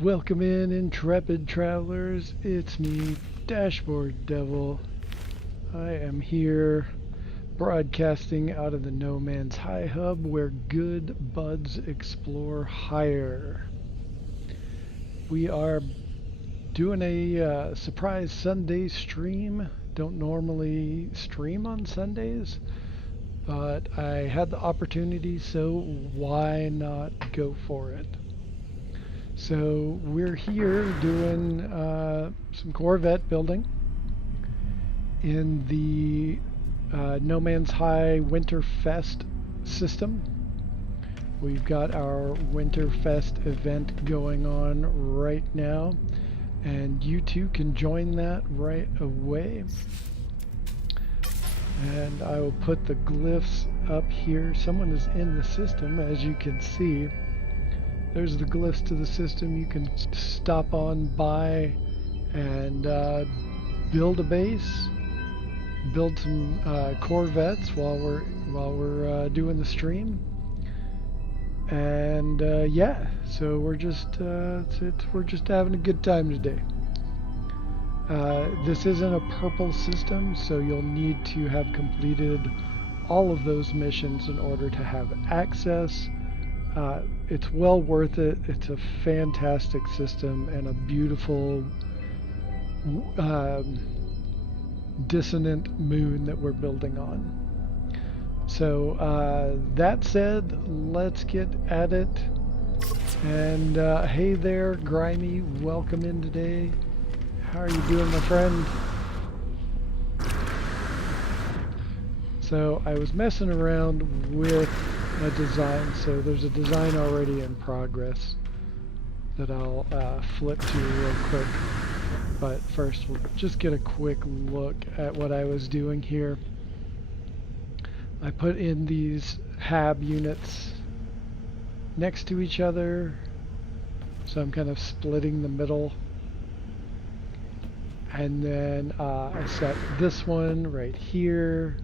Welcome in, intrepid travelers. It's me, Dashboard Devil. I am here broadcasting out of the No Man's High Hub where good buds explore higher. We are doing a surprise Sunday stream. Don't normally stream on Sundays, but I had the opportunity, so why not go for it? So we're here doing some Corvette building in the No Man's High Winterfest system. We've got our Winterfest event going on right now, and you too can join that right away. And I will put the glyphs up here. Someone is in the system, as you can see. There's the glyphs to the system. You can stop on by and build a base, build some Corvettes while we're doing the stream. And yeah, so we're just having a good time today. This isn't a purple system, so you'll need to have completed all of those missions in order to have access. It's well worth it. It's a fantastic system and a beautiful dissonant moon that we're building on. So that said, let's get at it. And hey there, Grimy, welcome in today. How are you doing, my friend? So I was messing around with a design, so there's a design already in progress that I'll flip to real quick. But first, we'll just get a quick look at what I was doing here. I put in these hab units next to each other, so I'm kind of splitting the middle. And then I set this one right here,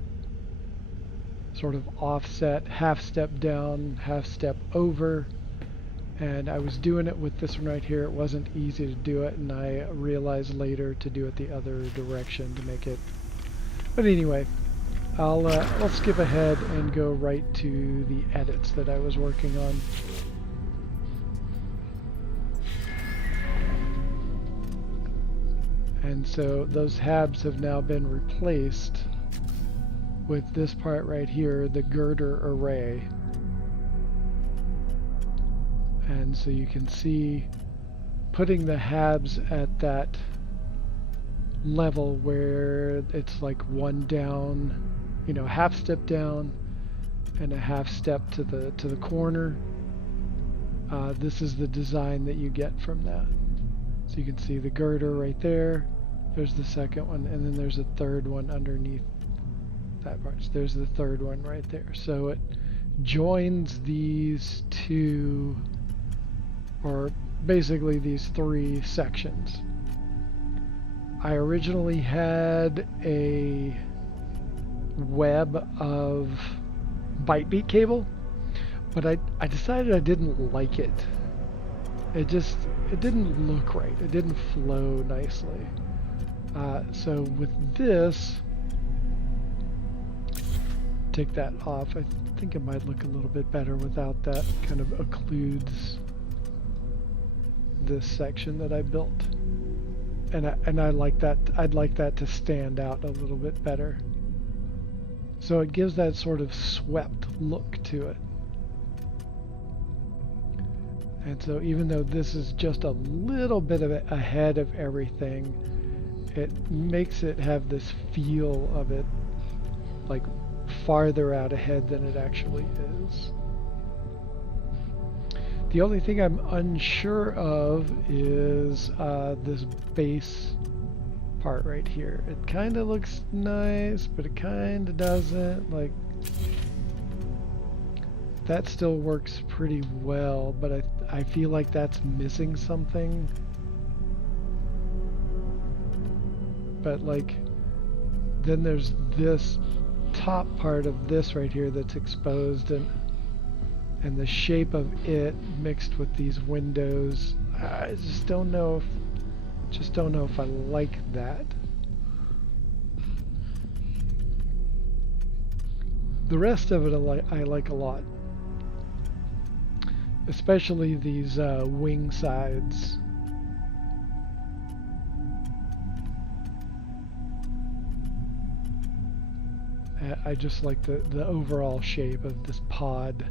sort of offset, half step down, half step over. And I was doing it with this one right here. It wasn't easy to do it, and I realized later to do it the other direction to make it. But anyway, I'll skip ahead and go right to the edits that I was working on. And so those habs have now been replaced with this part right here, the girder array. And so you can see putting the habs at that level where it's like one down, you know, half step down and a half step to the corner. This is the design that you get from that. So you can see the girder right there. There's the second one, and then there's a third one underneath that part. So there's the third one right there. So it joins these two, or basically these three sections. I originally had a web of bite beat cable, but I decided I didn't like it. It didn't look right. It didn't flow nicely. So with this, take that off. I think it might look a little bit better without that. Kind of occludes this section that I built, and I like that. I'd like that to stand out a little bit better. So it gives that sort of swept look to it. And so even though this is just a little bit of ahead of everything, it makes it have this feel of it like farther out ahead than it actually is. The only thing I'm unsure of is this base part right here. It kind of looks nice, but it kind of doesn't. Like, that still works pretty well, but I feel like that's missing something. But like, then there's this top part of this right here that's exposed, and the shape of it mixed with these windows I just don't know if I like that. The rest of it I like a lot. Especially these wing sides. I just like the overall shape of this pod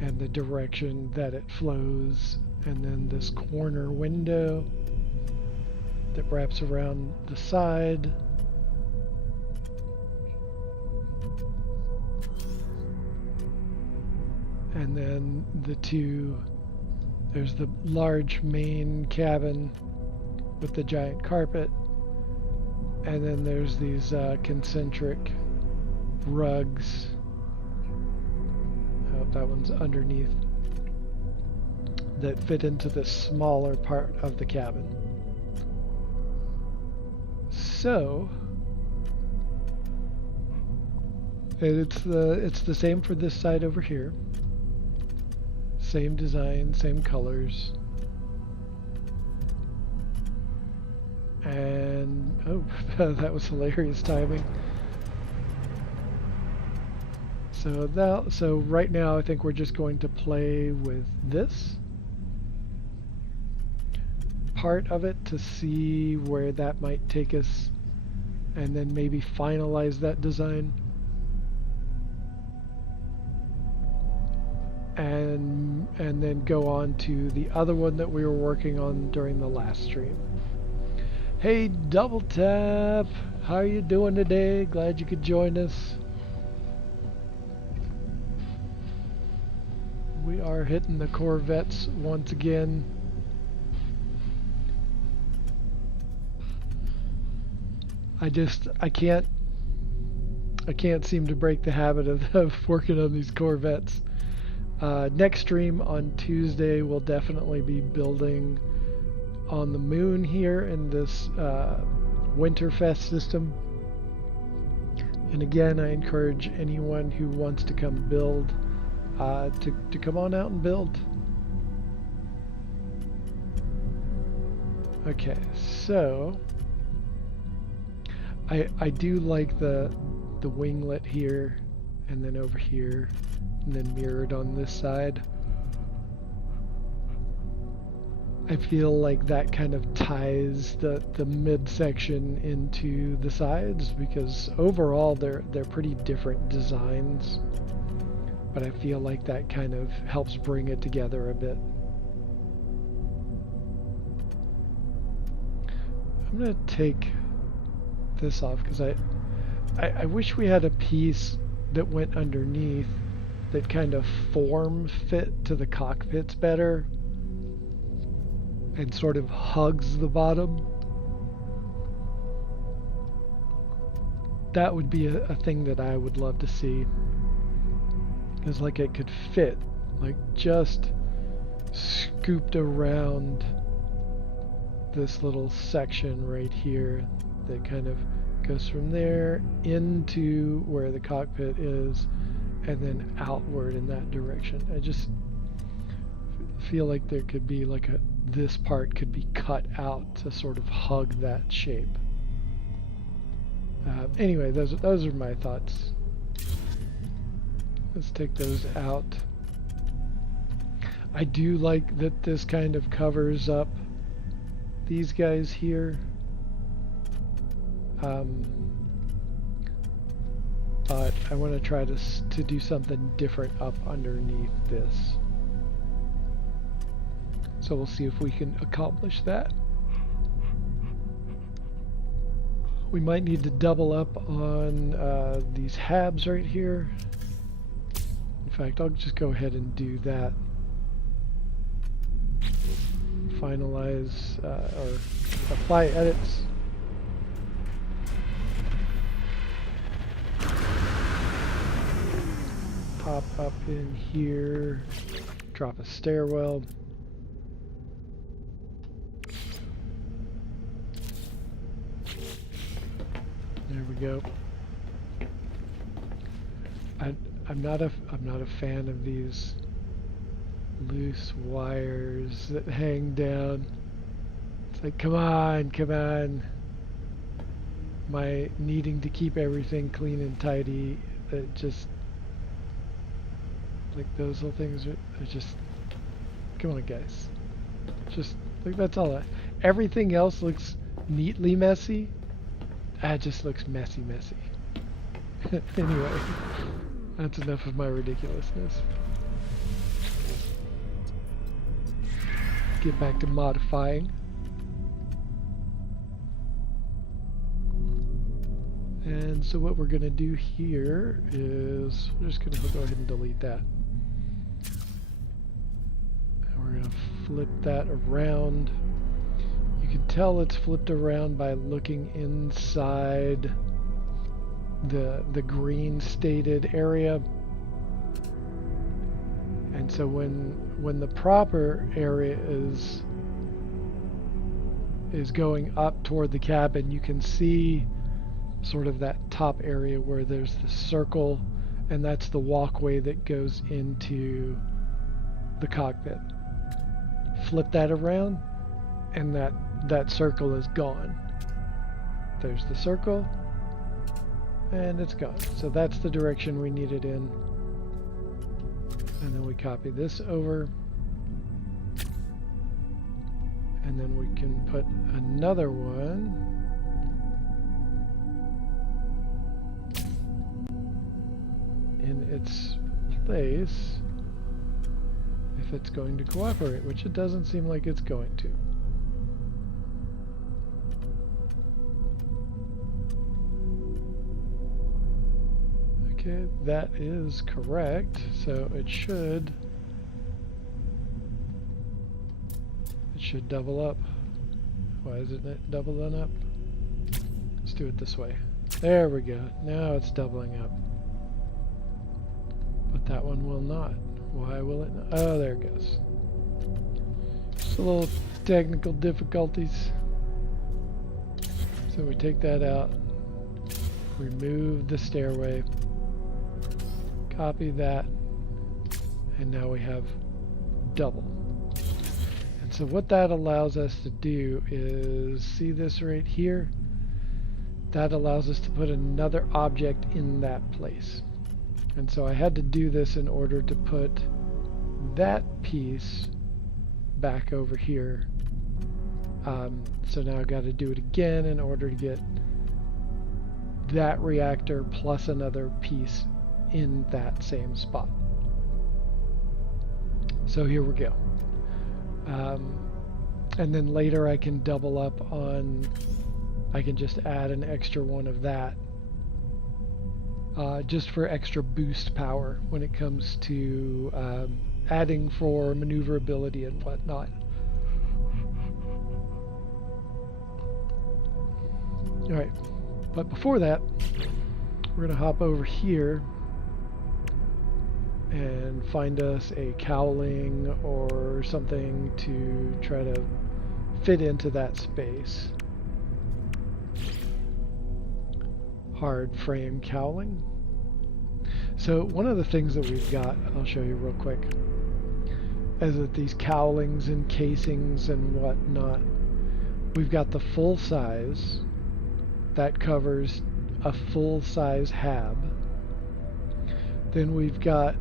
and the direction that it flows, and then this corner window that wraps around the side. And then there's the large main cabin with the giant carpet, and then there's these concentric rugs. Oh, that one's underneath, that fit into the smaller part of the cabin. So it's the same for this side over here. Same design, same colors. And oh, that was hilarious timing. So right now I think we're just going to play with this part of it to see where that might take us, and then maybe finalize that design. And then go on to the other one that we were working on during the last stream. Hey, Double Tap, how are you doing today? Glad you could join us. We are hitting the Corvettes once again. I can't seem to break the habit of working on these Corvettes. Next stream on Tuesday we'll definitely be building on the moon here in this Winterfest system. And again, I encourage anyone who wants to come build to come on out and build. Okay, so I do like the winglet here, and then over here, and then mirrored on this side. I feel like that kind of ties the midsection into the sides, because overall they're pretty different designs, but I feel like that kind of helps bring it together a bit. I'm gonna take this off because I wish we had a piece that went underneath that kind of form fit to the cockpits better and sort of hugs the bottom. That would be a thing that I would love to see. Because like it could fit, like just scooped around this little section right here that kind of goes from there into where the cockpit is, and then outward in that direction. I just feel like there could be like this part could be cut out to sort of hug that shape. Anyway, those are my thoughts. Let's take those out. I do like that this kind of covers up these guys here. But I want to try to do something different up underneath this. So we'll see if we can accomplish that. We might need to double up on these habs right here. In fact, I'll just go ahead and do that. Finalize or apply edits. Pop up in here, drop a stairwell. There we go. I'm not a fan of these Loose wires that hang down. It's like, come on, come on. My needing to keep everything clean and tidy, it just, like those little things are just, come on guys. Just, like that's all. Everything else looks neatly messy. It just looks messy. Anyway, that's enough of my ridiculousness. Get back to modifying. And so what we're going to do here is we're just going to go ahead and delete that. And we're going to flip that around. You can tell it's flipped around by looking inside the green stated area. And so when the proper area is going up toward the cabin, you can see sort of that top area where there's the circle, and that's the walkway that goes into the cockpit. Flip that around and that circle is gone. There's the circle and it's gone. So that's the direction we need it in. And then we copy this over, and then we can put another one in its place if it's going to cooperate, which it doesn't seem like it's going to. Okay, that is correct, so it should double up. Why isn't it doubling up? Let's do it this way. There we go. Now it's doubling up. But that one will not. Why will it not? Oh, there it goes. Just a little technical difficulties. So we take that out, remove the stairway, copy that, and now we have double. And so what that allows us to do is, see this right here? That allows us to put another object in that place. And so I had to do this in order to put that piece back over here. So now I've got to do it again in order to get that reactor plus another piece in that same spot. So here we go. And then later I can double up on, I can just add an extra one of that. Just for extra boost power when it comes to adding for maneuverability and whatnot. Alright, but before that, we're going to hop over here and find us a cowling or something to try to fit into that space. Hard frame cowling. So one of the things that we've got, I'll show you real quick, is that these cowlings and casings and whatnot, we've got the full size that covers a full size hab. Then we've got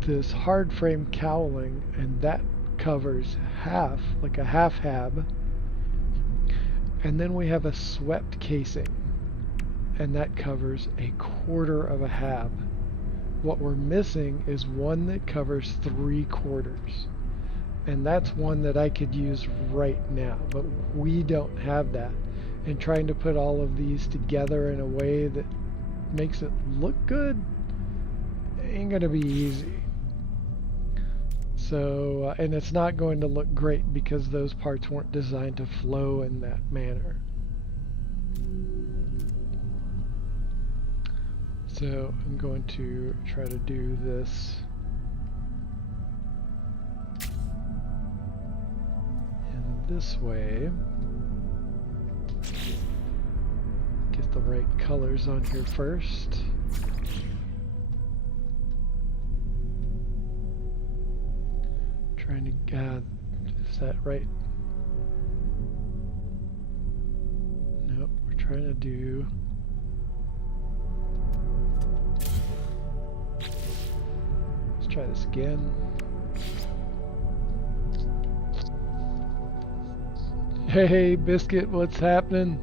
this hard frame cowling, and that covers half, like a half hab. And then we have a swept casing, and that covers a quarter of a hab. What we're missing is one that covers 3/4, and that's one that I could use right now, but we don't have that. And trying to put all of these together in a way that makes it look good ain't gonna be easy. So, and it's not going to look great because those parts weren't designed to flow in that manner. So I'm going to try to do this in this way. Get the right colors on here first. Trying to, is that right? Nope, we're trying to do... Let's try this again. Hey, Biscuit, what's happening?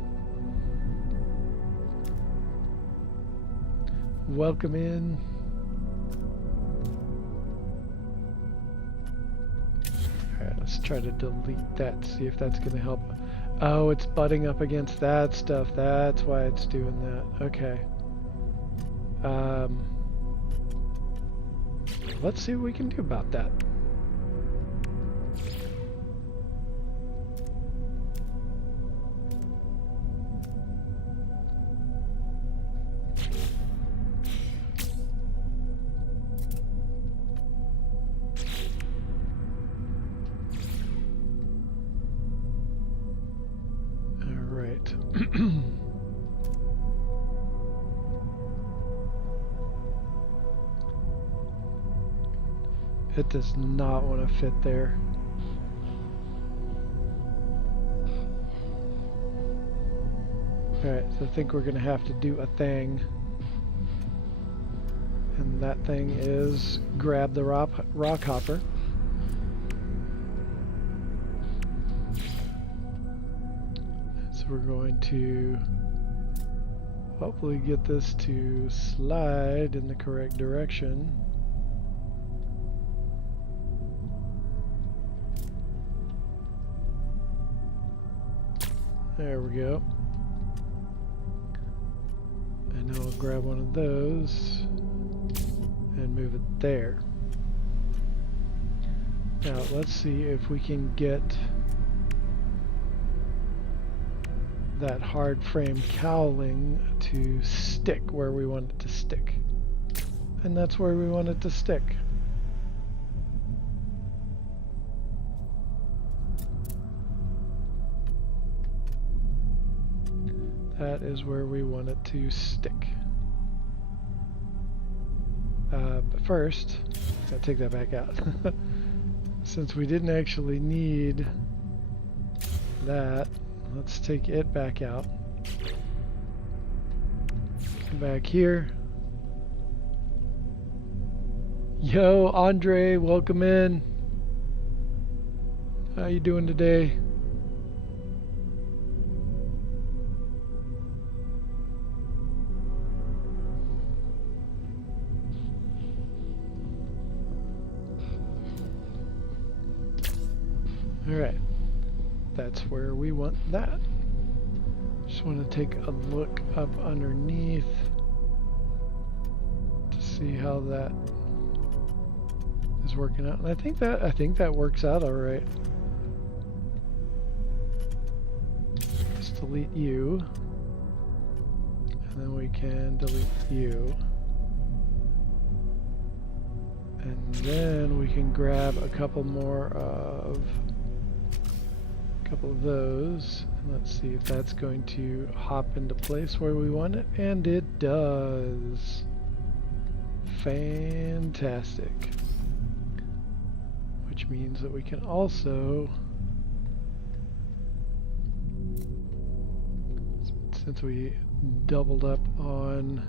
Welcome in. Alright, let's try to delete that, see if that's going to help. Oh, it's butting up against that stuff. That's why it's doing that. Okay. Let's see what we can do about that. It does not want to fit there. Alright, so I think we're going to have to do a thing. And that thing is grab the rock hopper. So we're going to hopefully get this to slide in the correct direction. There we go. And now we'll grab one of those and move it there. Now let's see if we can get that hard frame cowling to stick where we want it to stick. And that's where we want it to stick. That is where we want it to stick. But first, I'll take that back out. Since we didn't actually need that, let's take it back out. Come back here. Yo, Andre, welcome in. How you doing today? Alright, that's where we want that. Just want to take a look up underneath to see how that is working out. And I think that works out alright. Just delete you. And then we can delete you. And then we can grab a couple more of those, and let's see if that's going to hop into place where we want it, and it does. Fantastic. Which means that we can also, since we doubled up on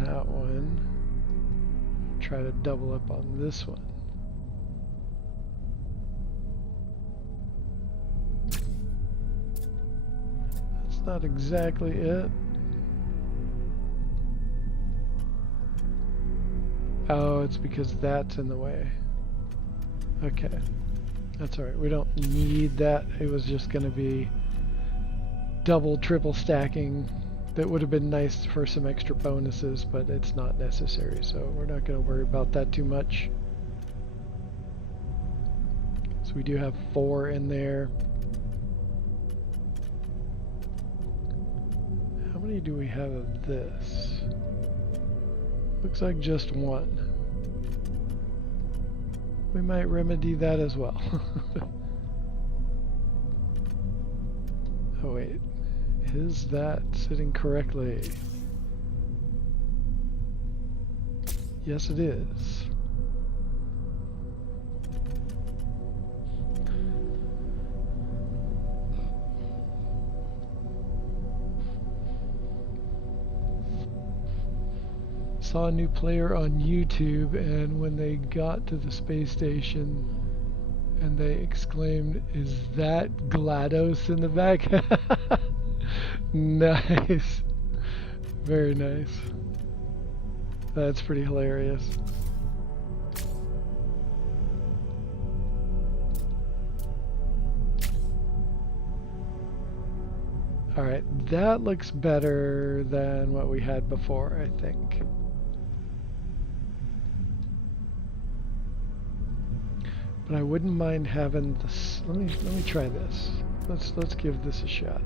that one, try to double up on this one. Not exactly it. Oh, it's because that's in the way. Okay. That's alright. We don't need that. It was just going to be double, triple stacking. That would have been nice for some extra bonuses, but it's not necessary, so we're not going to worry about that too much. So we do have 4 in there. How many do we have of this? Looks like just 1. We might remedy that as well. Oh wait, is that sitting correctly? Yes, it is. Saw a new player on YouTube, and when they got to the space station, and they exclaimed, "Is that GLaDOS in the back?" Nice. Very nice. That's pretty hilarious. Alright, that looks better than what we had before, I think. But I wouldn't mind having this. Let me try this. Let's give this a shot.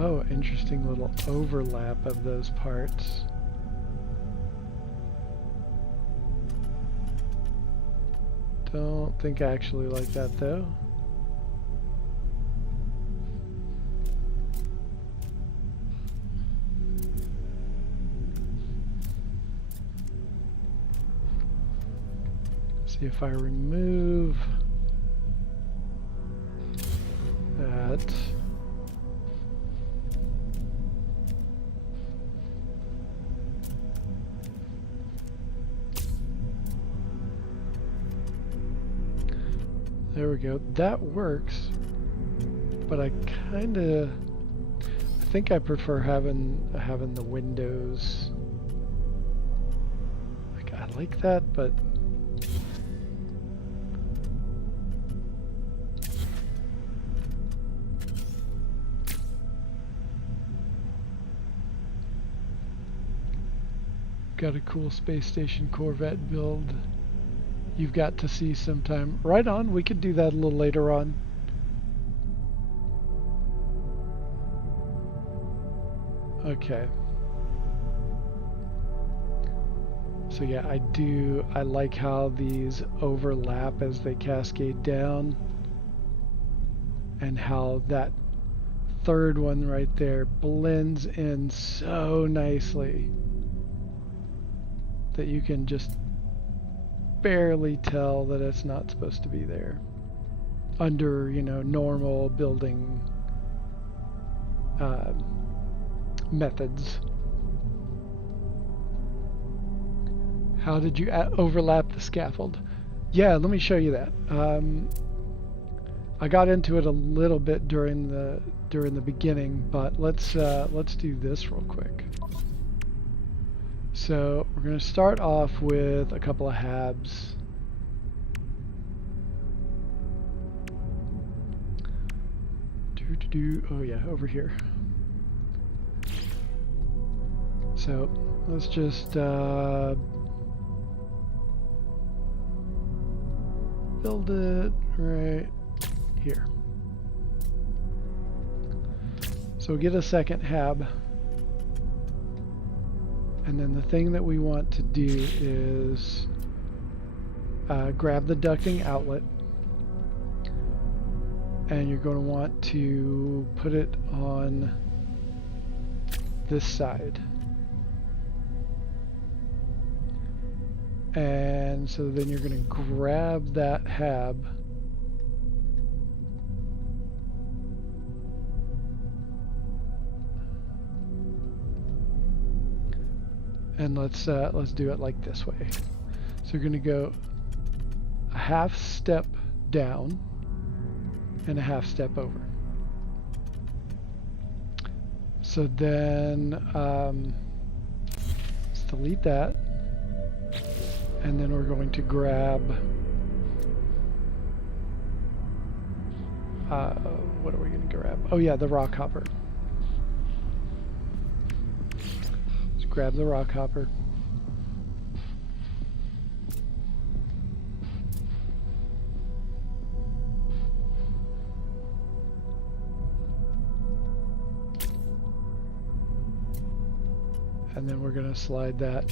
Oh, interesting little overlap of those parts. Don't think I actually like that though. See if I remove that. There we go. That works, but I think I prefer having the windows. Like, I like that, but got a cool space station Corvette build you've got to see sometime. Right on, we could do that a little later on. Okay. So yeah, I like how these overlap as they cascade down, and how that third one right there blends in so nicely that you can just barely tell that it's not supposed to be there under, you know, normal building methods. How did you overlap the scaffold? Yeah, let me show you that. I got into it a little bit during the beginning, but let's do this real quick. So we're going to start off with a couple of habs. Oh yeah, over here. So let's just build it right here. So get a second hab. And then the thing that we want to do is grab the ducting outlet, and you're going to want to put it on this side. And so then you're going to grab that hab and let's do it like this way. So you're going to go a half step down and a half step over. So then let's delete that, and then we're going to grab what are we going to grab? Oh yeah, the rock hopper. Grab the rock hopper. and then we're going to slide that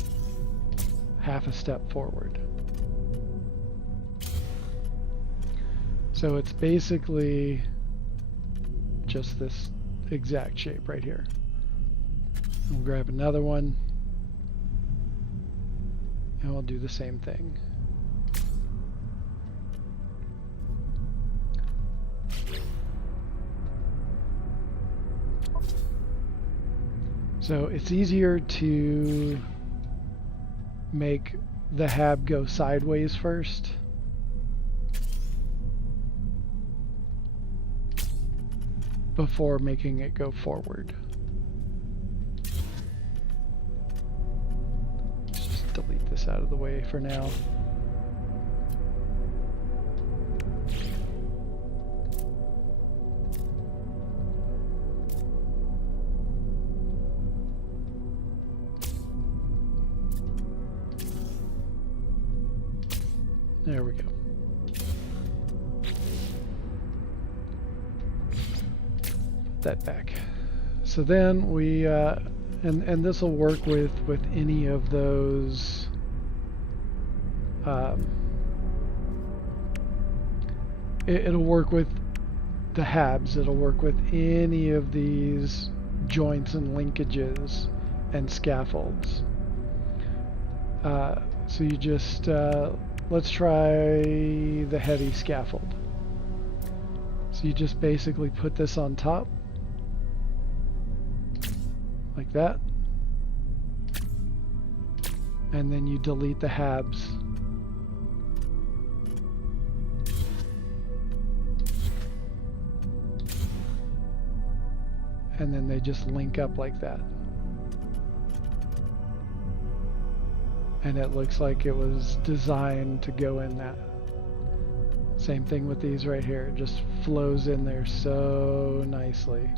half a step forward. So it's basically just this exact shape right here. We'll grab another one, and we'll do the same thing. So it's easier to make the hab go sideways first. Before making it go forward. Let's just delete this out of the way for now. There we go. That back. So then we and this will work with any of those it'll work with the habs, it'll work with any of these joints and linkages and scaffolds. So you just let's try the heavy scaffold. So you just basically put this on top like that, and then you delete the habs, and then they just link up like that, and it looks like it was designed to go in that. Same thing with these right here, it just flows in there so nicely.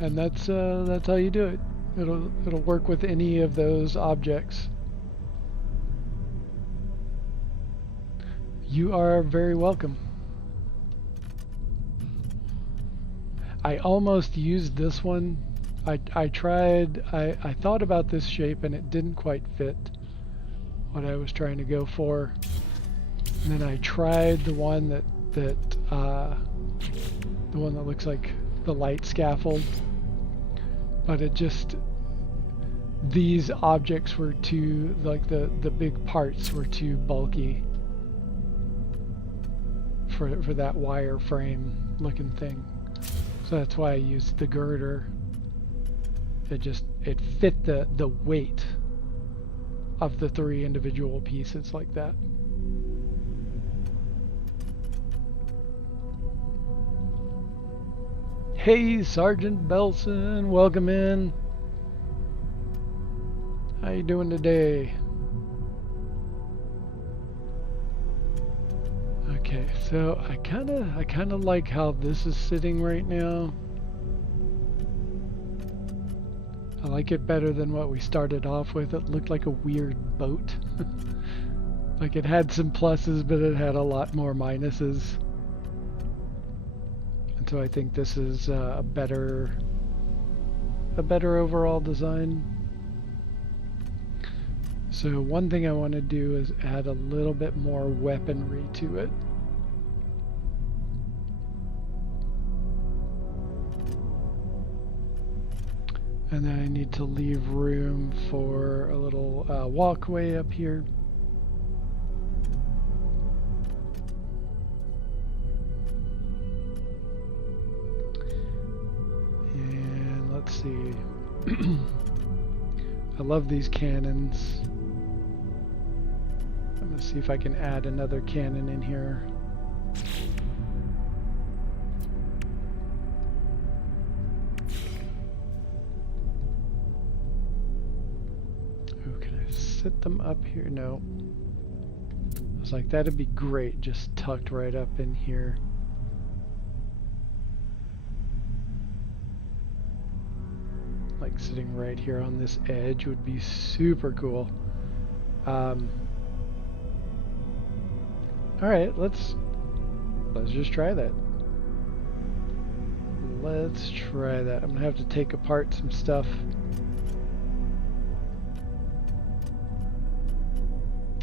And that's how you do it. It'll work with any of those objects. You are very welcome. I almost used this one. I tried, I thought about this shape and it didn't quite fit what I was trying to go for. And then I tried the one that looks like the light scaffold, but it just, these objects were too, like the big parts were too bulky for that wire frame looking thing. So that's why I used the girder. It fit the weight of the 3 individual pieces like that. Hey, Sergeant Belson, welcome in. How you doing today? Okay, so I kind of like how this is sitting right now. I like it better than what we started off with. It looked like a weird boat. Like it had some pluses, but it had a lot more minuses. And so I think this is a better overall design. So one thing I want to do is add a little bit more weaponry to it. And then I need to leave room for a little walkway up here. And let's see. I love these cannons. I'm going to see if I can add another cannon in here. Set them up here? No. I was like, that'd be great, just tucked right up in here. Like sitting right here on this edge would be super cool. Alright, let's just try that. Let's try that. I'm gonna have to take apart some stuff.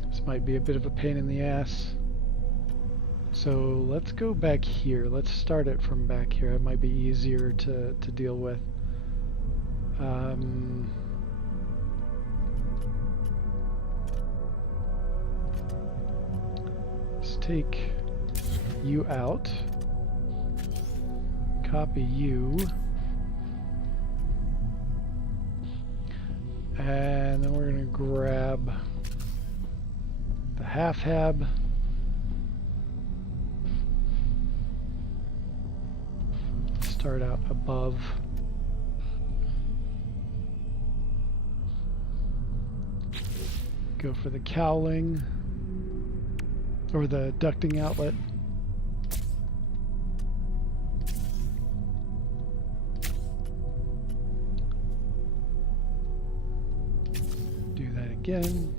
This might be a bit of a pain in the ass. So let's go back here. Let's start it from back here. It might be easier to deal with. Let's take you out. Copy you. And then we're going to grab the half hab. Start out above. Go for the cowling or the ducting outlet. Do that again.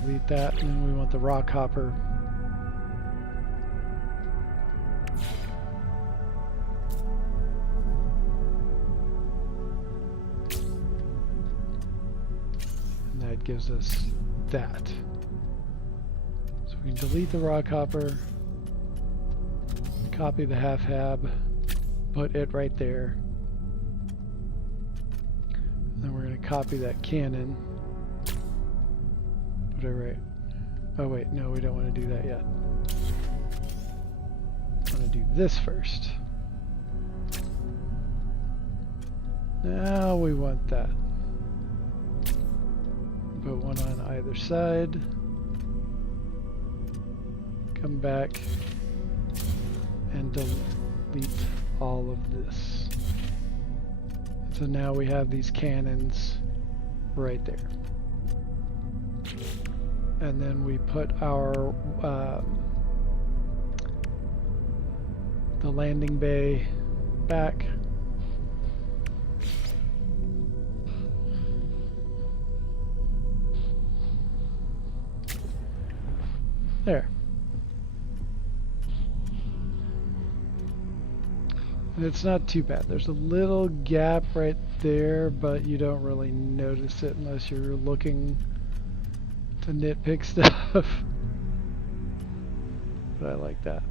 Delete that, and then we want the rock hopper. Gives us that. So we can delete the rock hopper, copy the half hab, put it right there. And then we're going to copy that cannon, put it right. Oh wait, no, we don't want to do that yet. I want to do this first. Now we want that. Put one on either side. Come back and delete all of this. So now we have these cannons right there. And then we put our the landing bay back. There. And it's not too bad. There's a little gap right there, but you don't really notice it unless you're looking to nitpick stuff. But I like that.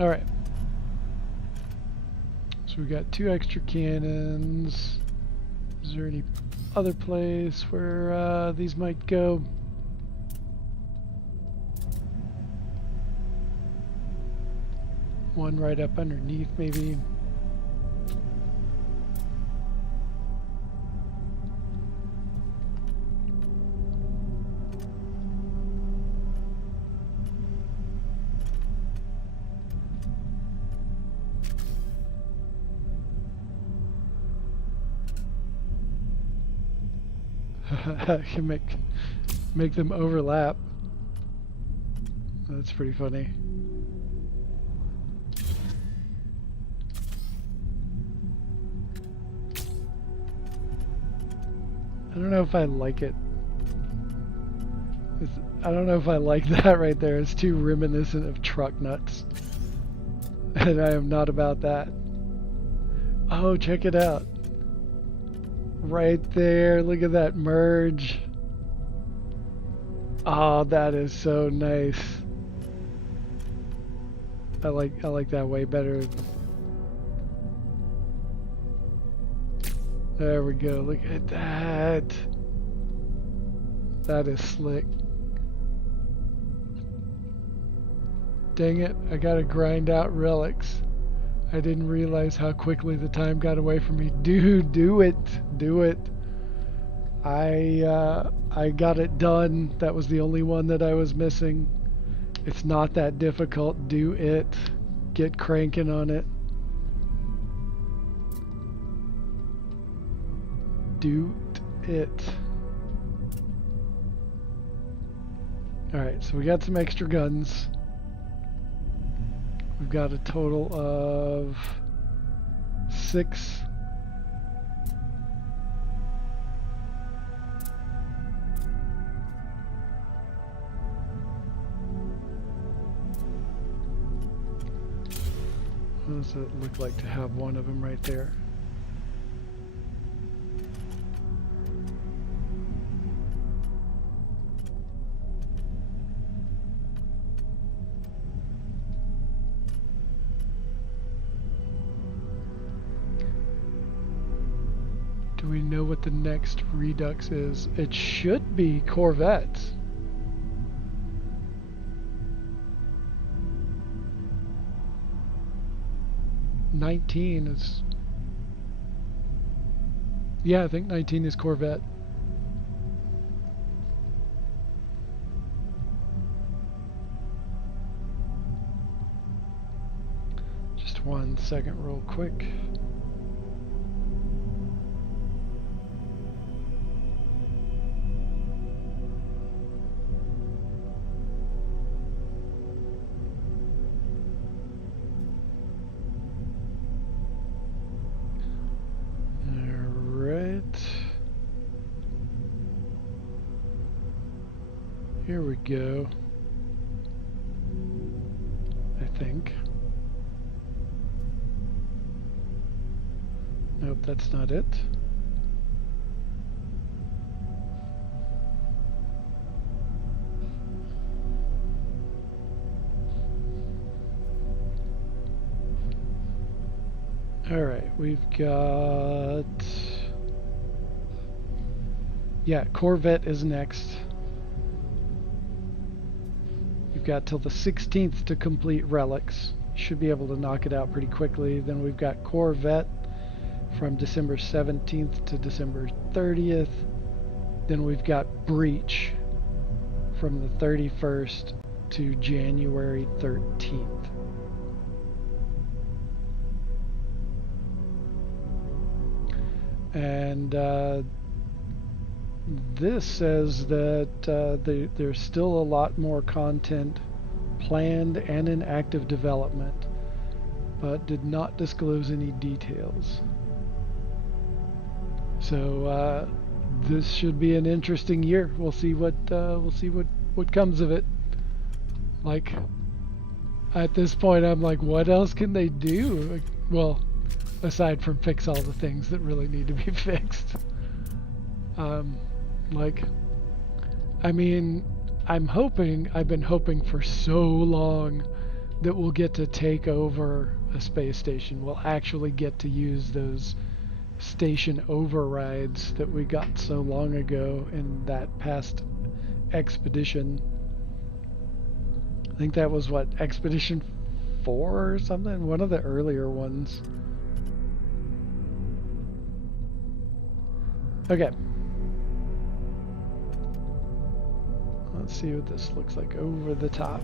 All right. So we got 2 extra cannons. Is there any other place where these might go? One right up underneath, maybe. I can make them overlap. That's pretty funny. I don't know if I like it. I don't know if I like that right there. It's too reminiscent of truck nuts. And I am not about that. Oh, check it out. Right there, look at that merge. Oh, that is so nice. I like that way better. There we go, look at that. That is slick. Dang it, I gotta grind out relics. I didn't realize how quickly the time got away from me. Dude, do it. Do it. I got it done. That was the only one that I was missing. It's not that difficult. Do it. Get cranking on it. Do it. Alright, so we got some extra guns. We've got a total of 6. What does it look like to have one of them right there? Do we know what the next Redux is? It should be Corvette. '19 is... Yeah, I think 19 is Corvette. Just 1 second real quick. Here we go. I think. Nope, that's not it. Alright, we've got... Yeah, Corvette is next. We've got till the 16th to complete Relics. Should be able to knock it out pretty quickly. Then we've got Corvette from December 17th to December 30th. Then we've got Breach from the 31st to January 13th. And this says that there's still a lot more content planned and in active development, but did not disclose any details. So this should be an interesting year. We'll see what comes of it. Like, at this point, I'm like, what else can they do? Like, well, aside from fix all the things that really need to be fixed. Like, I mean, I've been hoping for so long that we'll get to take over a space station. We'll actually get to use those station overrides that we got so long ago in that past expedition. I think that was what, Expedition 4 or something? One of the earlier ones. Okay. Let's see what this looks like over the top.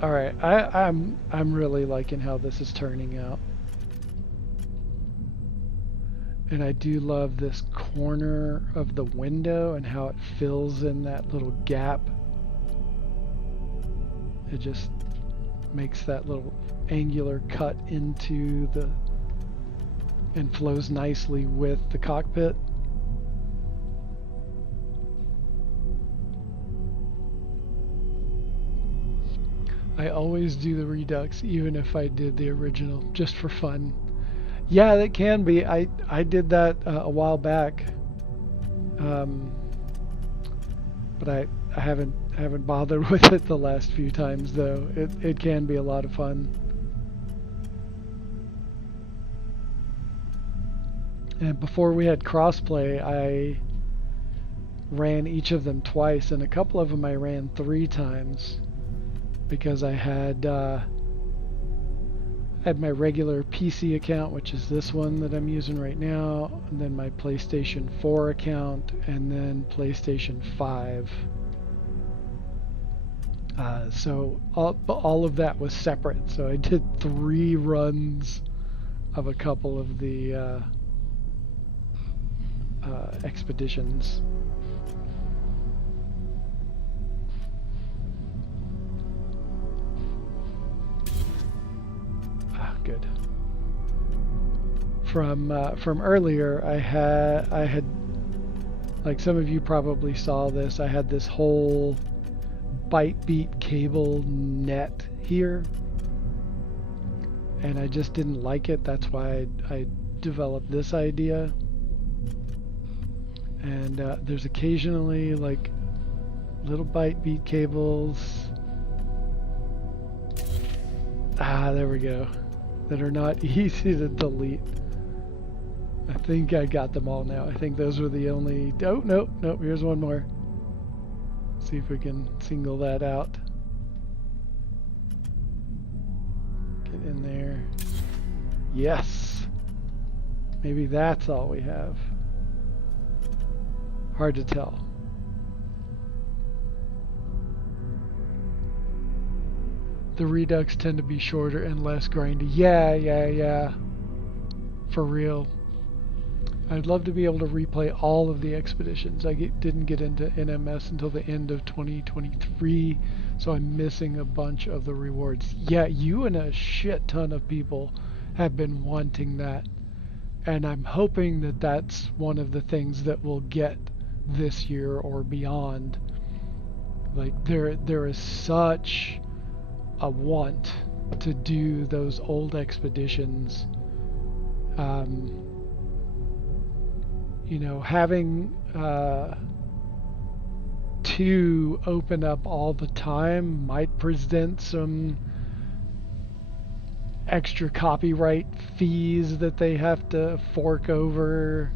Alright, I'm really liking how this is turning out. And I do love this corner of the window and how it fills in that little gap. It just makes that little angular cut into the... and flows nicely with the cockpit. I always do the Redux, even if I did the original, just for fun. Yeah, that can be. I did that a while back, but I haven't bothered with it the last few times though. It can be a lot of fun. And before we had crossplay, I ran each of them twice, and a couple of them I ran 3 times because I had my regular PC account, which is this one that I'm using right now, and then my PlayStation 4 account, and then PlayStation 5. So all of that was separate. So I did 3 runs of a couple of the expeditions. good. From earlier, I had like some of you probably saw this. I had this whole byte beat cable net here, and I just didn't like it. That's why I developed this idea. And there's occasionally like little byte beat cables. There we go. That are not easy to delete. I think I got them all now. I think those were the only... Oh, nope, here's one more. See if we can single that out. Get in there. Yes! Maybe that's all we have. Hard to tell. The redux tend to be shorter and less grindy. Yeah. For real. I'd love to be able to replay all of the expeditions. I didn't get into NMS until the end of 2023, so I'm missing a bunch of the rewards. Yeah, you and a shit ton of people have been wanting that, and I'm hoping that that's one of the things that we'll get this year or beyond. Like, there is such a want to do those old expeditions. You know, having to open up all the time might present some extra copyright fees that they have to fork over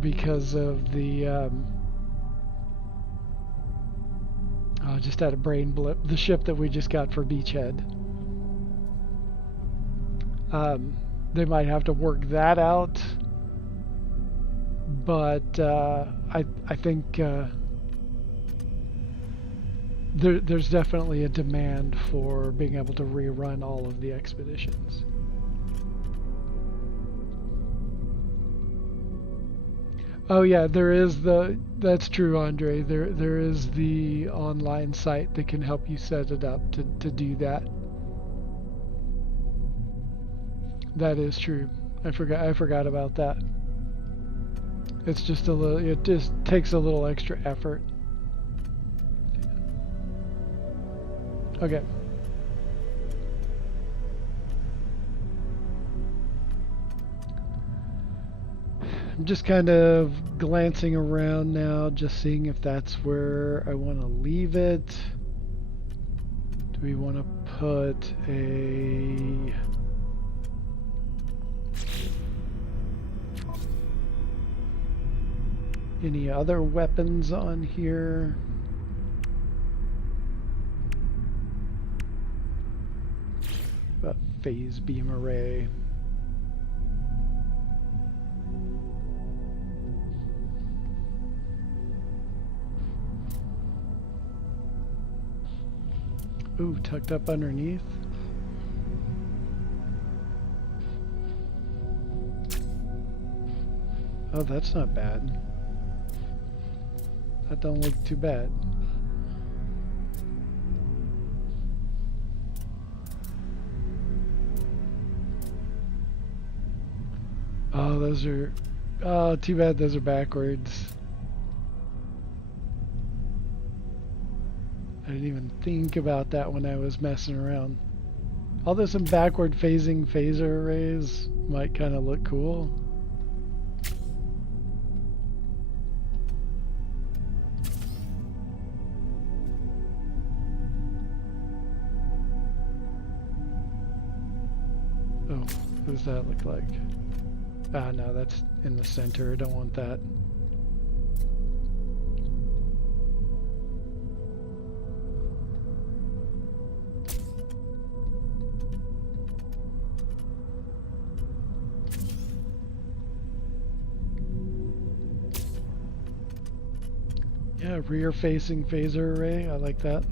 because of the just had a brain blip. The ship that we just got for Beachhead. They might have to work that out. But I think there's definitely a demand for being able to rerun all of the expeditions. Oh yeah, there is that's true, Andre. There is the online site that can help you set it up to do that. That is true. I forgot about that. It's just it just takes a little extra effort. Okay. I'm just kind of glancing around now, just seeing if that's where I want to leave it. Do we want to put a... any other weapons on here? About phase beam array. Ooh, tucked up underneath. Oh, that's not bad. That don't look too bad. Oh, those are... oh, too bad those are backwards. I didn't even think about that when I was messing around. Although some backward phasing phaser arrays might kind of look cool. Oh, what does that look like? Ah, no, that's in the center. I don't want that. Yeah, rear-facing phaser array. I like that.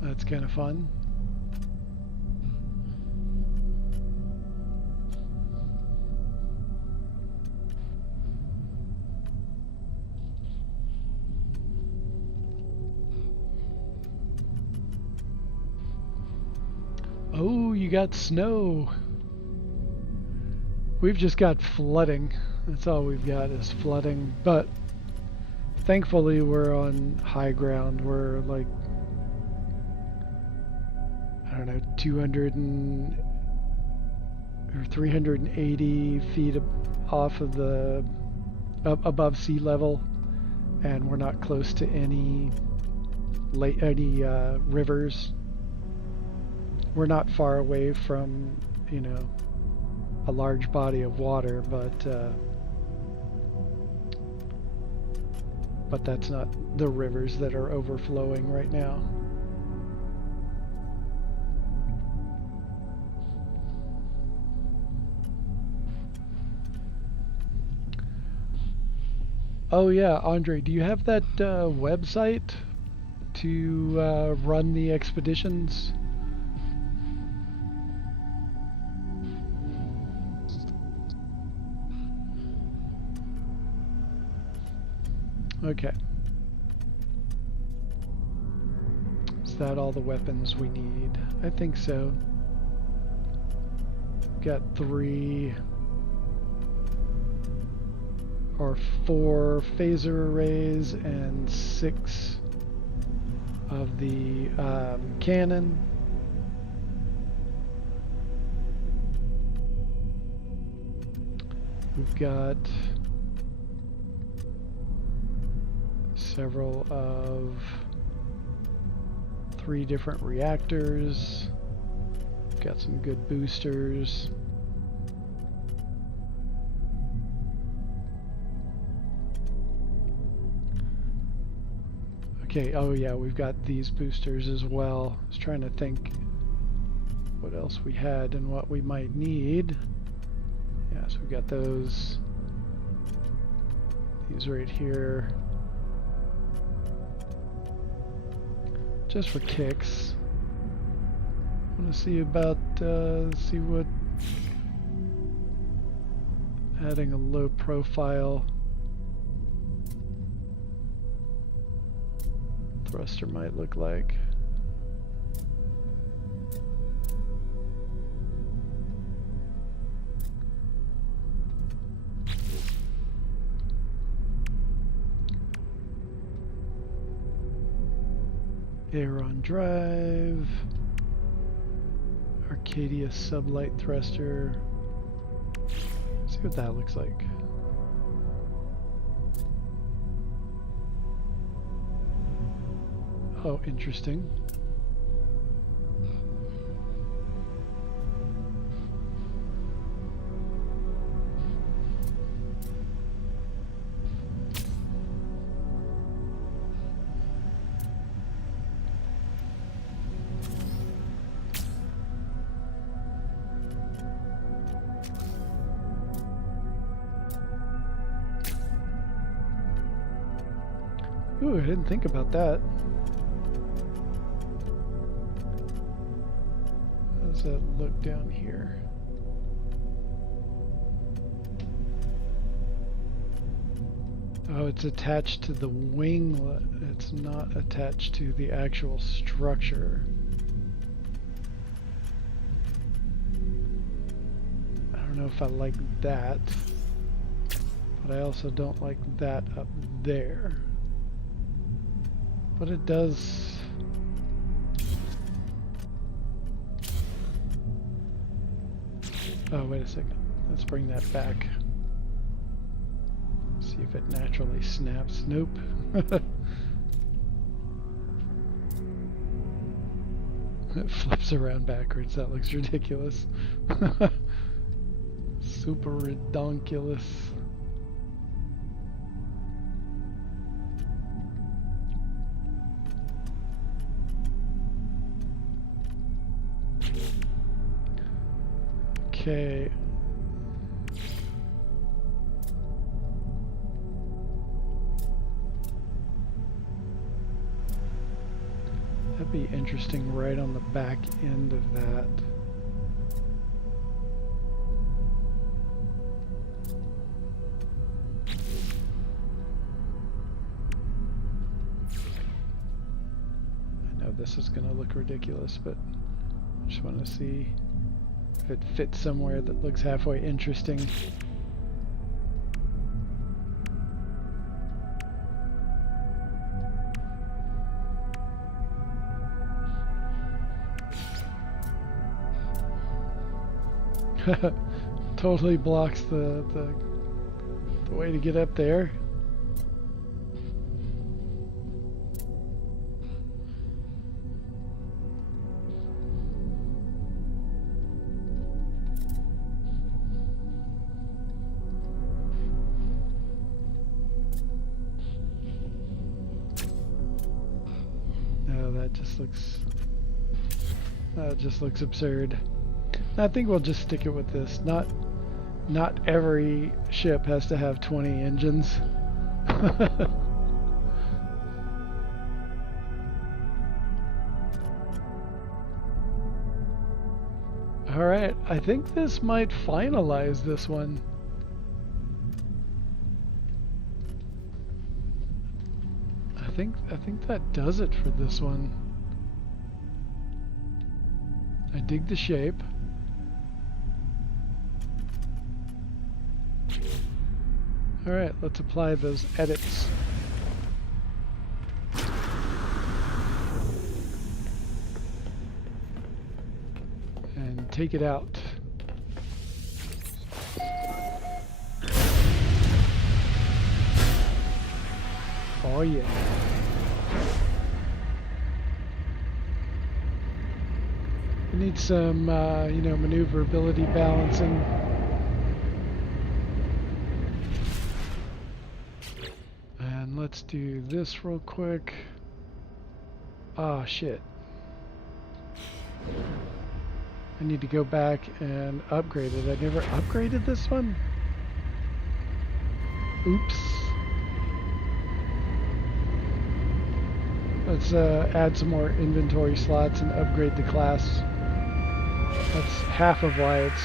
That's kind of fun. got snow. We've just got flooding. That's all we've got is flooding. But thankfully we're on high ground. We're like, I don't know, 200 or 380 feet off of the above sea level, and we're not close to any rivers. We're not far away from, you know, a large body of water, but that's not the rivers that are overflowing right now. Oh yeah, Andre, do you have that website to run the expeditions? Okay. Is that all the weapons we need? I think so. Got 3 or 4 phaser arrays and 6 of the cannon. We've got several of 3 different reactors. Got some good boosters. Okay, oh yeah, we've got these boosters as well. I was trying to think what else we had and what we might need. Yeah, so we've got those. These right here. Just for kicks. I want to see about, see what adding a low profile thruster might look like. Aeron drive, Arcadia sublight thruster. See what that looks like. Oh, interesting. Ooh, I didn't think about that. How does that look down here? Oh, it's attached to the winglet. It's not attached to the actual structure. I don't know if I like that, but I also don't like that up there. But it does. Oh, wait a second. Let's bring that back. See if it naturally snaps. Nope. It flips around backwards. That looks ridiculous. Super redonkulous. Okay. That'd be interesting right on the back end of that. I know this is going to look ridiculous, but I just want to see. if it fits somewhere that looks halfway interesting. Totally blocks the way to get up there. No, that just looks absurd. I think we'll just stick it with this. Not every ship has to have 20 engines. Alright, I think this might finalize this one. I think that does it for this one. I dig the shape. Alright, let's apply those edits. And take it out. Oh yeah. We need some, maneuverability balancing. And let's do this real quick. Ah, shit. I need to go back and upgrade it. I never upgraded this one? Oops. Let's add some more inventory slots and upgrade the class. That's half of why it's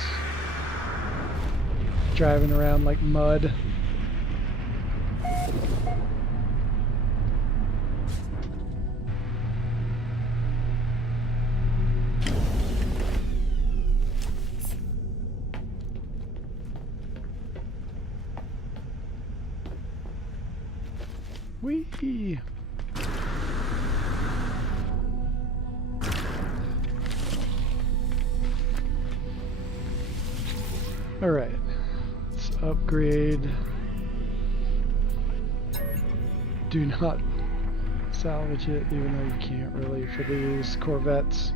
driving around like mud. Whee! Alright, let's upgrade. Do not salvage it, even though you can't really for these Corvettes.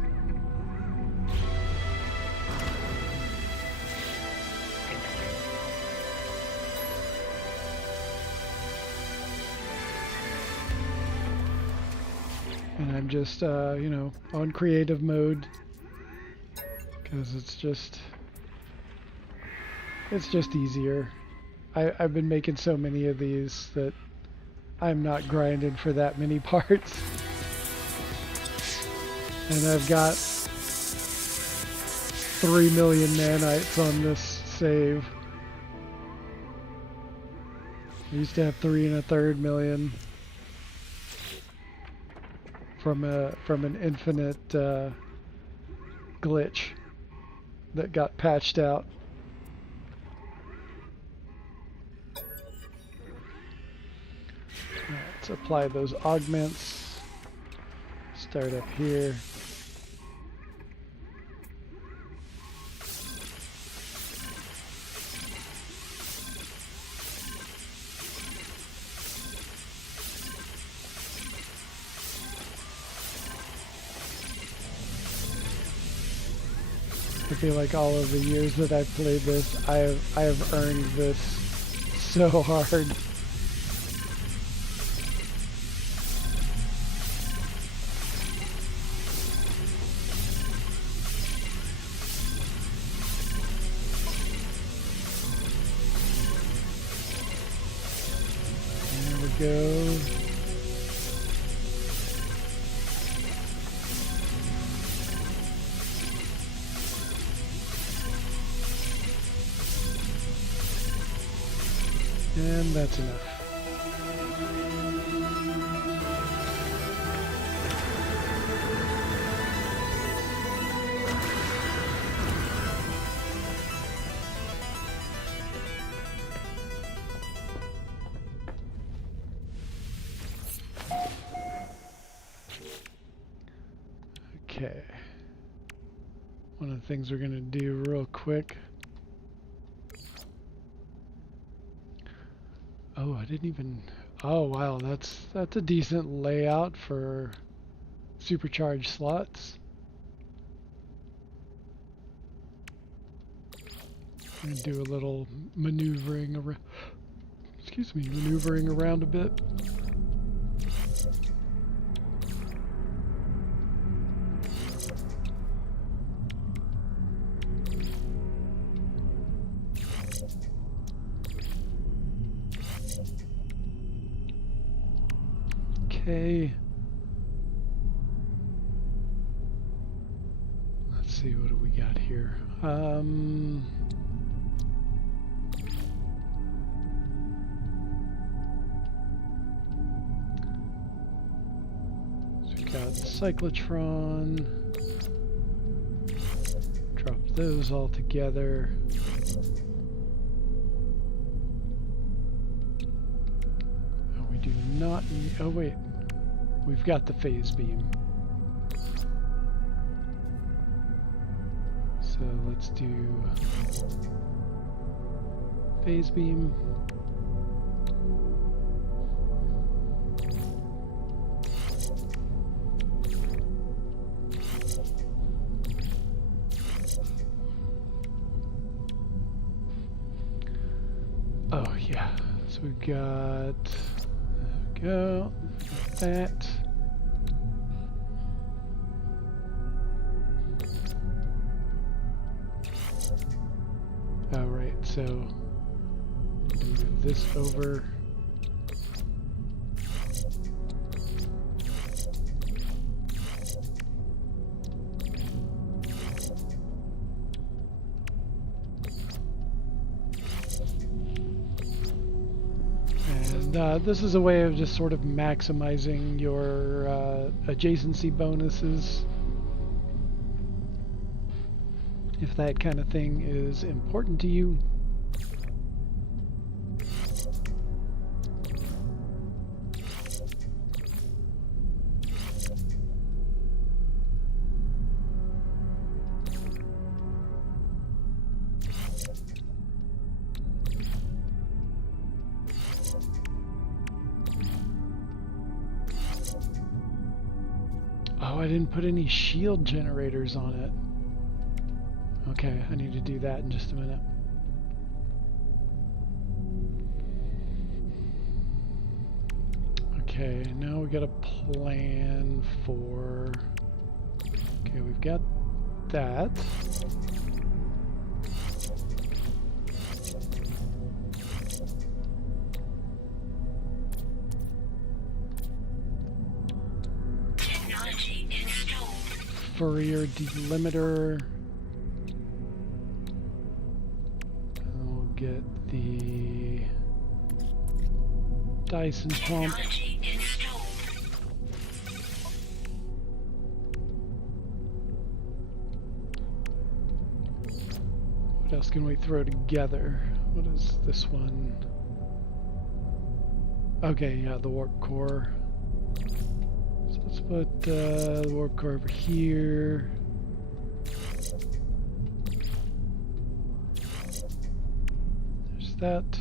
And I'm just, on creative mode, because it's just easier. I've been making so many of these that I'm not grinding for that many parts. And I've got 3 million nanites on this save. I used to have 3 1/3 million from an infinite glitch that got patched out. Let's apply those augments. Start up here. I feel like all of the years that I've played this, I have earned this so hard. There we go. And that's enough. Okay. One of the things we're going to do real quick. Oh, I didn't even... Oh, wow, that's a decent layout for supercharged slots. I'm going to do a little maneuvering around. Excuse me, maneuvering around a bit. Okay. Let's see, what do we got here? So we got cyclotron. Drop those all together. Oh, we do not need... Oh, wait. We've got the phase beam. So let's do phase beam. Oh yeah, so we've got, there we go, that. Alright, so move this over. And this is a way of just sort of maximizing your adjacency bonuses, if that kind of thing is important to you. Oh, I didn't put any shield generators on it. Okay, I need to do that in just a minute. Okay, now we got a plan for... Okay, we've got that. Fourier delimiter. We'll get the Dyson pump. What else can we throw together? What is this one? Okay, yeah, the warp core. So let's put the warp core over here. There's that.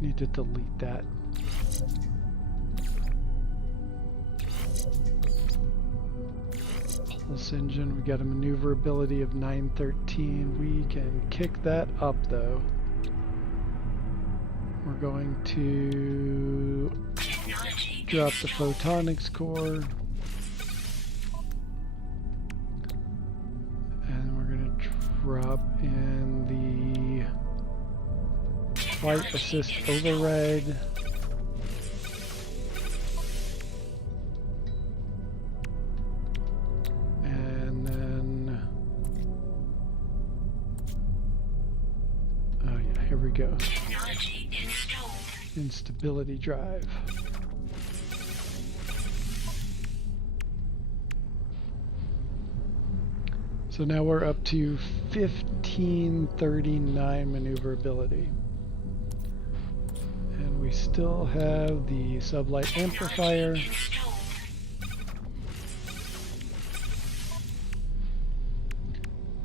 Need to delete that. Pulse engine, we got a maneuverability of 913. We can kick that up though. We're going to drop the photonics core. And we're going to drop in the flight assist override. And then, oh yeah, here we go. Instability drive. So now we're up to 1539 maneuverability. And we we still have the sublight amplifier.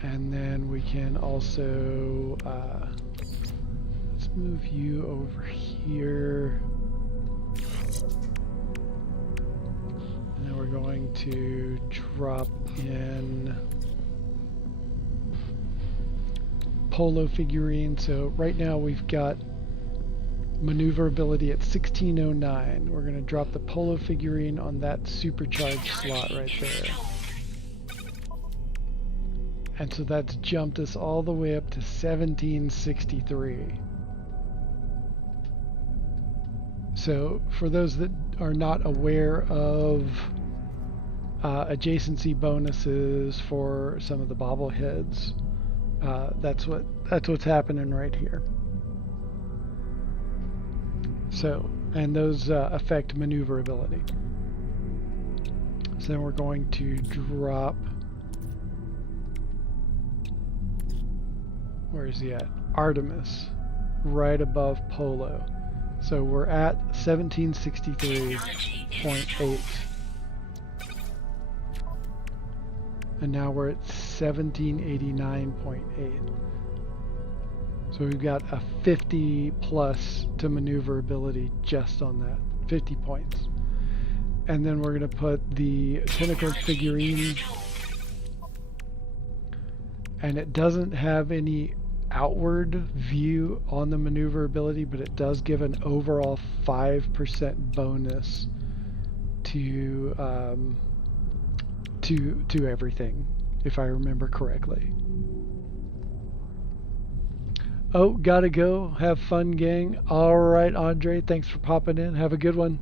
And then we can also, let's move you over here. And then we're going to drop in Polo figurine. So right now we've got maneuverability at 1609. We're going to drop the Polo figurine on that supercharged slot right there. And so that's jumped us all the way up to 1763. So for those that are not aware of adjacency bonuses for some of the bobbleheads, that's what's happening right here. So, and those affect maneuverability. So then we're going to drop, where is he at? Artemis, right above Polo. So we're at 1763.8. And now we're at 1789.8. So we've got a 50 plus to maneuverability just on that, 50 points. And then we're going to put the tentacled figurine, and it doesn't have any outward view on the maneuverability, but it does give an overall 5% bonus to everything, if I remember correctly. Oh, gotta go. Have fun, gang. All right, Andre, thanks for popping in. Have a good one.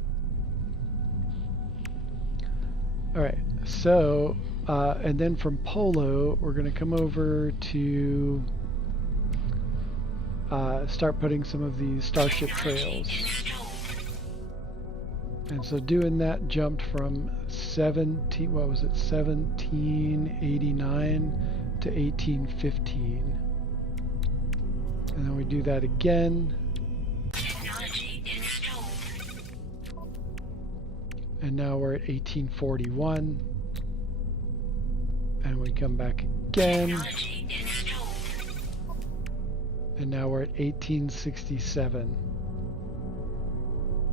All right, so and then from Polo, we're gonna come over to start putting some of these starship trails. And so doing that jumped from 1789 to 1815. And then we do that again. And now we're at 1841. And we come back again. And now we're at 1867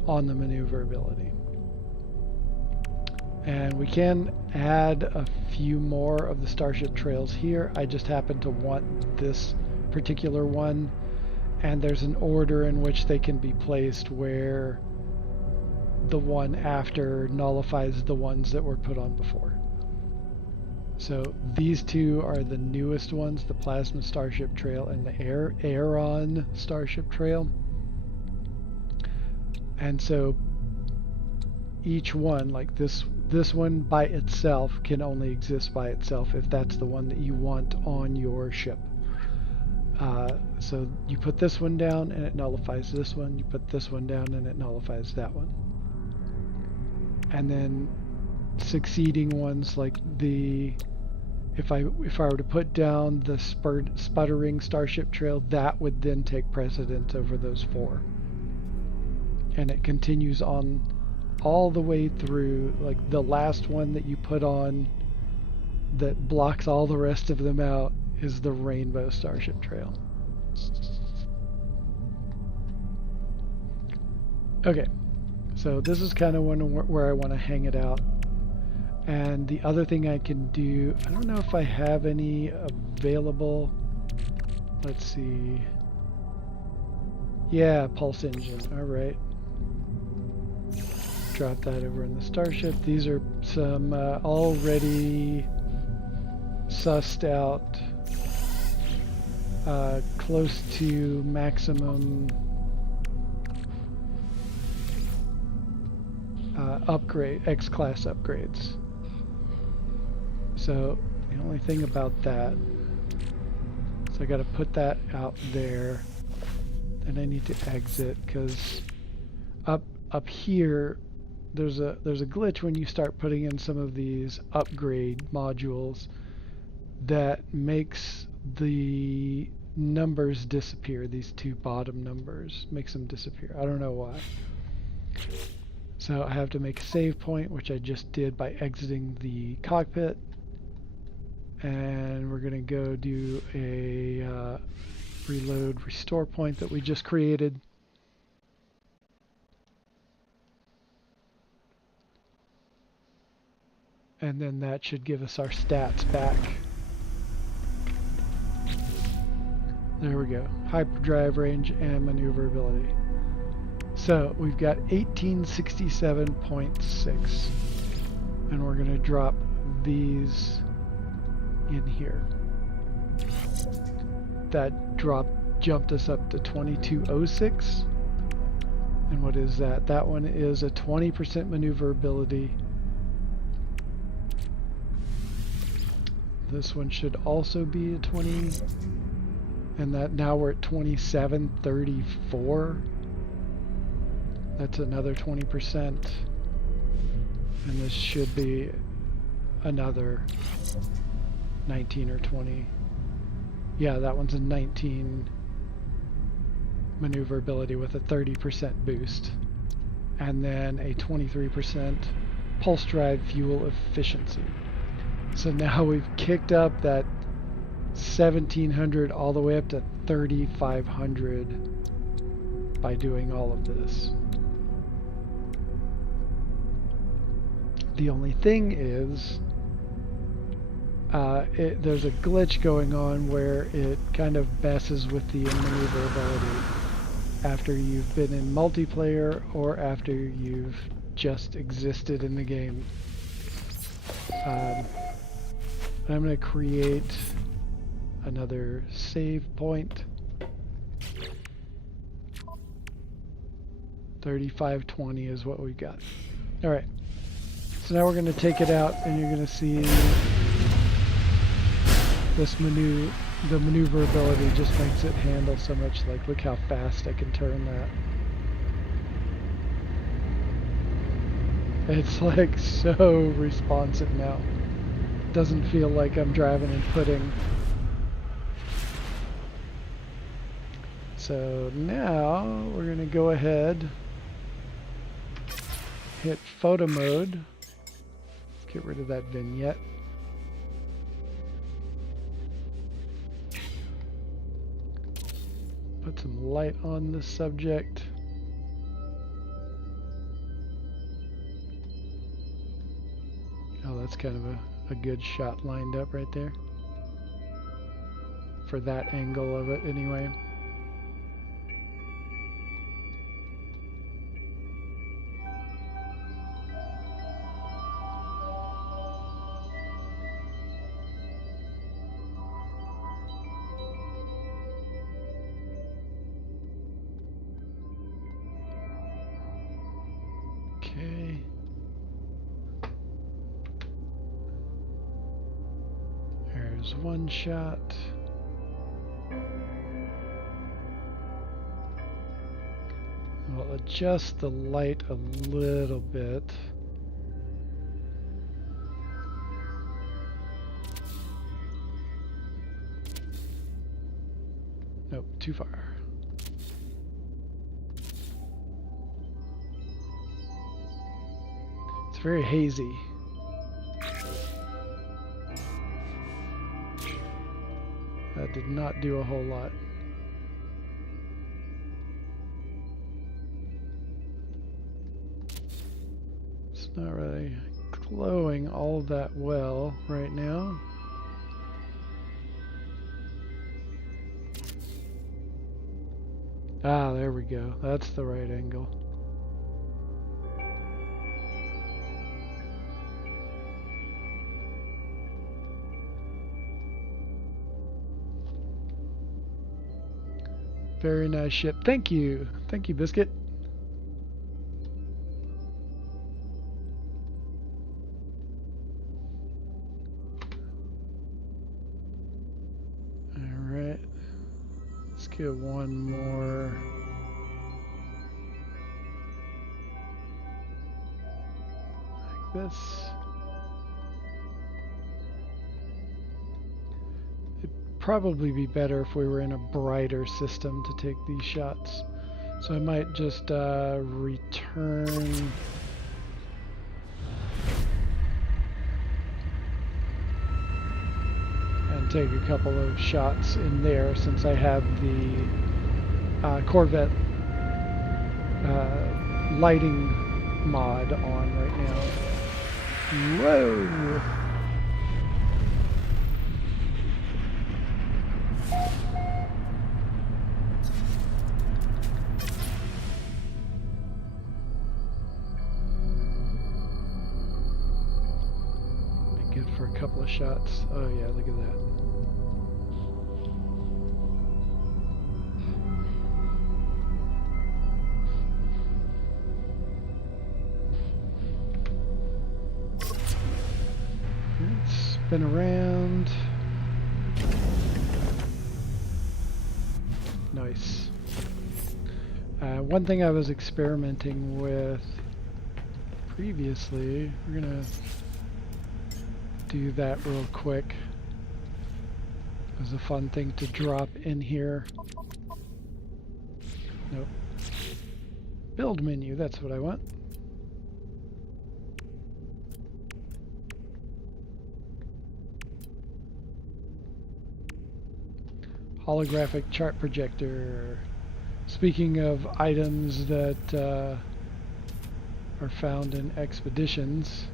on the maneuverability. And we can add a few more of the starship trails here. I just happen to want this particular one, and there's an order in which they can be placed where the one after nullifies the ones that were put on before. So these two are the newest ones, the Plasma Starship Trail and the Aeron Starship Trail. And so each one, like this one by itself, can only exist by itself if that's the one that you want on your ship. So you put this one down and it nullifies this one. You put this one down and it nullifies that one. And then succeeding ones like the, if I were to put down the sputtering Starship Trail, that would then take precedence over those four. And it continues on all the way through, like the last one that you put on that blocks all the rest of them out is the Rainbow Starship Trail. Okay, so this is kind of where I want to hang it out. And the other thing I can do, I don't know if I have any available. Let's see. Yeah, pulse engine. All right. Drop that over in the Starship. These are some already sussed out, close to maximum upgrade, X-class upgrades. So the only thing about that, so I got to put that out there. Then I need to exit because up here there's a glitch when you start putting in some of these upgrade modules that makes the numbers disappear. These two bottom numbers makes them disappear. I don't know why. So I have to make a save point, which I just did by exiting the cockpit. And we're going to go do a reload restore point that we just created. And then that should give us our stats back. There we go. Hyperdrive range and maneuverability. So we've got 1867.6. And we're going to drop these in here. That jumped us up to 2206. And what is that? That one is a 20% maneuverability. This one should also be a 20. And that now we're at 2734. That's another 20%. And this should be another 19 or 20. Yeah, that one's a 19 maneuverability with a 30% boost. And then a 23% pulse drive fuel efficiency. So now we've kicked up that 1700 all the way up to 3500 by doing all of this. The only thing is there's a glitch going on where it kind of messes with the maneuverability after you've been in multiplayer or after you've just existed in the game. I'm going to create another save point. 3520 is what we got. Alright, so now we're going to take it out and you're going to see this the maneuverability just makes it handle so much. Like, look how fast I can turn that. It's like so responsive now. Doesn't feel like I'm driving and putting. So now we're going to go ahead, hit photo mode. Let's get rid of that vignette. Put some light on the subject. Oh, that's kind of a good shot lined up right there. For that angle of it anyway. Okay. There's one shot. I'll adjust the light a little bit. Nope, too far. It's very hazy. That did not do a whole lot. It's not really glowing all that well right now. Ah, there we go. That's the right angle. Very nice ship. Thank you. Thank you, Biscuit. Alright. Let's get one more. Like this. probably be better if we were in a brighter system to take these shots. So I might just return. And take a couple of shots in there since I have the Corvette lighting mod on right now. Whoa! Be good for a couple of shots. Oh yeah, look at that. Spin around. Nice. One thing I was experimenting with previously, we're gonna do that real quick. It was a fun thing to drop in here. Nope. Build menu, that's what I want. Holographic chart projector. Speaking of items that are found in expeditions,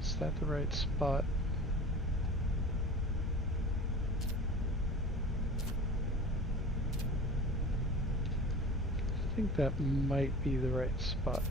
is that the right spot? I think that might be the right spot.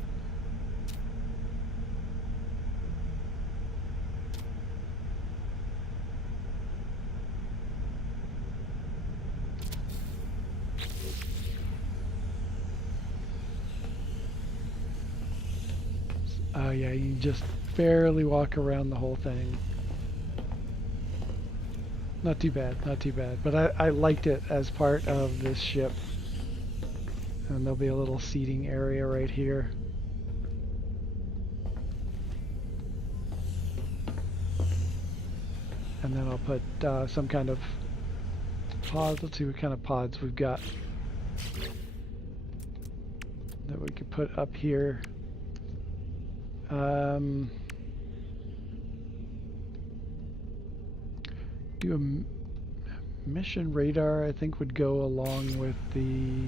Oh yeah, you just barely walk around the whole thing. Not too bad, not too bad. But I liked it as part of this ship. And there'll be a little seating area right here. And then I'll put some kind of pods. Let's see what kind of pods we've got that we could put up here. Do a mission radar, I think, would go along with the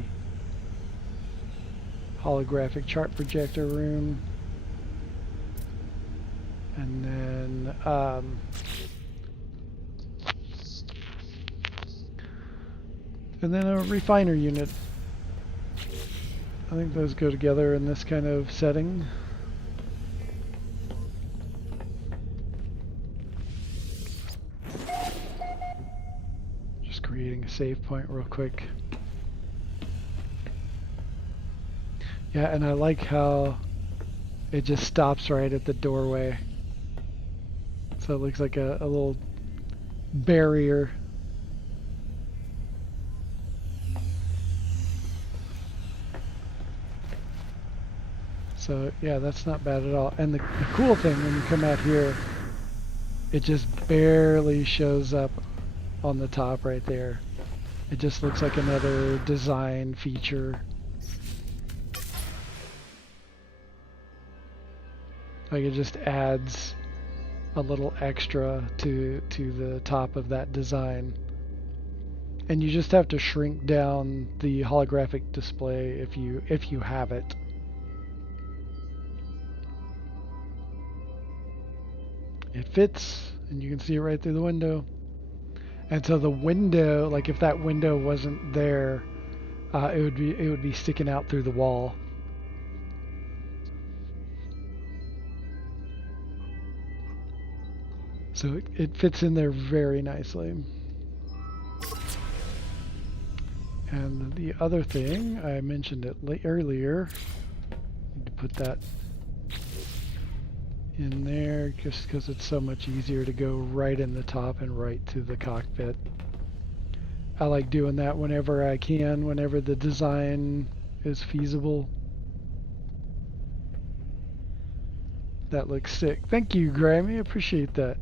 holographic chart projector room. And then a refiner unit. I think those go together in this kind of setting. Just creating a save point real quick. Yeah, and I like how it just stops right at the doorway. So it looks like a little barrier. So yeah, that's not bad at all. And the cool thing when you come out here, it just barely shows up on the top right there. It just looks like another design feature. Like it just adds a little extra to the top of that design. And you just have to shrink down the holographic display if you have it. It fits, and you can see it right through the window. And so the window, like if that window wasn't there, it would be sticking out through the wall. So it fits in there very nicely. And the other thing, I mentioned it earlier, need to put that in there just because it's so much easier to go right in the top and right to the cockpit. I like doing that whenever I can, whenever the design is feasible. That looks sick. Thank you, Grammy. I appreciate that.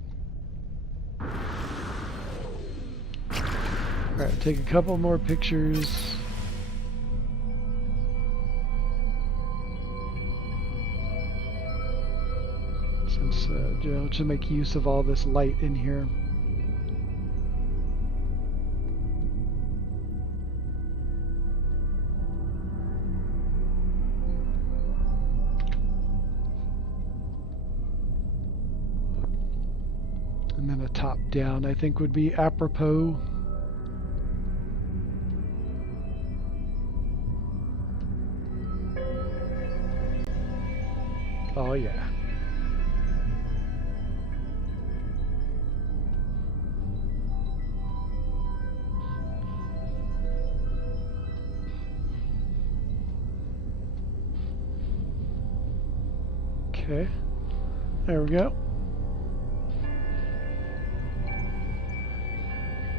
Alright, take a couple more pictures. Since, to make use of all this light in here. And then a top down, I think, would be apropos. Oh yeah. Okay. There we go.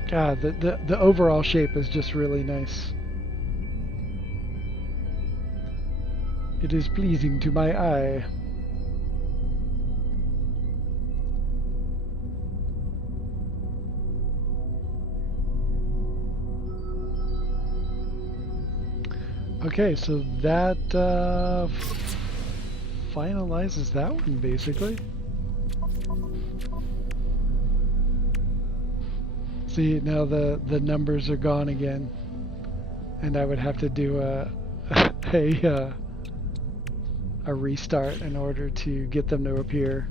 God, the overall shape is just really nice. It is pleasing to my eye. Okay, so that finalizes that one, basically. See, now the numbers are gone again, and I would have to do a restart in order to get them to appear.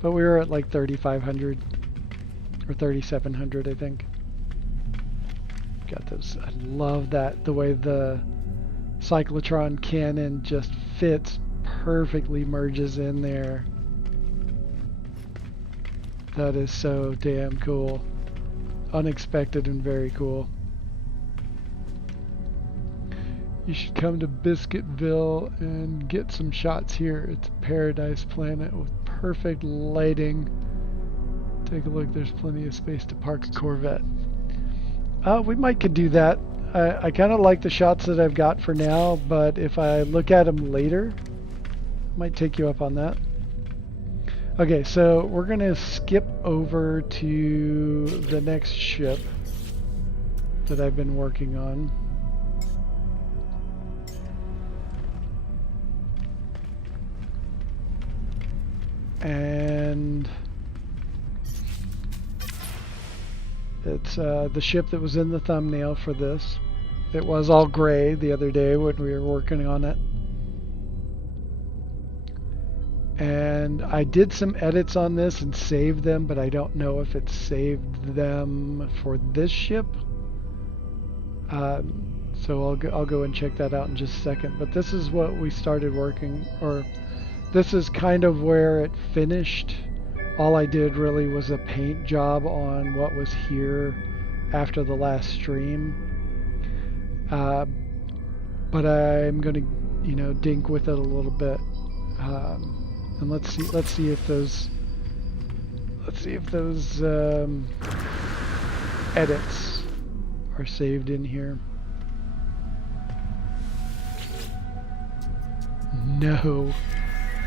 But we were at like 3,500 or 3,700, I think. Got those. I love that, the way the cyclotron cannon just fits perfectly, merges in there. That is so damn cool. Unexpected and very cool. You should come to Biscuitville and get some shots here. It's a paradise planet with perfect lighting. Take a look, there's plenty of space to park a Corvette. We could do that. I kind of like the shots that I've got for now, but if I look at them later, I might take you up on that. Okay, so we're going to skip over to the next ship that I've been working on. And it's the ship that was in the thumbnail for this. It was all gray the other day when we were working on it. And I did some edits on this and saved them, but I don't know if it saved them for this ship. So I'll go and check that out in just a second. But this is what we started working, or this is kind of where it finished. All I did really was a paint job on what was here after the last stream. But I'm gonna, dink with it a little bit. And let's see if those edits are saved in here. No,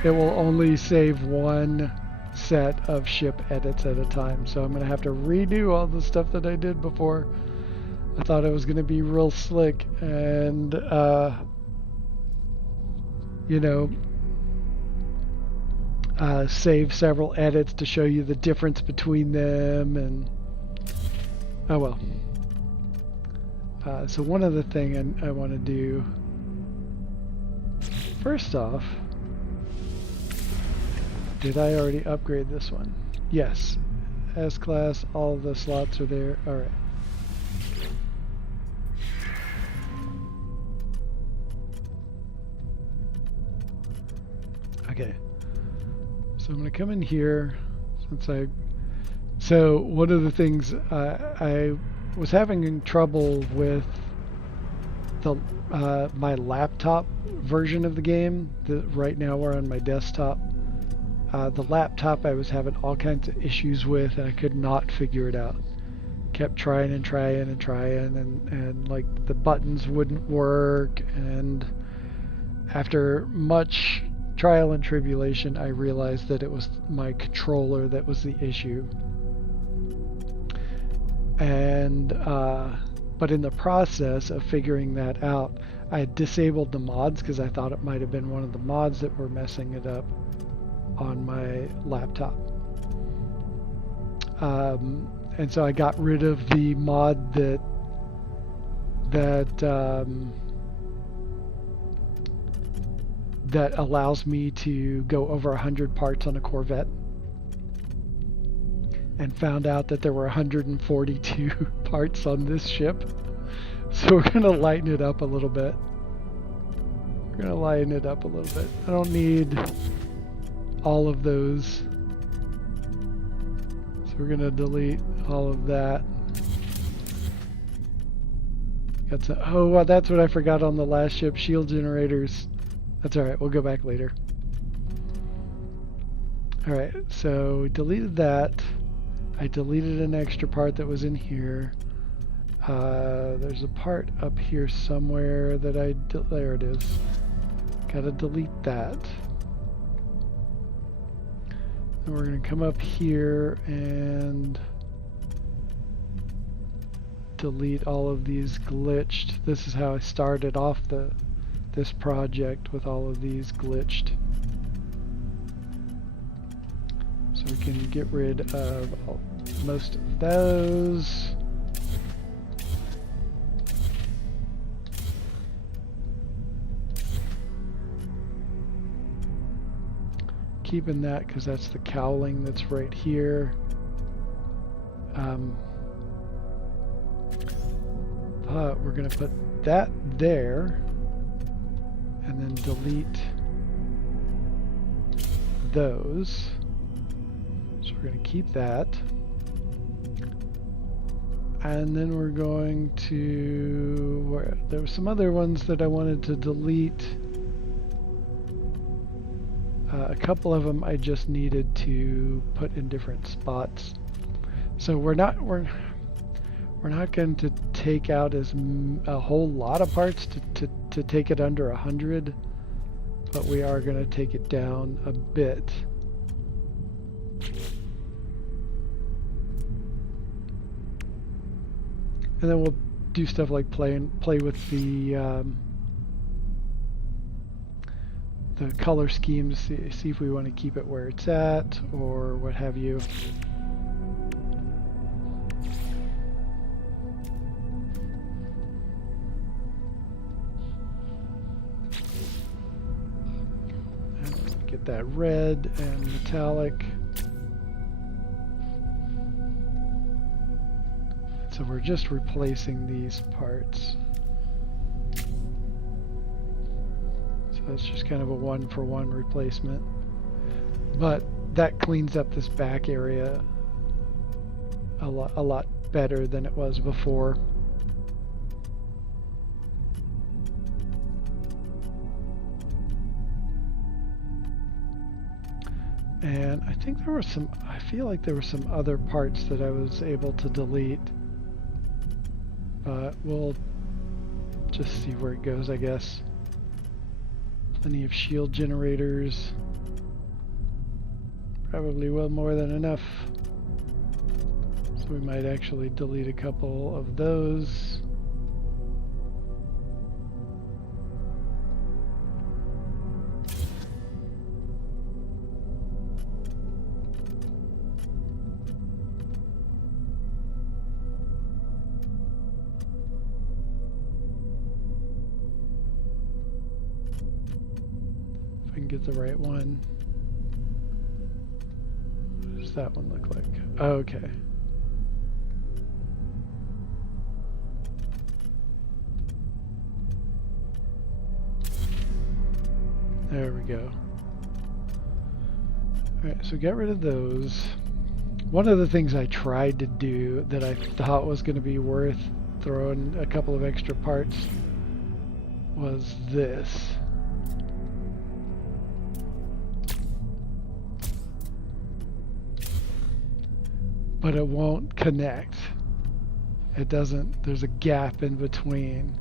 it will only save one set of ship edits at a time, so I'm gonna have to redo all the stuff that I did before. I thought it was gonna be real slick and save several edits to show you the difference between them, and oh well. So one other thing I want to do, first off, did I already upgrade this one? Yes. S-Class, all of the slots are there. Alright. Okay. So I'm going to come in here, so one of the things I was having trouble with my laptop version of the game. Right now we're on my desktop. The laptop I was having all kinds of issues with, and I could not figure it out. Kept trying and like the buttons wouldn't work, and after much trial and tribulation, I realized that it was my controller that was the issue. And but in the process of figuring that out, I had disabled the mods because I thought it might have been one of the mods that were messing it up on my laptop. And so I got rid of the mod that allows me to go over 100 parts on a Corvette, and found out that there were 142 parts on this ship. So we're going to lighten it up a little bit. I don't need all of those. So we're going to delete all of that. Oh, well, that's what I forgot on the last ship, shield generators. That's alright, we'll go back later. Alright, so we deleted that. I deleted an extra part that was in here. There's a part up here somewhere that there it is. Gotta delete that. And we're gonna come up here and delete all of these glitched. This is how I started off this project, with all of these glitched. So we can get rid of most of those. Keeping that because that's the cowling that's right here. But we're going to put that there and then delete those. So we're going to keep that. And then we're going to, there were some other ones that I wanted to delete. A couple of them I just needed to put in different spots. So we're not going to take out a whole lot of parts to take it under 100, but we are going to take it down a bit. And then we'll do stuff like play with the color scheme to see if we want to keep it where it's at or what have you. And get that red and metallic. So we're just replacing these parts. So it's just kind of a one-for-one replacement. But that cleans up this back area a lot better than it was before. And I think there were I feel like there were some other parts that I was able to delete. But we'll just see where it goes, I guess. Plenty of shield generators. Probably well more than enough. So we might actually delete a couple of those. Get the right one. What does that one look like? Oh, okay. There we go. Alright, so get rid of those. One of the things I tried to do that I thought was going to be worth throwing a couple of extra parts was this. But it won't connect. It doesn't, there's a gap in between.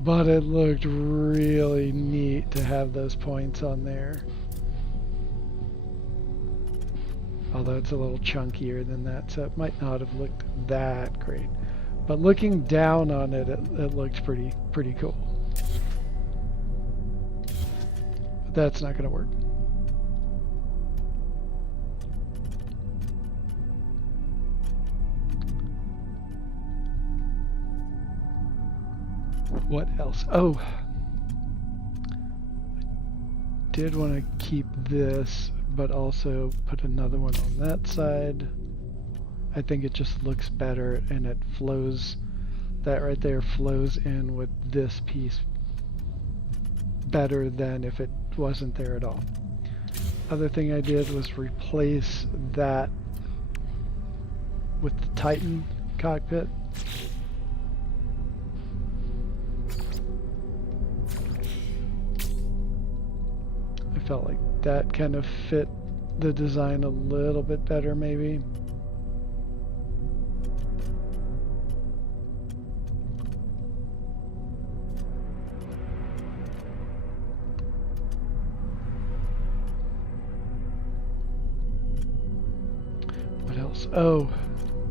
But it looked really neat to have those points on there. Although it's a little chunkier than that, so it might not have looked that great. But looking down on it, it looked pretty cool. But that's not going to work. What else? Oh, I did want to keep this, but also put another one on that side. I think it just looks better, and it flows, that right there flows in with this piece better than if it wasn't there at all. Other thing I did was replace that with the Titan cockpit. I felt like that kind of fit the design a little bit better, maybe. What else? Oh,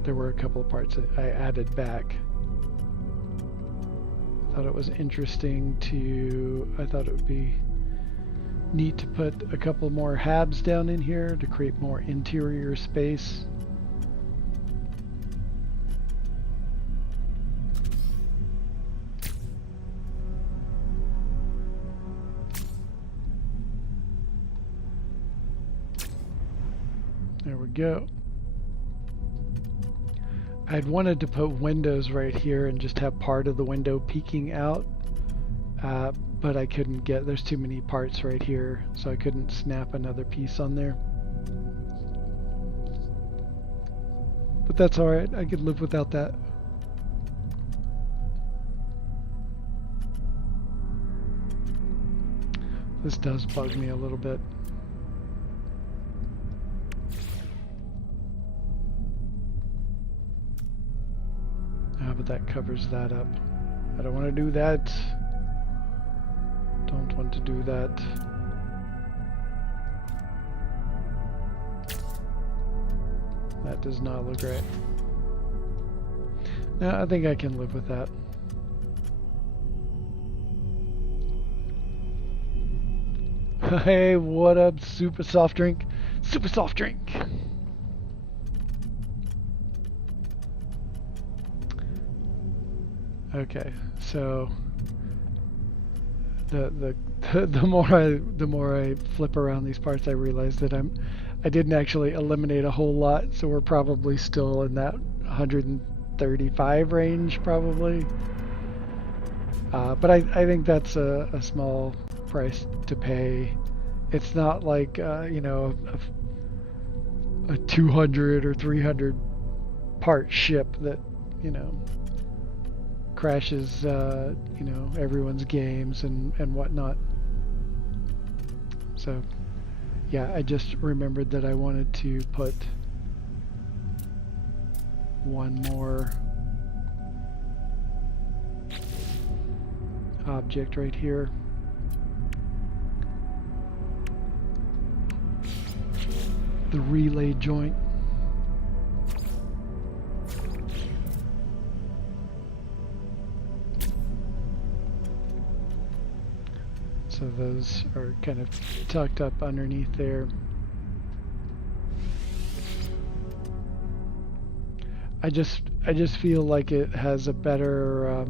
there were a couple of parts that I added back. I thought it was interesting I thought it would be neat to put a couple more habs down in here to create more interior space. There we go. I'd wanted to put windows right here and just have part of the window peeking out. But I couldn't get, there's too many parts right here, so I couldn't snap another piece on there. But that's alright, I could live without that. This does bug me a little bit. But that covers that up. I don't want to do that. Don't want to do that. That does not look right. No, I think I can live with that. Hey, what up, super soft drink? Super soft drink! Okay, so the more I flip around these parts, I realize that I didn't actually eliminate a whole lot, so we're probably still in that 135 range, probably. But I think that's a small price to pay. It's not like you know, a 200 or 300 part ship that, you know, crashes you know, everyone's games and whatnot. So yeah, I just remembered that I wanted to put one more object right here. The relay joint. So those are kind of tucked up underneath there. I just feel like it has a better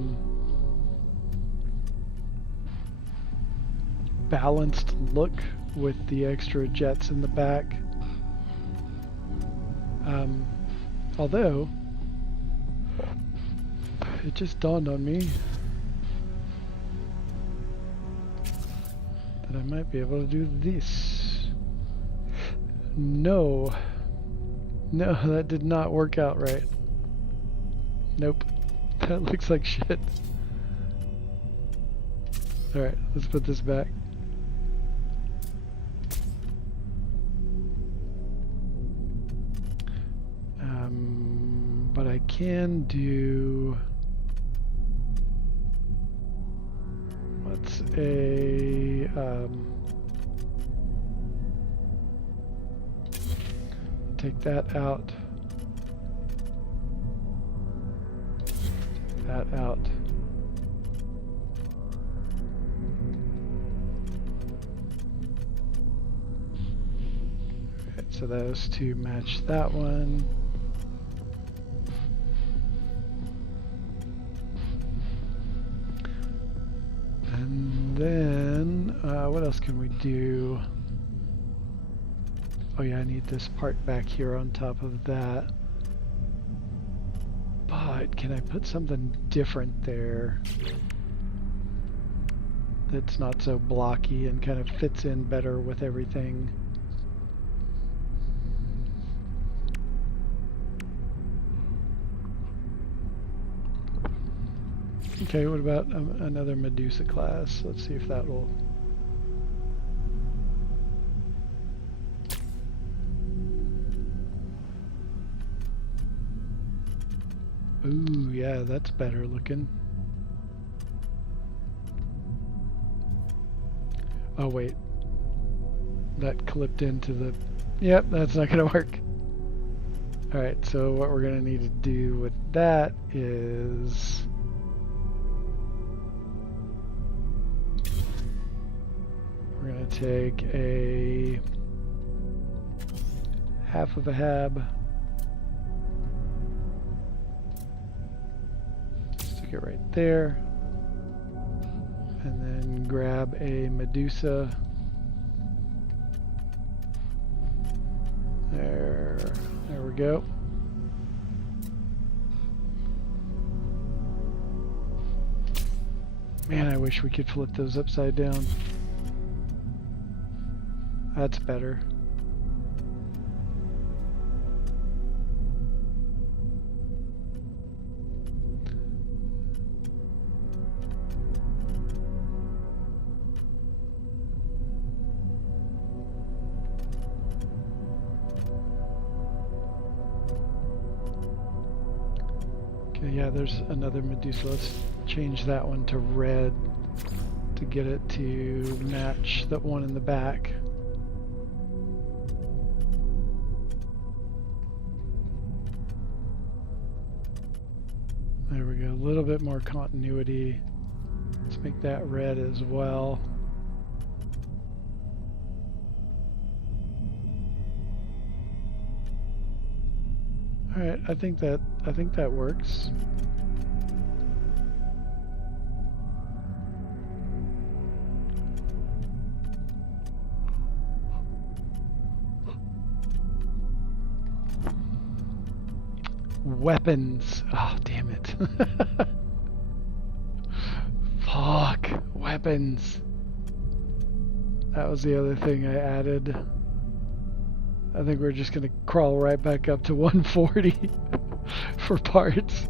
balanced look with the extra jets in the back. Although it just dawned on me that I might be able to do this. No, that did not work out right. Nope, that looks like shit. Alright, let's put this back. But I can do take that out. Take that out. Alright, so those two match that one. And then, what else can we do? Oh yeah, I need this part back here on top of that. But can I put something different there that's not so blocky and kind of fits in better with everything? Okay, what about another Medusa class? Let's see if that will... Ooh, yeah, that's better looking. Oh, wait. That clipped into the... Yep, that's not going to work. Alright, so what we're going to need to do with that is... We're going to take a half of a hab, stick it right there, and then grab a Medusa. There we go. Man, I wish we could flip those upside down. That's better. Okay, yeah, there's another Medusa. Let's change that one to red to get it to match the one in the back. There we go, a little bit more continuity. Let's make that red as well. All right, I think that works. Weapons. Oh, damn it. Fuck. Weapons. That was the other thing I added. I think we're just going to crawl right back up to 140 for parts.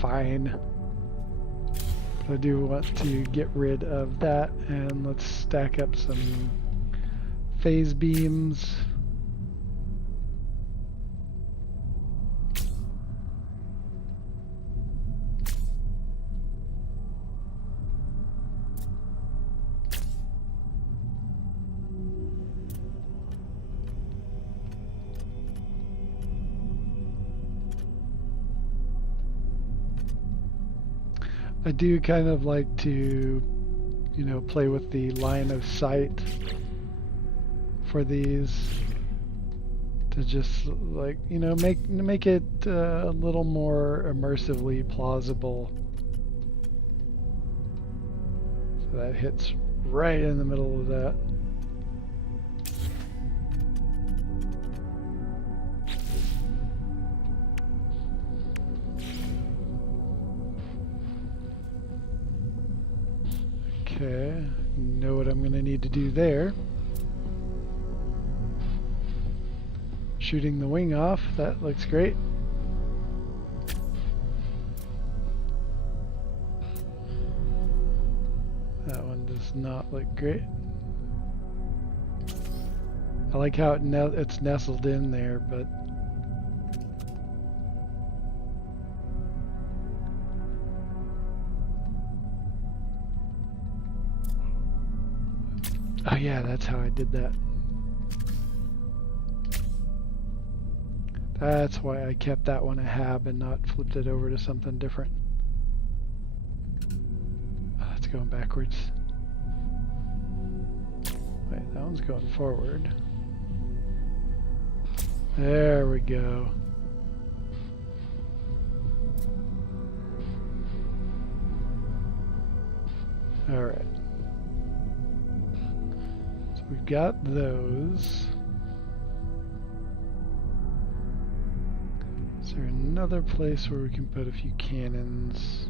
Fine. But I do want to get rid of that, and let's stack up some phase beams. I do kind of like to, you know, play with the line of sight for these to just like, you know, make it a little more immersively plausible. So that hits right in the middle of that. Okay, know what I'm going to need to do there. Shooting the wing off, that looks great. That one does not look great. I like how it's nestled in there, but oh yeah, that's how I did that. That's why I kept that one a hab and not flipped it over to something different. Oh, that's going backwards. Wait, that one's going forward. There we go. Alright. So we've got those. Is there another place where we can put a few cannons?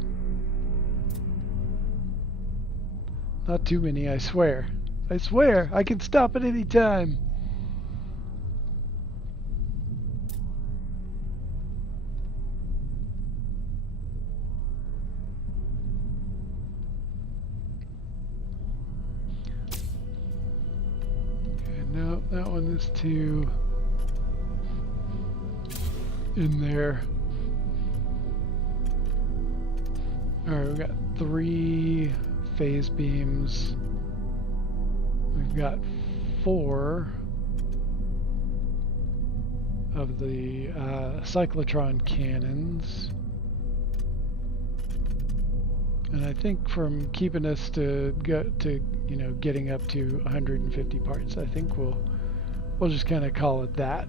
Not too many, I swear. I swear, I can stop at any time. Okay, no, that one is too in there. Alright, we've got 3 phase beams. We've got 4 of the cyclotron cannons. And I think from keeping us to getting up to 150 parts, I think we'll just kind of call it that.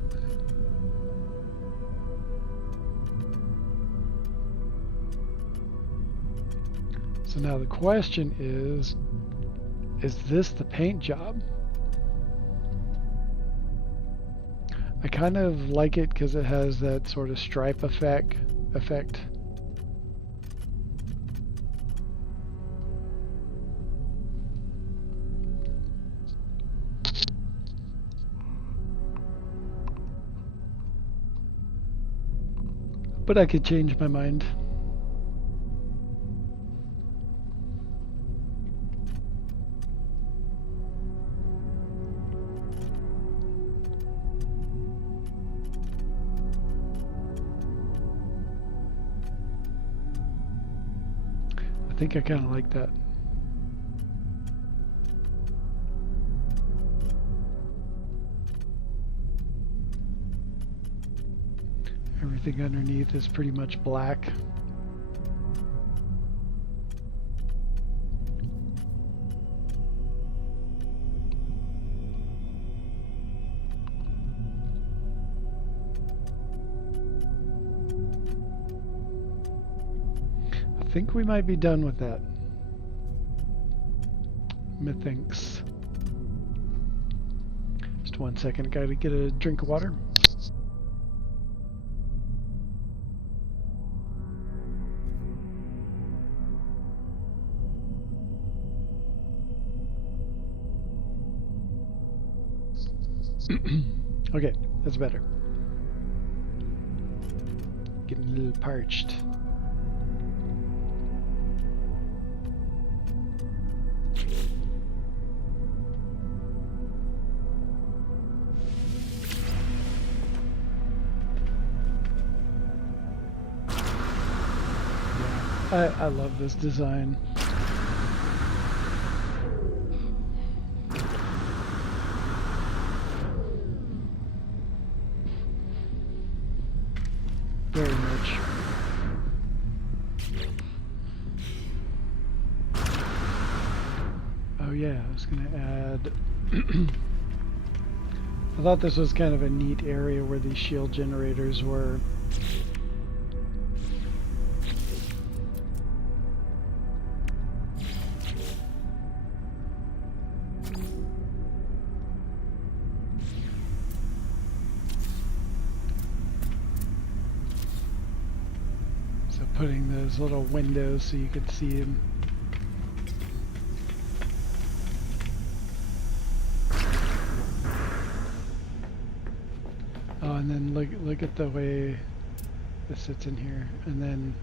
So now the question is this the paint job? I kind of like it because it has that sort of stripe effect. But I could change my mind. I think I kind of like that. Everything underneath is pretty much black. I think we might be done with that. Methinks. Just 1 second, gotta get a drink of water. Okay, that's better. Getting a little parched. Yeah, I love this design. Very much. Oh yeah, I was gonna add I thought this was kind of a neat area where these shield generators were. Putting those little windows so you could see them. Oh, and then look at the way this sits in here, and then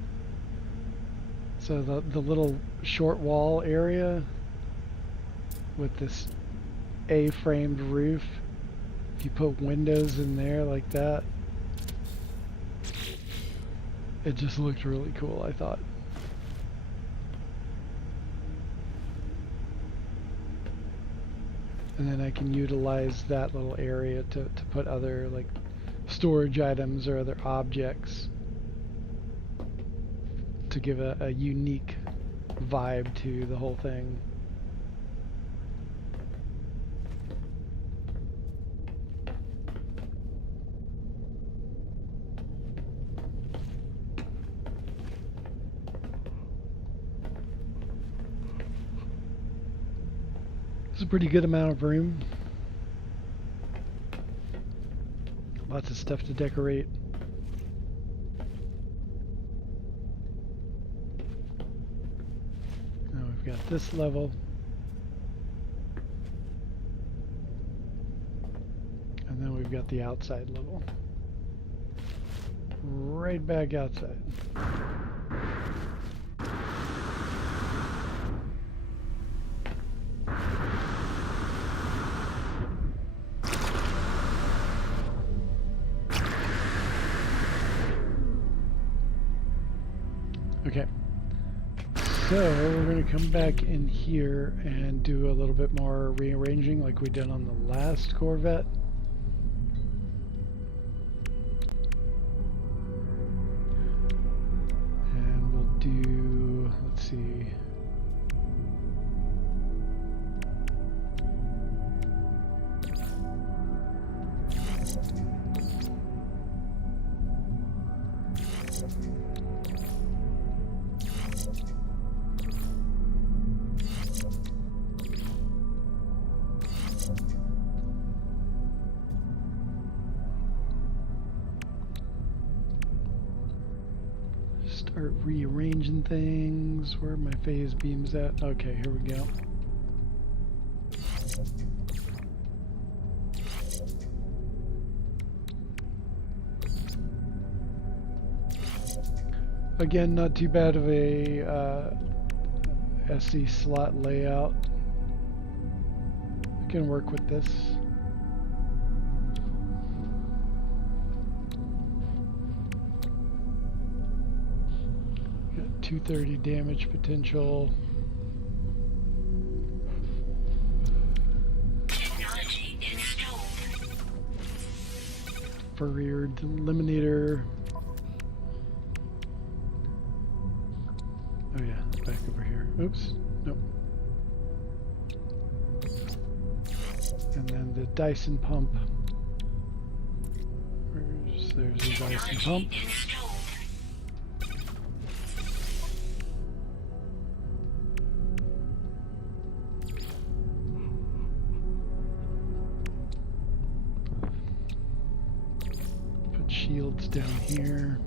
so the little short wall area with this A-framed roof. If you put windows in there like that, it just looked really cool, I thought. And then I can utilize that little area to put other like storage items or other objects to give a unique vibe to the whole thing. It's a pretty good amount of room. Lots of stuff to decorate. Now we've got this level. And then we've got the outside level. Right back outside. Okay, so we're going to come back in here and do a little bit more rearranging like we did on the last Corvette. And we'll do, let's see. Start rearranging things. Where are my phase beams at? Okay, here we go. Again, not too bad of a SC slot layout. I can work with this. Got 230 damage potential. Fourier eliminator. Oh yeah, back over here. Oops, nope. And then the Dyson pump. There's the Dyson pump. Put shields down here.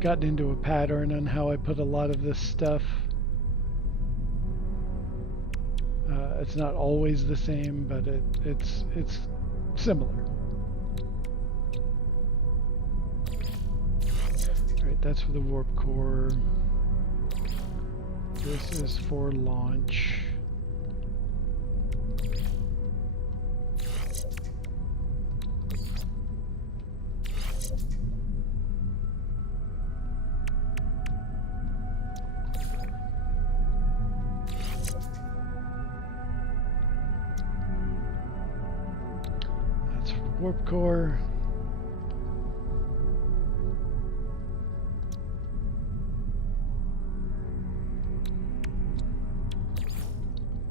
Gotten into a pattern on how I put a lot of this stuff. It's not always the same, but it's similar. Alright, that's for the warp core. This is for launch. Warp core.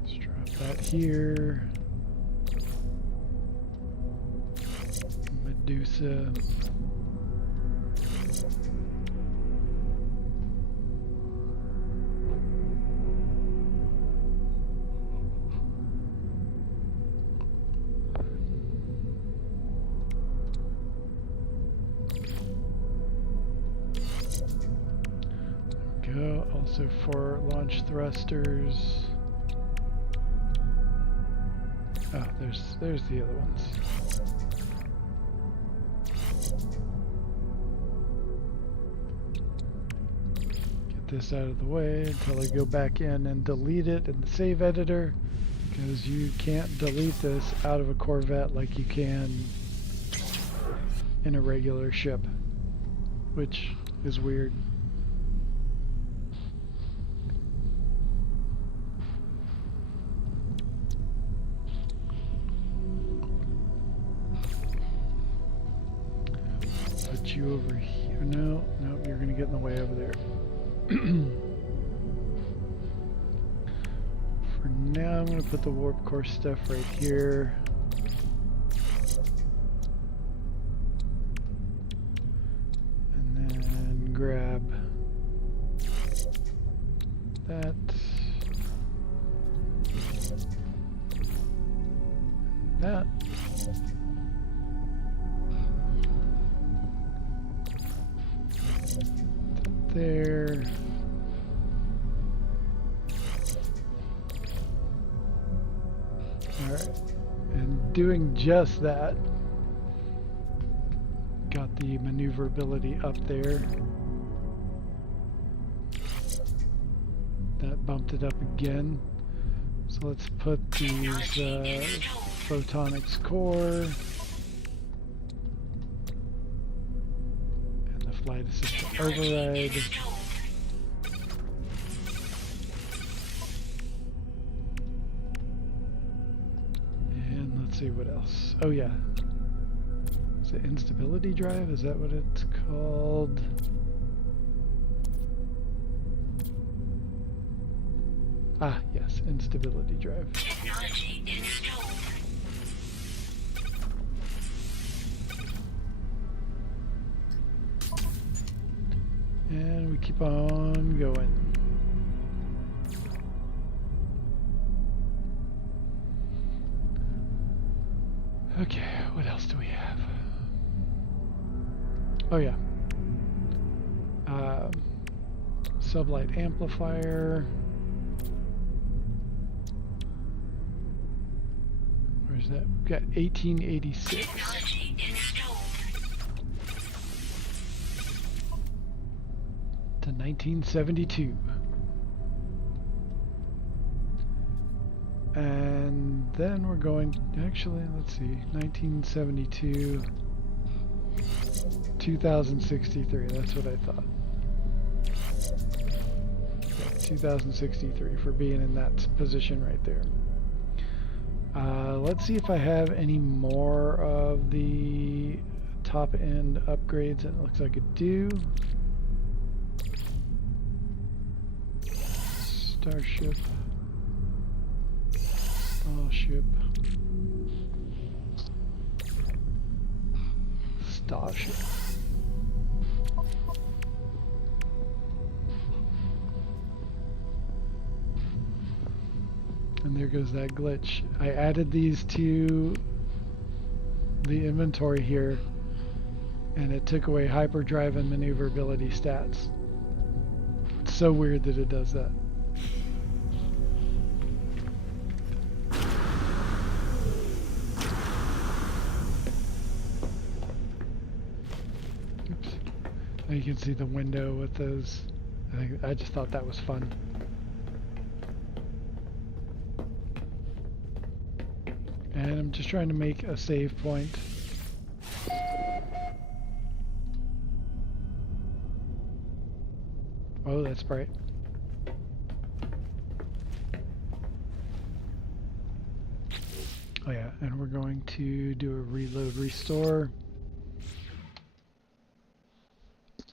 Let's drop that here. Medusa. Also for launch thrusters. Oh, there's the other ones. Get this out of the way until I go back in and delete it in the save editor, because you can't delete this out of a Corvette like you can in a regular ship, which is weird. put you over here. No, you're gonna get in the way over there. For now, I'm gonna put the warp core stuff right here. And then grab that. That. There. Alright. And doing just that, got the maneuverability up there. That bumped it up again. So let's put these photonics core and the flight assistant override. And let's see what else. Oh yeah. Is it instability drive? Is that what it's called? Ah, yes, instability drive. Technology installed. And we keep on going. Okay, what else do we have? Oh yeah. Sublight amplifier. Where's that? We've got 1886. Technology installed. To 1972. And then we're going, actually, let's see, 1972, 2063, that's what I thought. Yeah, 2063 for being in that position right there. Let's see if I have any more of the top end upgrades. It looks like I do. Starship. Starship. Starship. And there goes that glitch. I added these to the inventory here, and it took away hyperdrive and maneuverability stats. It's so weird that it does that. Oops. Now you can see the window with those. I just thought that was fun. And I'm just trying to make a save point. Oh, that's bright. Oh yeah, and we're going to do a reload restore.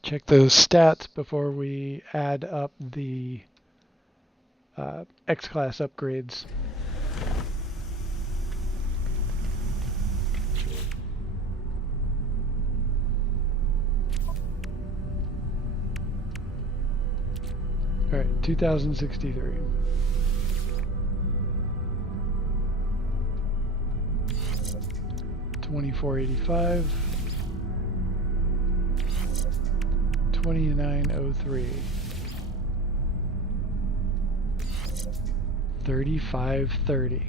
Check those stats before we add up the X-Class upgrades. Alright, 2063. $24.85. 29.03. 35.30.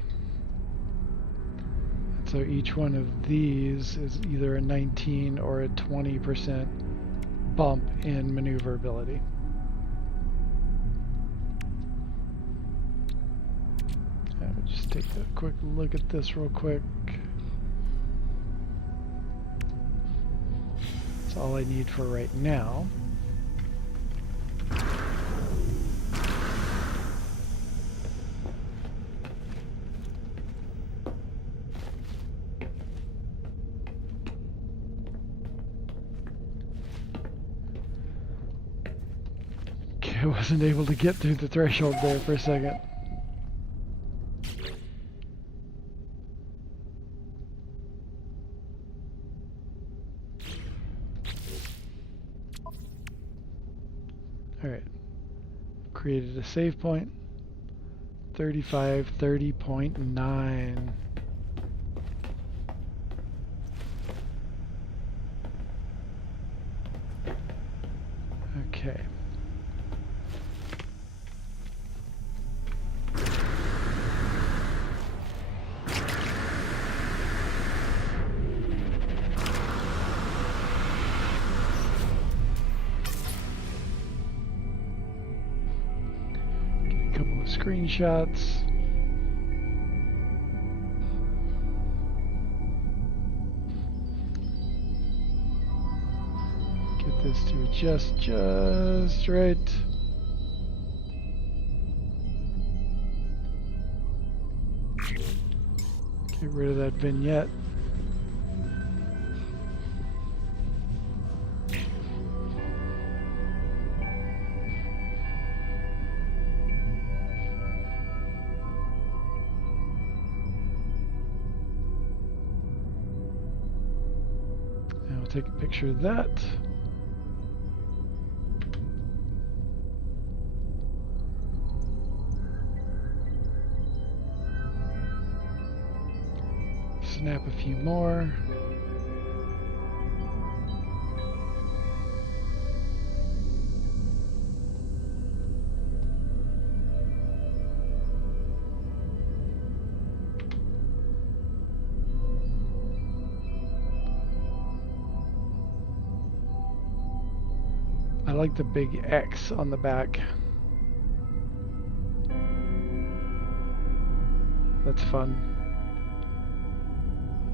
So each one of these is either a 19 or a 20% bump in maneuverability. Just take a quick look at this real quick. That's all I need for right now. I wasn't able to get through the threshold there for a second. Alright. Created a save point. 30.9. Okay. Get a couple of screenshots. Get this to adjust just right. Get rid of that vignette. And I'll take a picture of that. Snap a few more. I like the big X on the back. That's fun.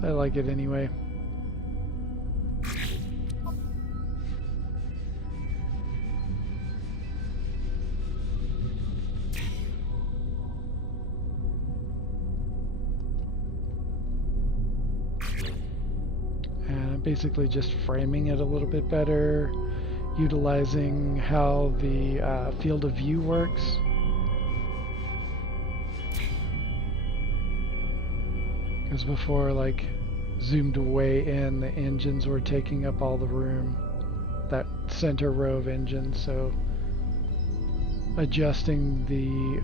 I like it anyway. And I'm basically just framing it a little bit better, utilizing how the field of view works. Because before, like, zoomed way in, the engines were taking up all the room, that center row of engines, so adjusting the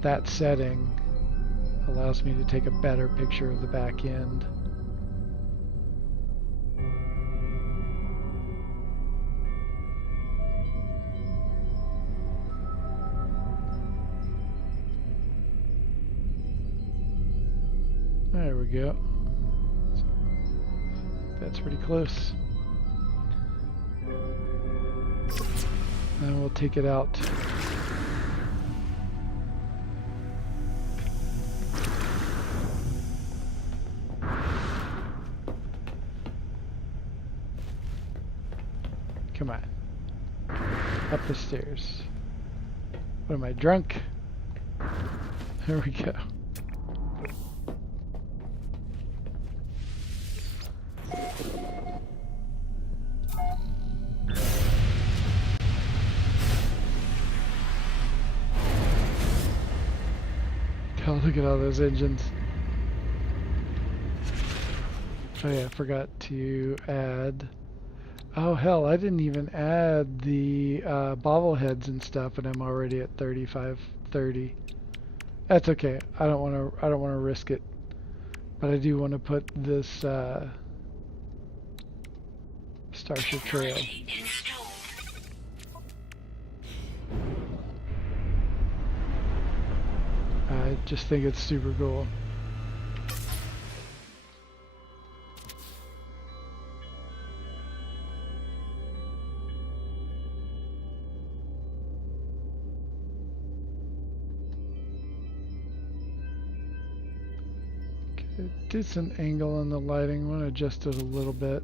that setting allows me to take a better picture of the back end. There we go. That's pretty close. Then we'll take it out. Come on. Up the stairs. What am I, drunk? There we go. Oh, look at all those engines. Oh yeah, I forgot to add... Oh hell, I didn't even add the bobbleheads and stuff, and I'm already at 3530. That's okay. I don't want to risk it. But I do want to put this Starship Trail. I just think it's super cool. Okay, decent angle on the lighting. I want to adjust it a little bit.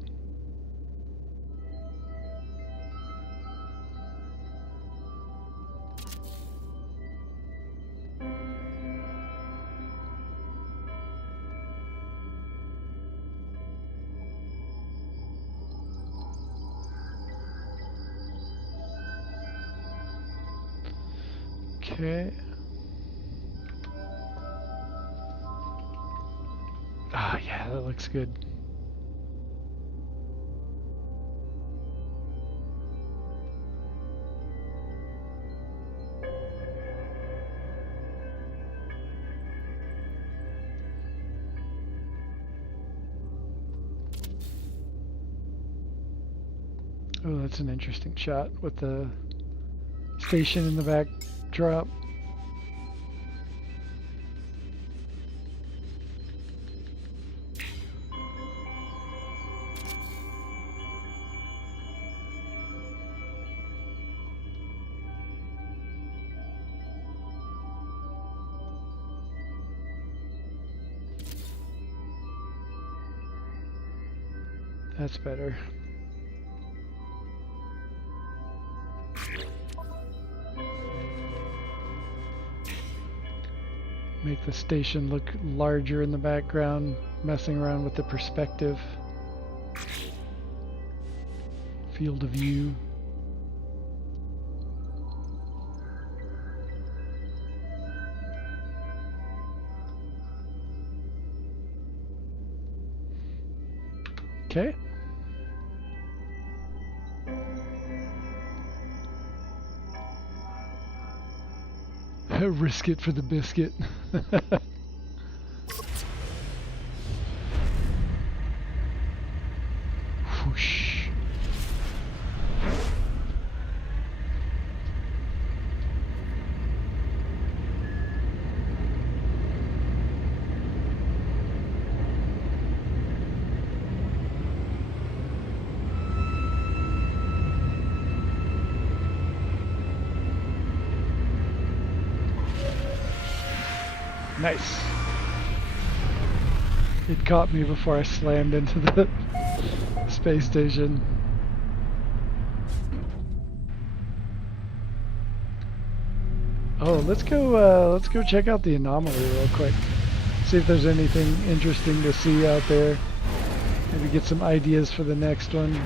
Okay. Ah, yeah, that looks good. Oh, that's an interesting shot with the station in the backdrop. That's better. Make the station look larger in the background, messing around with the perspective. Field of view. Okay. Risk it for the biscuit. Whoosh. Nice. It caught me before I slammed into the space station. Oh, let's go check out the anomaly real quick. See if there's anything interesting to see out there. Maybe get some ideas for the next one.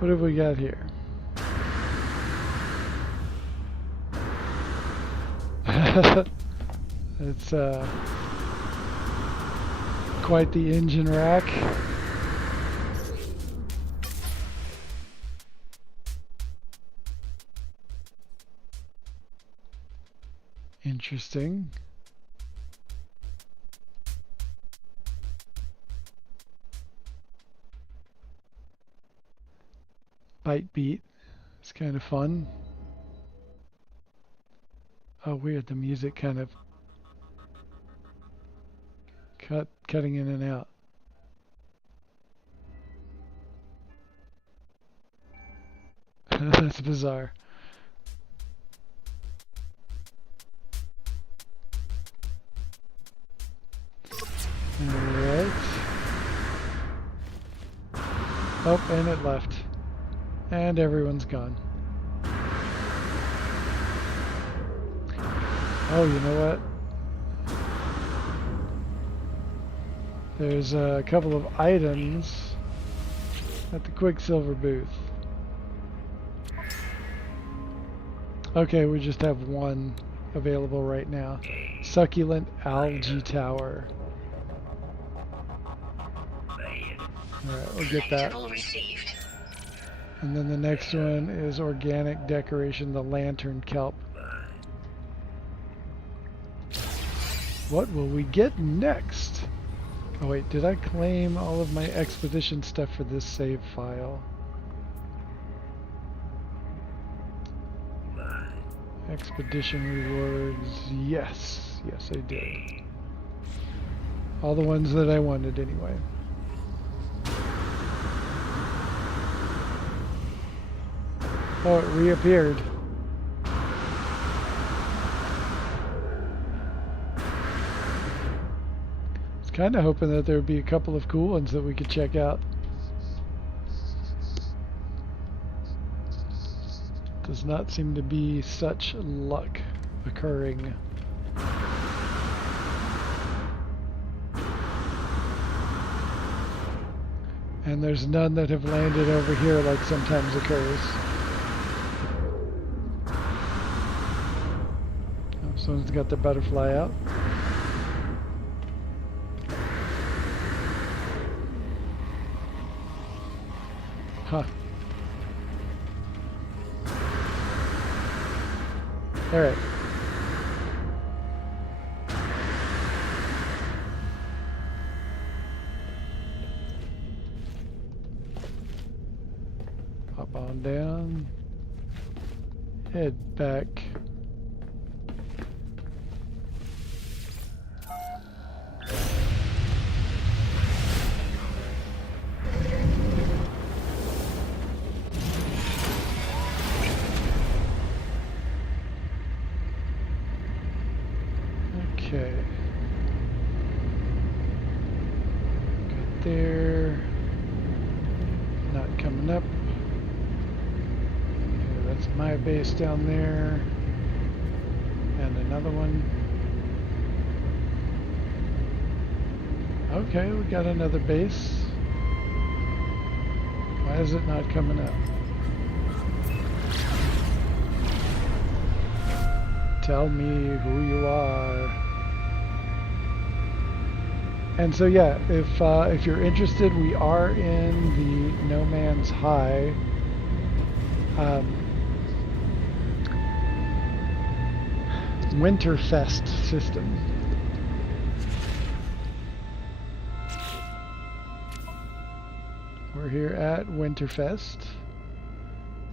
What have we got here? It's quite the engine rack. Interesting. Bite beat. It's kind of fun. Oh, weird. The music kind of cutting in and out. That's bizarre. Alright. Oh, and it left. And everyone's gone. Oh, you know what? There's a couple of items at the Quicksilver booth. Okay, we just have one available right now. Succulent Algae Tower. Alright, we'll get that. And then the next one is Organic Decoration, the Lantern Kelp. What will we get next? Oh wait, did I claim all of my expedition stuff for this save file? Expedition rewards, yes, yes I did. All the ones that I wanted anyway. Oh, it reappeared. I was kind of hoping that there would be a couple of cool ones that we could check out. Does not seem to be such luck occurring. And there's none that have landed over here like sometimes occurs. Oh, someone's got the butterfly out. Huh. Alright. Hop on down. Head back. Okay. Got there. Not coming up. Okay, that's my base down there. And another one. Okay, we got another base. Why is it not coming up? Tell me who you are. And so yeah, if you're interested, we are in the No Man's High. Winterfest system. We're here at Winterfest.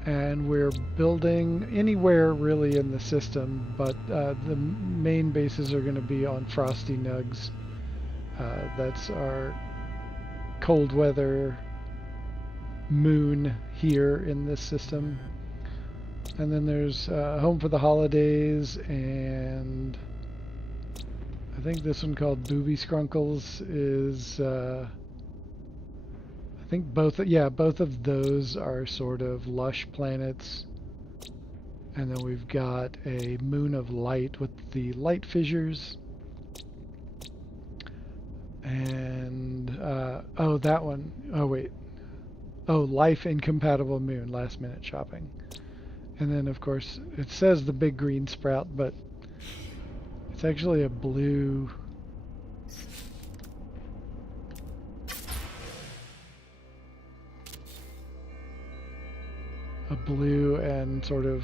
And we're building anywhere really in the system, but the main bases are going to be on Frosty Nugs. That's our cold weather moon here in this system. And then there's Home for the Holidays, and I think this one called Booby Scrunkles is... I think both of those are sort of lush planets. And then we've got a Moon of Light with the light fissures. And, oh, that one. Oh, wait. Oh, Life Incompatible Moon, last minute shopping. And then, of course, it says the big green sprout, but it's actually a blue... a blue and sort of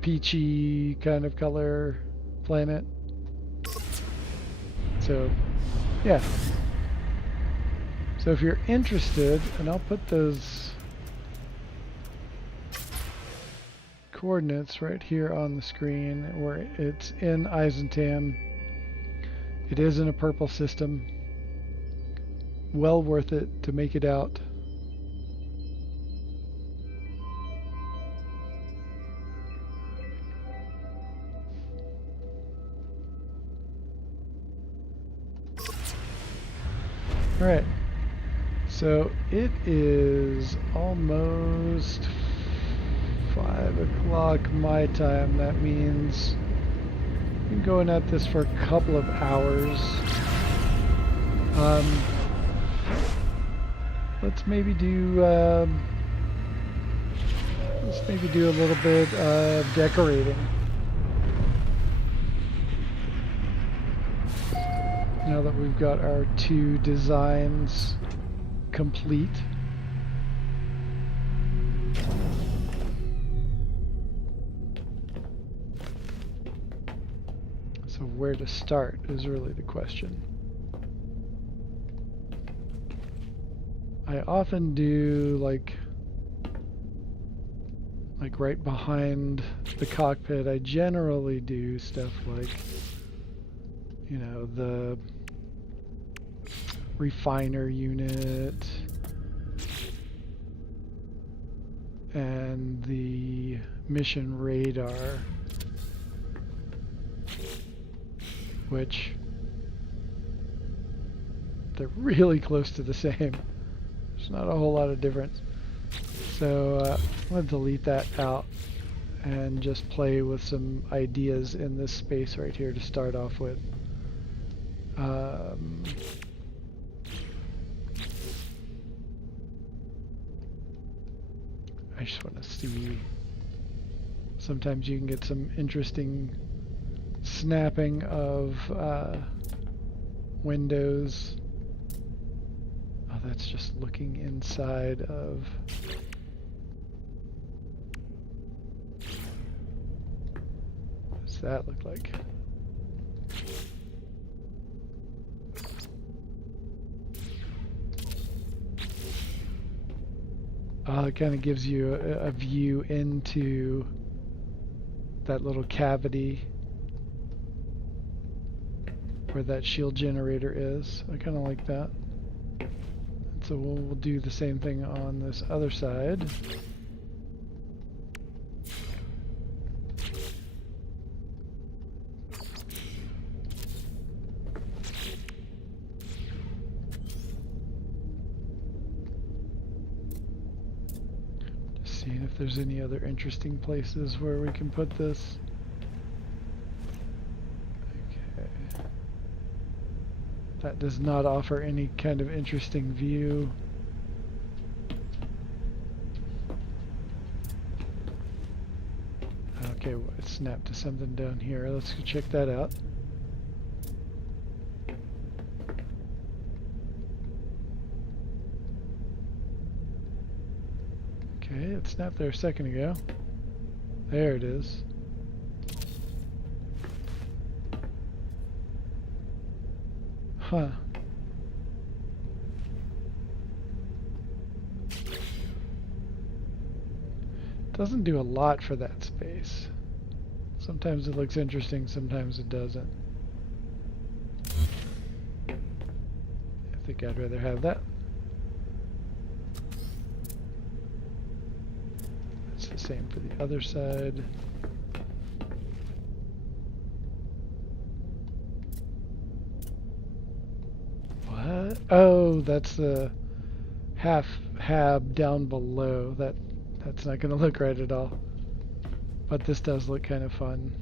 peachy kind of color planet. So, yeah. So if you're interested, and I'll put those coordinates right here on the screen where it's in Eisentam. It is in a purple system. Well worth it to make it out. Alright, so it is almost 5 o'clock my time. That means I've been going at this for a couple of hours. Let's maybe do a little bit of decorating. Now that we've got our 2 designs complete. So where to start is really the question. I often do like right behind the cockpit. I generally do stuff like, you know, the refiner unit and the mission radar, which they're really close to the same. There's not a whole lot of difference. So I'm going to delete that out and just play with some ideas in this space right here to start off with. I just want to see, sometimes you can get some interesting snapping of windows. Oh, that's just looking inside of... What does that look like? It kind of gives you a view into that little cavity where that shield generator is. I kind of like that. And so we'll do the same thing on this other side. Seeing if there's any other interesting places where we can put this. Okay. That does not offer any kind of interesting view. Okay, well, it snapped to something down here. Let's go check that out. Okay, it snapped there a second ago. There it is. Huh. Doesn't do a lot for that space. Sometimes it looks interesting, sometimes it doesn't. I think I'd rather have that. It's the same for the other side. What? Oh, that's the half hab down below. That's not going to look right at all. But this does look kind of fun.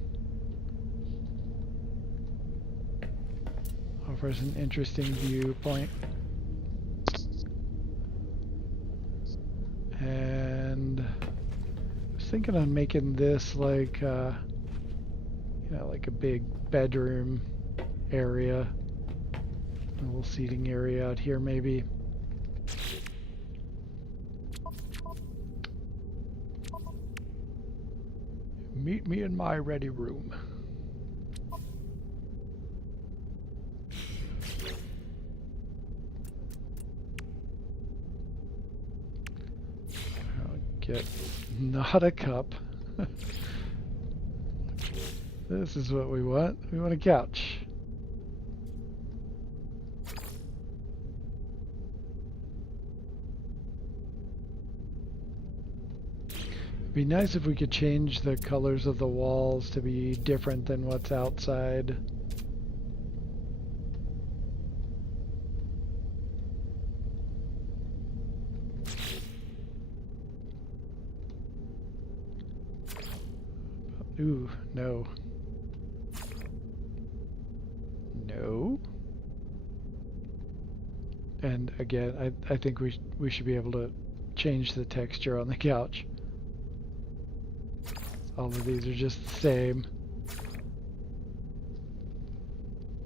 Offers an interesting viewpoint. And I was thinking on making this like, you know, like a big bedroom area. A little seating area out here maybe. Meet me in my ready room. I'll get not a cup. This is what we want. We want a couch. It'd be nice if we could change the colors of the walls to be different than what's outside. Ooh, no. No. And again, I think we should be able to change the texture on the couch. All of these are just the same.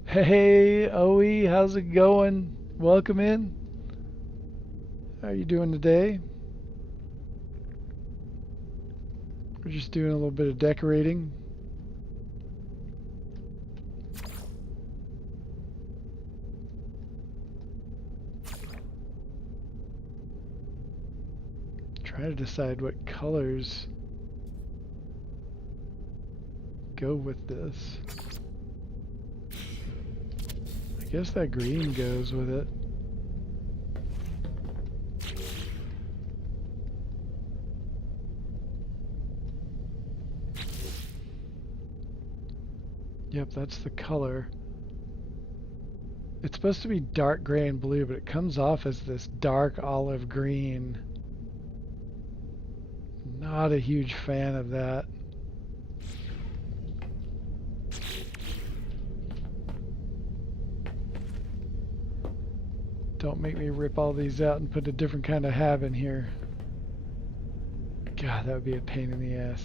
Hey, Oe, how's it going? Welcome in. How are you doing today? We're just doing a little bit of decorating. Trying to decide what colors go with this. I guess that green goes with it. Yep, that's the color. It's supposed to be dark gray and blue, but it comes off as this dark olive green. Not a huge fan of that. Don't make me rip all these out and put a different kind of hab in here. God, that would be a pain in the ass.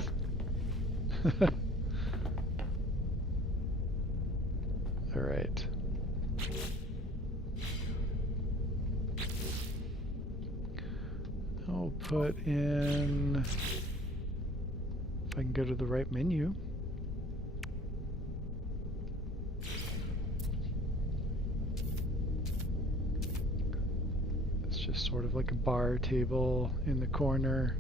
All right. I'll put in, if I can go to the right menu. It's just sort of like a bar table in the corner.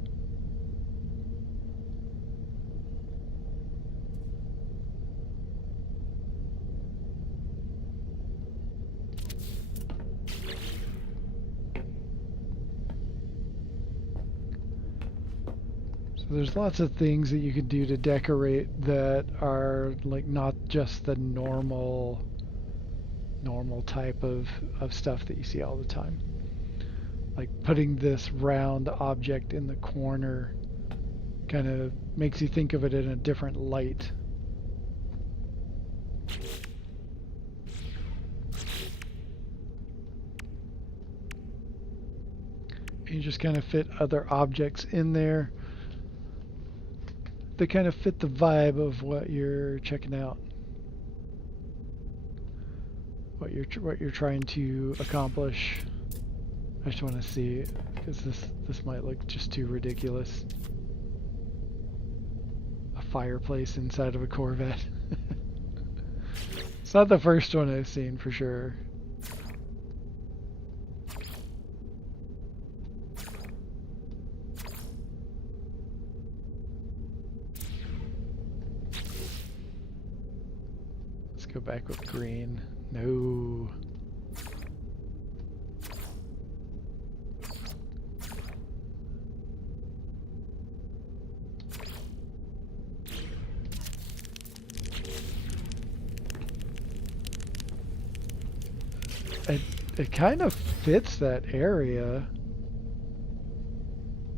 There's lots of things that you could do to decorate that are like not just the normal type of stuff that you see all the time. Like putting this round object in the corner kind of makes you think of it in a different light. And you just kind of fit other objects in there. They kind of fit the vibe of what you're checking out, what you're trying to accomplish. I just want to see, because this might look just too ridiculous. A fireplace inside of a Corvette. It's not the first one I've seen for sure. Go back with green. No. It kind of fits that area.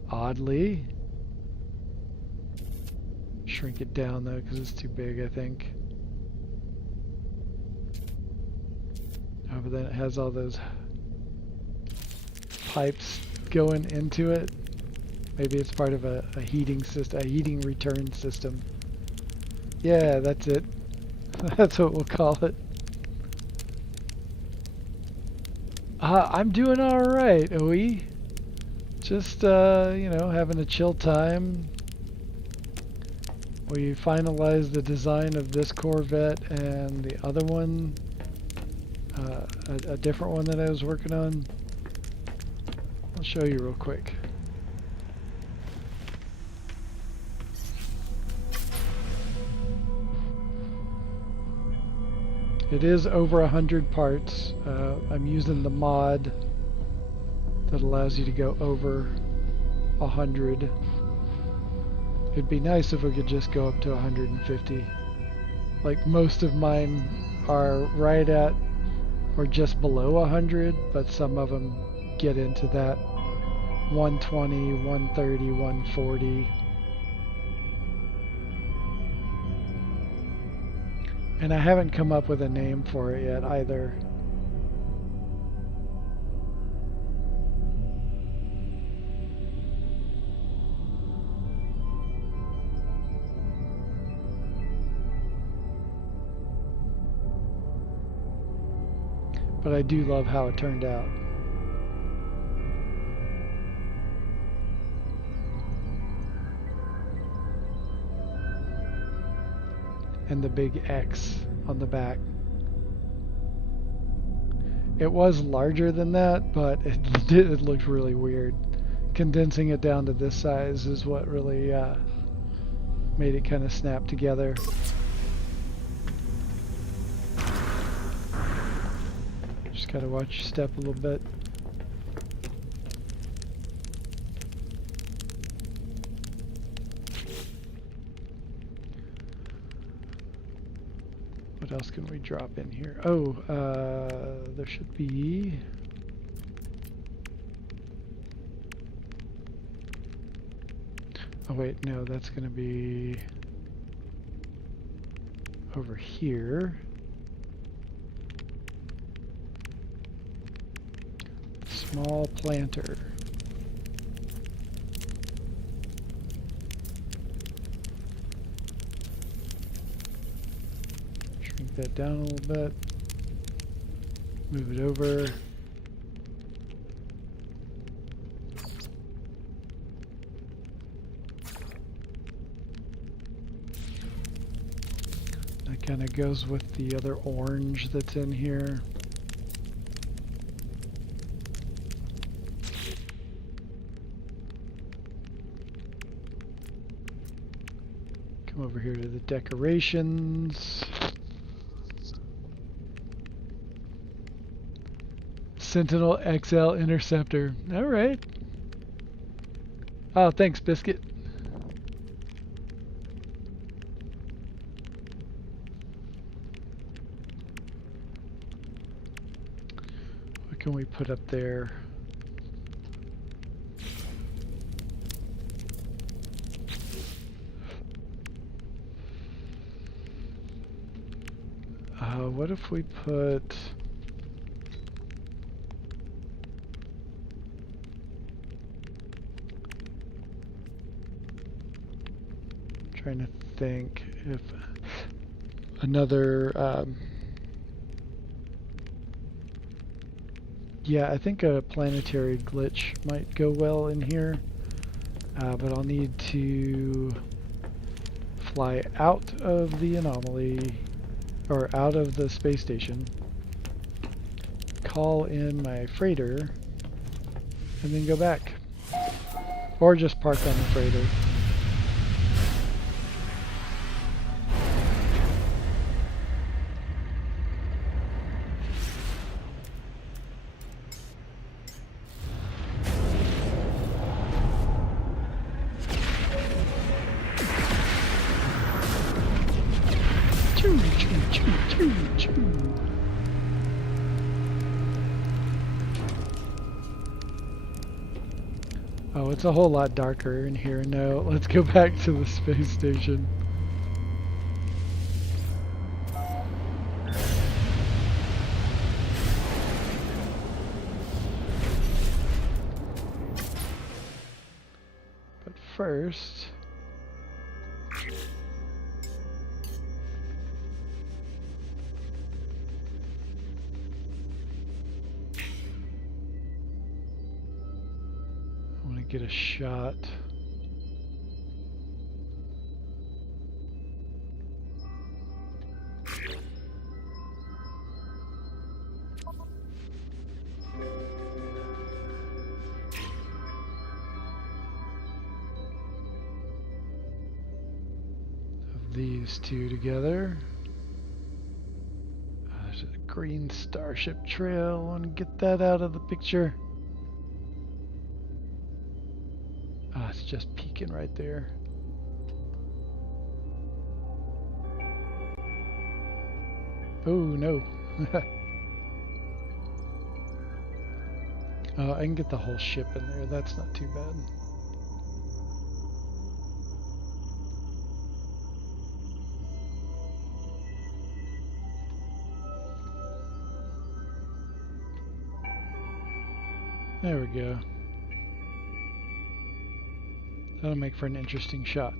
Oddly. Shrink it down though, because it's too big, I think. Oh, but then it has all those pipes going into it. Maybe it's part of a heating system, a heating return system. Yeah, that's it. That's what we'll call it. I'm doing all right, OE. Just, you know, having a chill time. We finalized the design of this Corvette and the other one. A different one that I was working on. I'll show you real quick. It is over 100 parts. I'm using the mod that allows you to go over 100. It'd be nice if we could just go up to 150. Like most of mine are right at or just below 100, but some of them get into that 120, 130, 140. And I haven't come up with a name for it yet either. But I do love how it turned out. And the big X on the back. It was larger than that, but it looked really weird condensing it down to this size is what really made it kind of snap together. Just gotta watch your step a little bit. What else can we drop in here? Oh, there should be... Oh wait, no, that's going to be over here. Small planter. Shrink that down a little bit. Move it over. That kind of goes with the other orange that's in here. Come over here to the decorations. Sentinel XL Interceptor. All right. Oh, thanks, Biscuit. What can we put up there? What if we put... Trying to think if another... yeah, I think a planetary glitch might go well in here, but I'll need to fly out of the anomaly, or out of the space station, call in my freighter, and then go back. Or just park on the freighter. Oh, it's a whole lot darker in here. No, let's go back to the space station. But first... get a shot. Of these two together. There's a green starship trail. I want to get that out of the picture. Ah, it's just peeking right there. Oh no. I can get the whole ship in there. That's not too bad. There we go. That'll make for an interesting shot.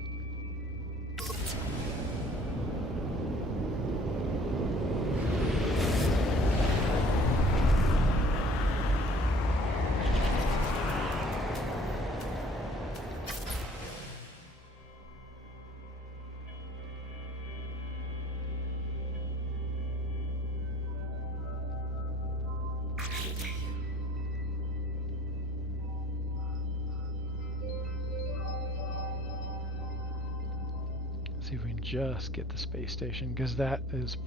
see if we can just get the space station, because that is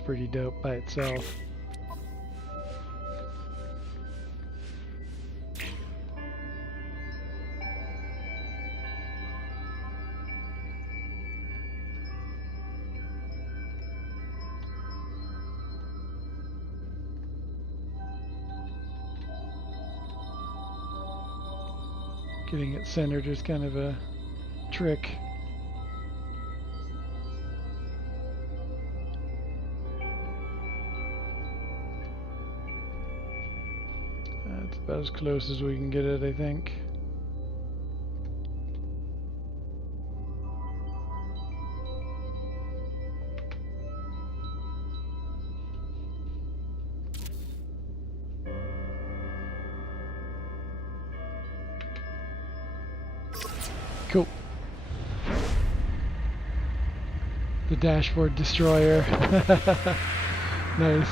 pretty dope by itself. Getting it centered is kind of a trick. That's about as close as we can get it, I think. Cool. The dashboard destroyer. Nice.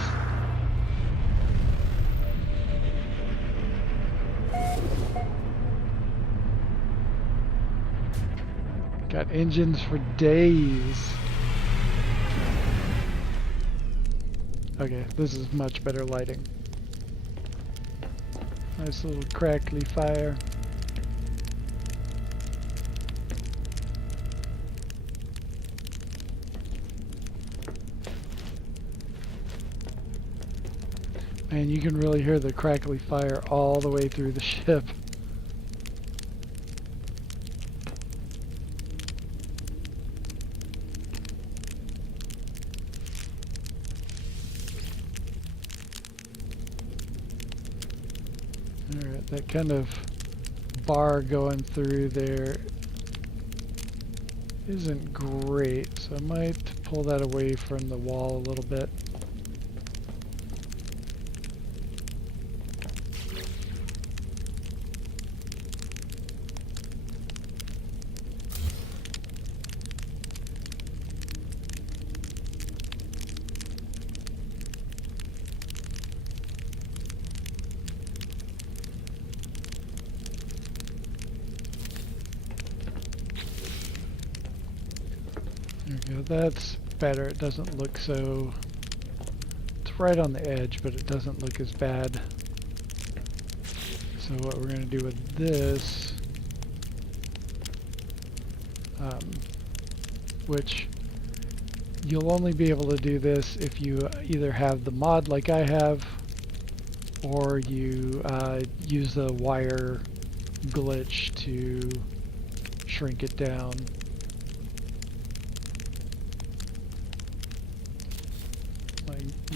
Got engines for days. Okay, this is much better lighting. Nice little crackly fire. And you can really hear the crackly fire all the way through the ship. Alright, that kind of bar going through there isn't great, so I might pull that away from the wall a little bit. There we go, that's better. It doesn't look so... It's right on the edge, but it doesn't look as bad. So what we're going to do with this, which you'll only be able to do this if you either have the mod like I have, or you use the wire glitch to shrink it down.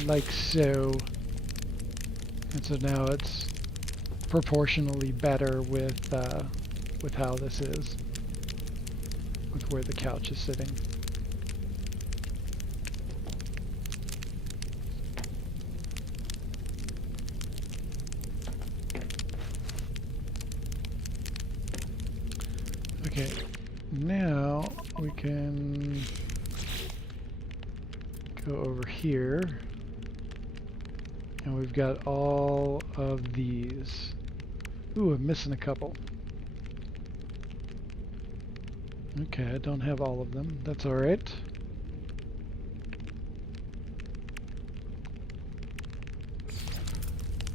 Like so. And so now it's proportionally better with how this is, with where the couch is sitting. Okay, now we can go over here, and we've got all of these. Ooh, I'm missing a couple. Okay, I don't have all of them. That's alright.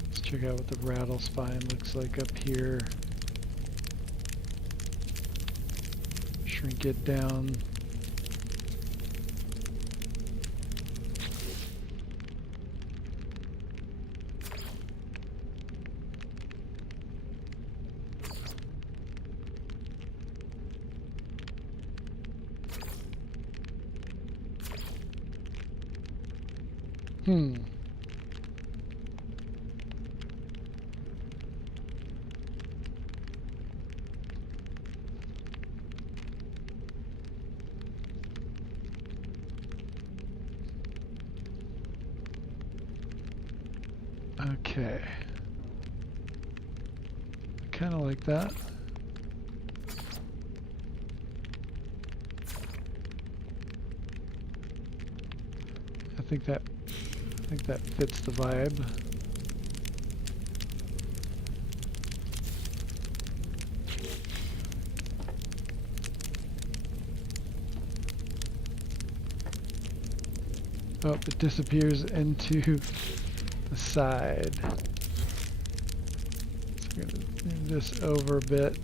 Let's check out what the rattle spine looks like up here. Shrink it down. Okay. Kind of like that. I think that fits the vibe. Oh, it disappears into the side. So I'm gonna move this over a bit.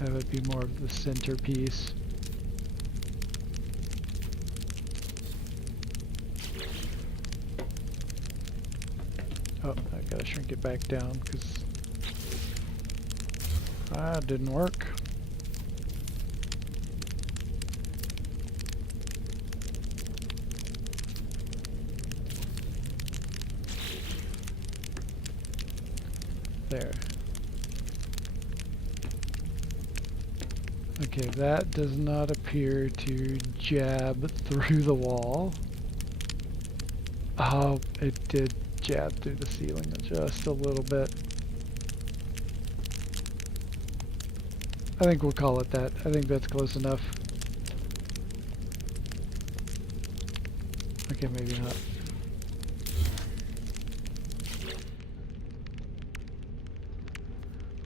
That would be more of the centerpiece. Oh, I gotta shrink it back down because it didn't work. There. Okay, that does not appear to jab through the wall. Oh, it did jab through the ceiling just a little bit. I think we'll call it that. I think that's close enough. Okay, maybe not.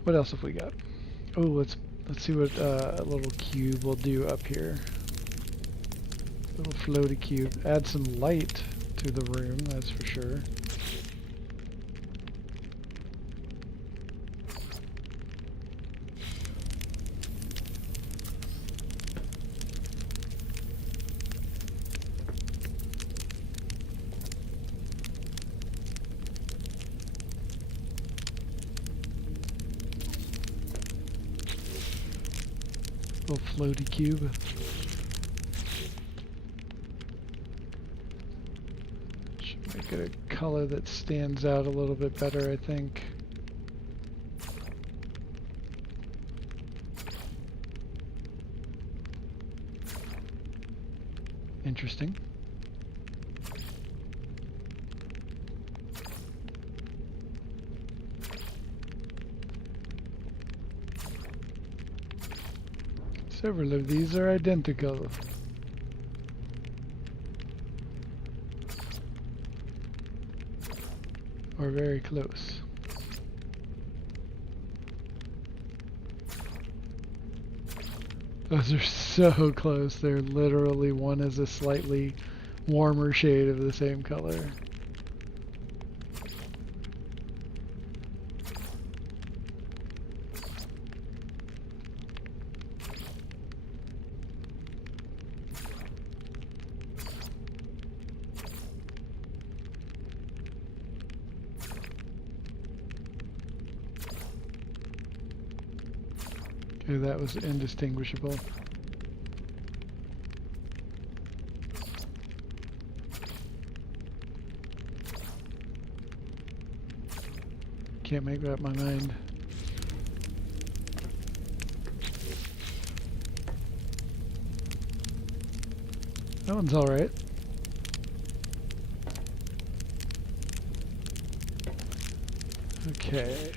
What else have we got? Oh, let's see what a little cube will do up here. Little floaty cube. Add some light to the room, that's for sure. Little floaty cube. Should make it a color that stands out a little bit better, I think. Interesting. Several of these are identical. Or very close. Those are so close. They're literally, one is a slightly warmer shade of the same color. Okay, that was indistinguishable. Can't make up my mind. That one's all right. Okay,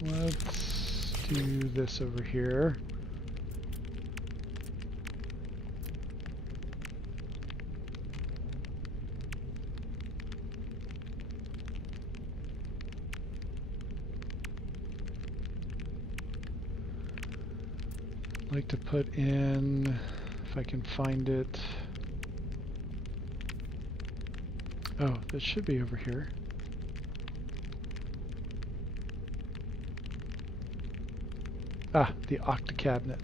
let's do this over here. I'd like to put in, if I can find it. Oh, that should be over here. Ah, the octa cabinet.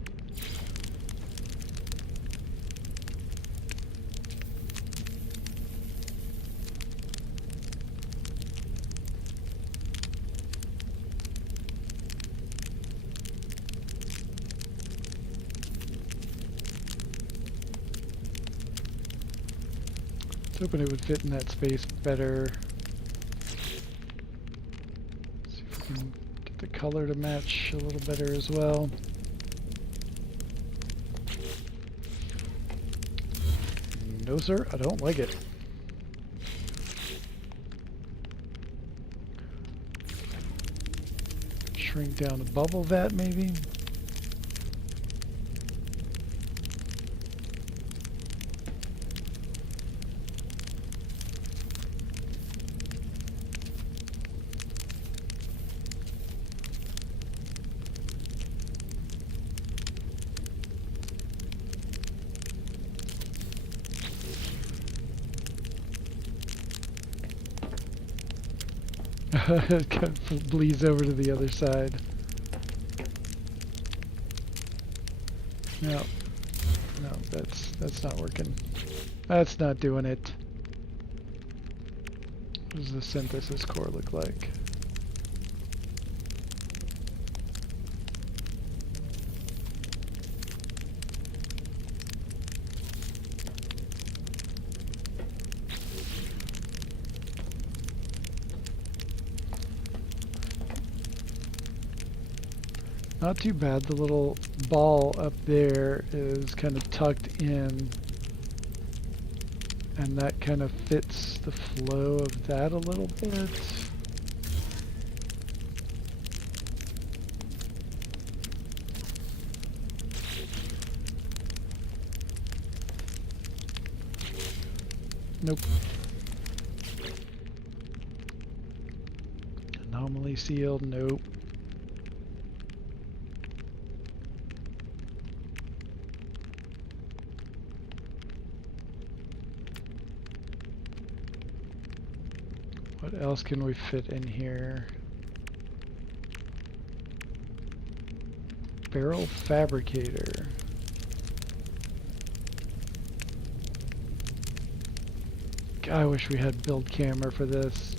I was hoping it would fit in that space better. See if we can get the color to match a little better as well. No sir, I don't like it. Shrink down the bubble vat maybe. It kind of bleeds over to the other side. No, no, that's not working. That's not doing it. What does the synthesis core look like? Not too bad. The little ball up there is kind of tucked in, and that kind of fits the flow of that a little bit. Nope. Anomaly sealed, nope. What else can we fit in here? Barrel fabricator. God, I wish we had build camera for this.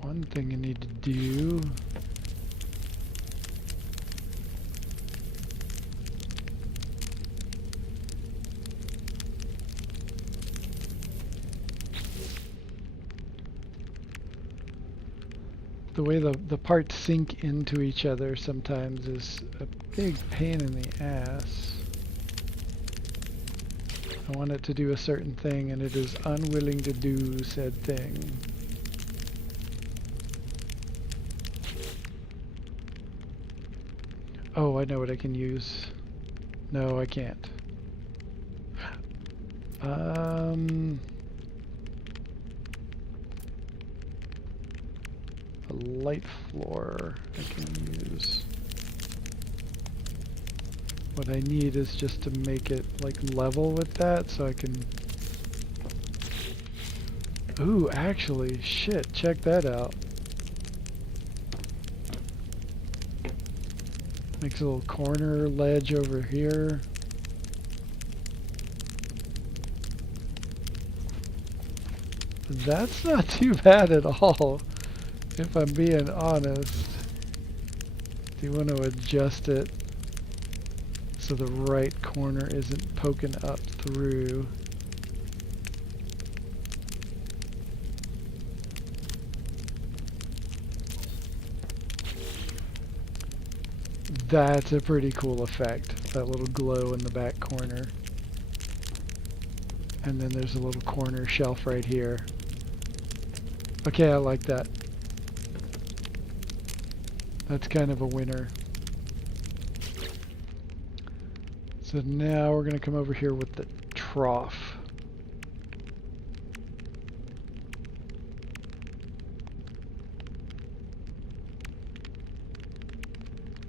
One thing I need to do. The way the parts sink into each other sometimes is a big pain in the ass. I want it to do a certain thing and it is unwilling to do said thing. Oh, I know what I can use. No, I can't. A light floor I can use. What I need is just to make it like level with that so I can... Ooh, actually, shit, check that out. Makes a little corner ledge over here. That's not too bad at all, if I'm being honest. Do you want to adjust it so the right corner isn't poking up through? That's a pretty cool effect, that little glow in the back corner. And then there's a little corner shelf right here. Okay, I like that. That's kind of a winner. So now we're going to come over here with the trough.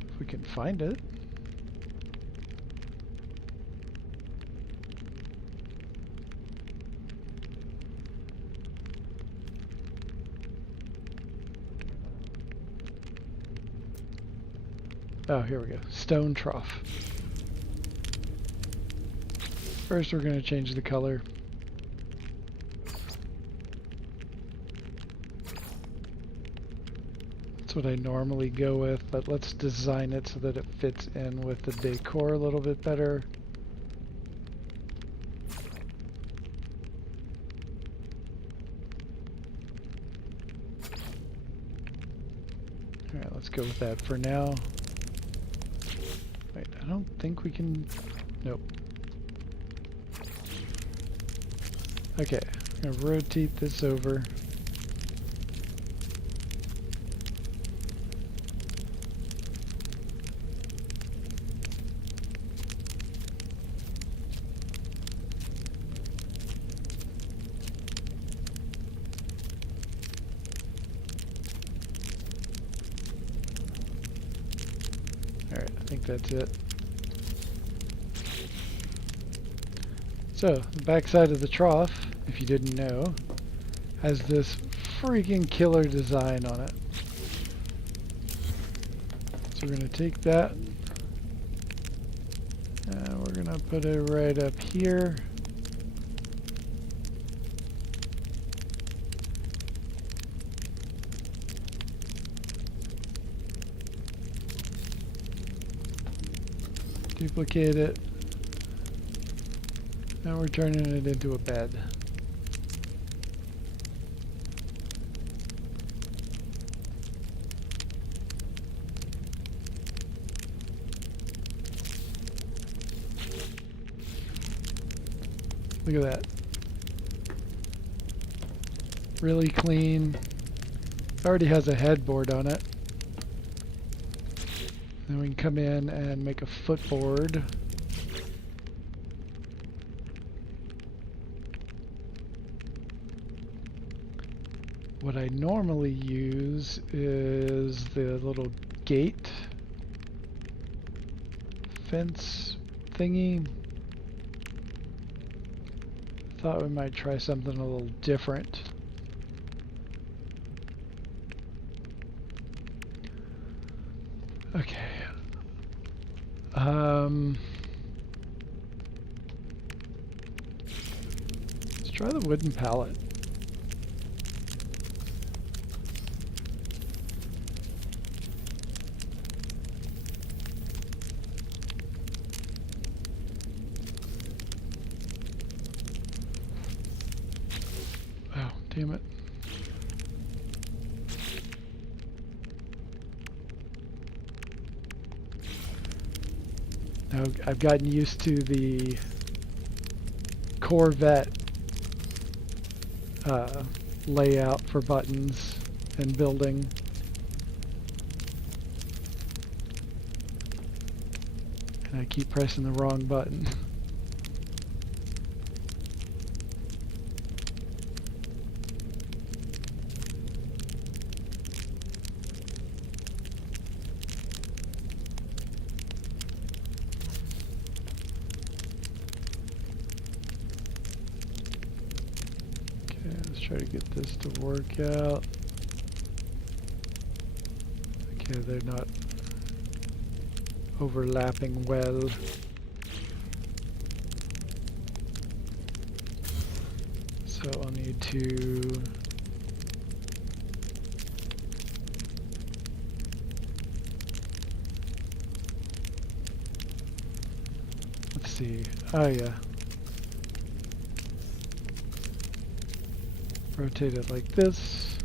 If we can find it. Oh, here we go. Stone trough. First, we're going to change the color. That's what I normally go with, but let's design it so that it fits in with the decor a little bit better. Alright, let's go with that for now. Wait, I don't think we can... Nope. Okay, I'm going to rotate this over. Alright, I think that's it. So, the backside of the trough, if you didn't know, has this freaking killer design on it. So we're going to take that, and we're going to put it right up here. Duplicate it. Now we're turning it into a bed. Look at that. Really clean. Already has a headboard on it. Then we can come in and make a footboard. What I normally use is the little gate fence thingy. Thought we might try something a little different. Okay. Let's try the wooden pallet. Oh, damn it. Now, I've gotten used to the Corvette layout for buttons and building. And I keep pressing the wrong button. Try to get this to work out. Okay, they're not overlapping well. So I'll need to let's see. Oh yeah. Rotate it like this.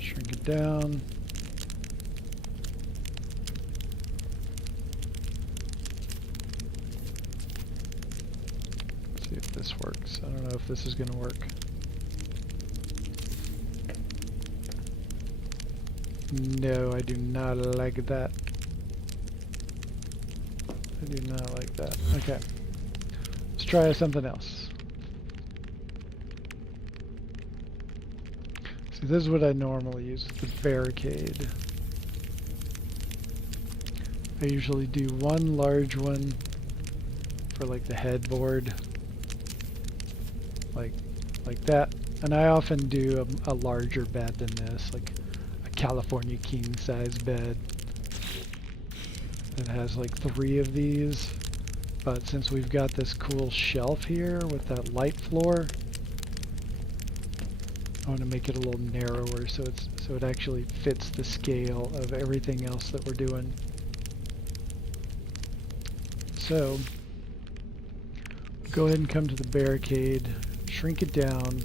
Shrink it down. Let's see if this works. I don't know if this is going to work. No, I do not like that. I do not like that. Okay. Let's try something else. See, this is what I normally use, the barricade. I usually do one large one for like the headboard. Like that. And I often do a larger bed than this, like a California king size bed. It has like 3 of these, but since we've got this cool shelf here with that light floor, I want to make it a little narrower so it actually fits the scale of everything else that we're doing. So go ahead and come to the barricade, shrink it down,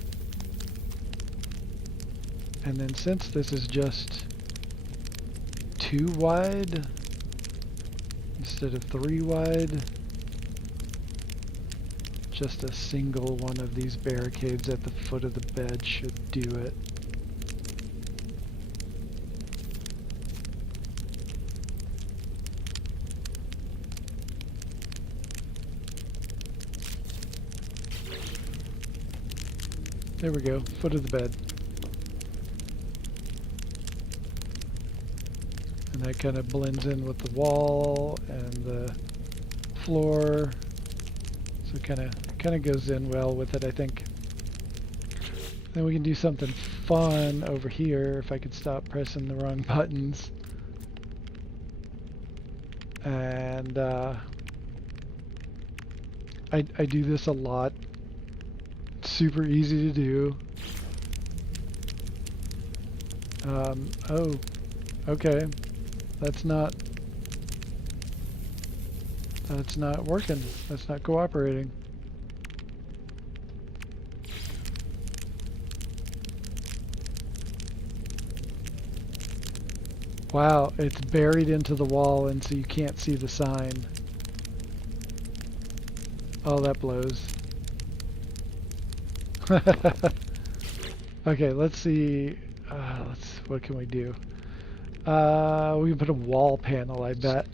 and then since this is just 2 wide instead of 3 wide, just a single one of these barricades at the foot of the bed should do it. There we go, foot of the bed. And that kind of blends in with the wall and the floor. So it kind of goes in well with it, I think. Then we can do something fun over here if I could stop pressing the wrong buttons. And I do this a lot. It's super easy to do. Oh, okay. That's not working. That's not cooperating. Wow, it's buried into the wall and so you can't see the sign. Oh, that blows. Okay, let's see. What can we do? We can put a wall panel, I bet.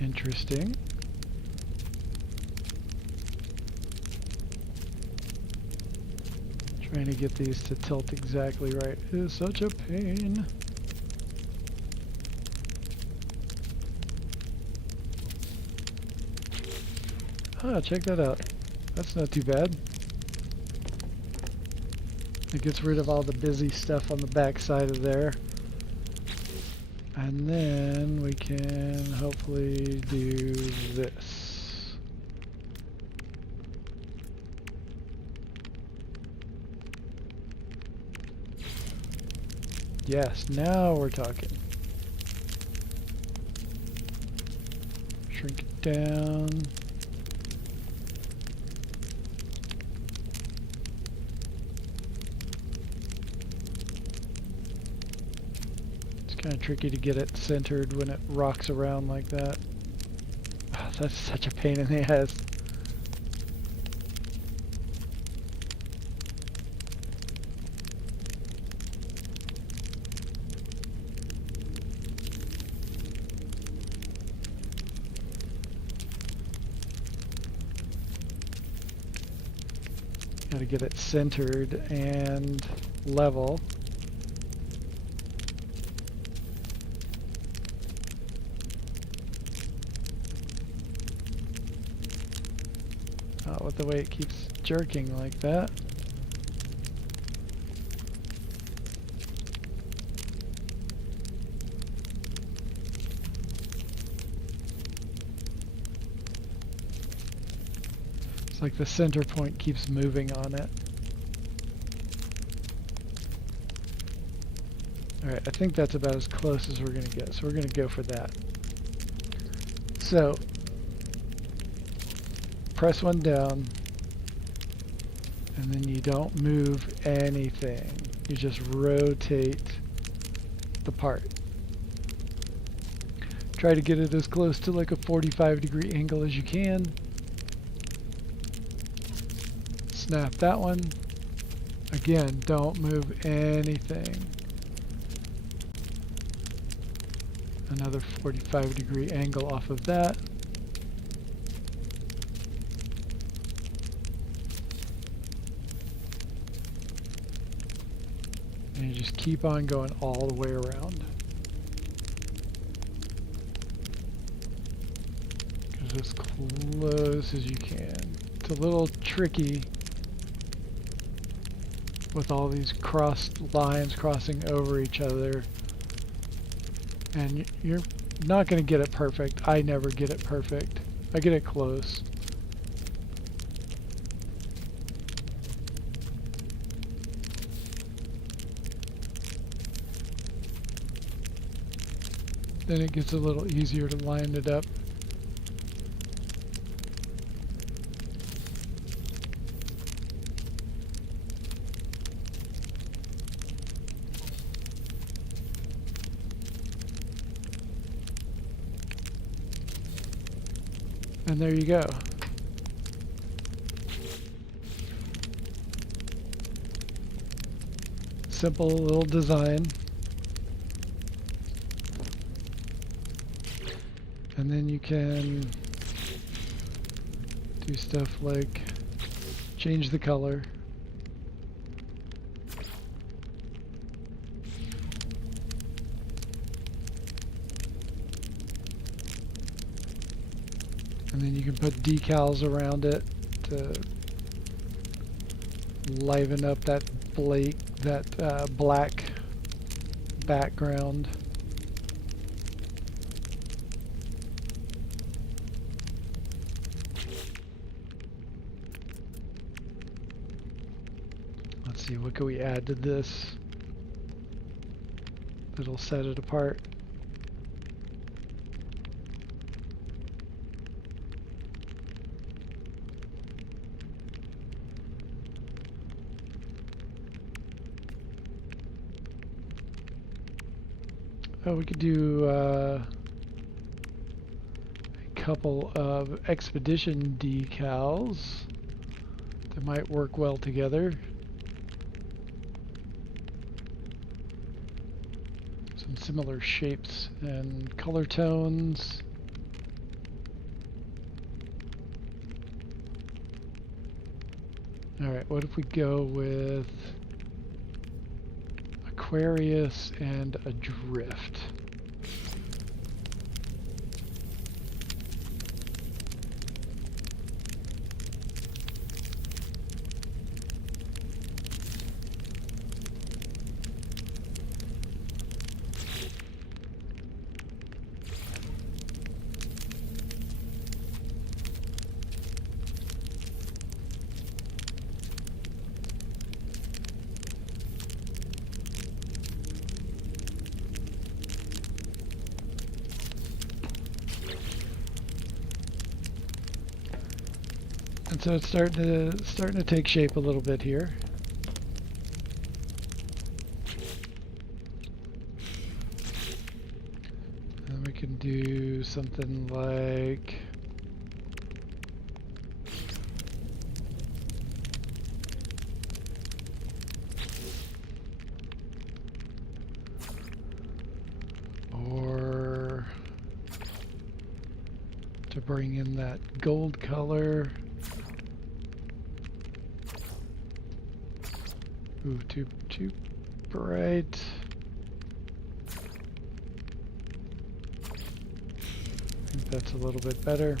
Interesting. Trying to get these to tilt exactly right is such a pain. Ah, check that out. That's not too bad. It gets rid of all the busy stuff on the back side of there. And then we can hopefully do this. Yes, now we're talking. Shrink it down. Kind of tricky to get it centered when it rocks around like that. Oh, that's such a pain in the ass. Got to get it centered and level. With the way it keeps jerking like that. It's like the center point keeps moving on it. Alright, I think that's about as close as we're going to get, so we're going to go for that. So, press one down, and then you don't move anything. You just rotate the part. Try to get it as close to like a 45-degree angle as you can. Snap that one. Again, don't move anything. Another 45-degree angle off of that. And you just keep on going all the way around. Get as close as you can. It's a little tricky with all these crossed lines crossing over each other. And you're not going to get it perfect. I never get it perfect. I get it close. Then it gets a little easier to line it up. And there you go. Simple little design. And then you can do stuff like change the color. And then you can put decals around it to liven up that black background. Let's see, what can we add to this that'll set it apart? Oh, we could do a couple of expedition decals that might work well together. Some similar shapes and color tones. Alright, what if we go with Aquarius and Adrift? And so it's starting to take shape a little bit here. And we can do something like to bring in that gold color. Ooh, too bright. I think that's a little bit better.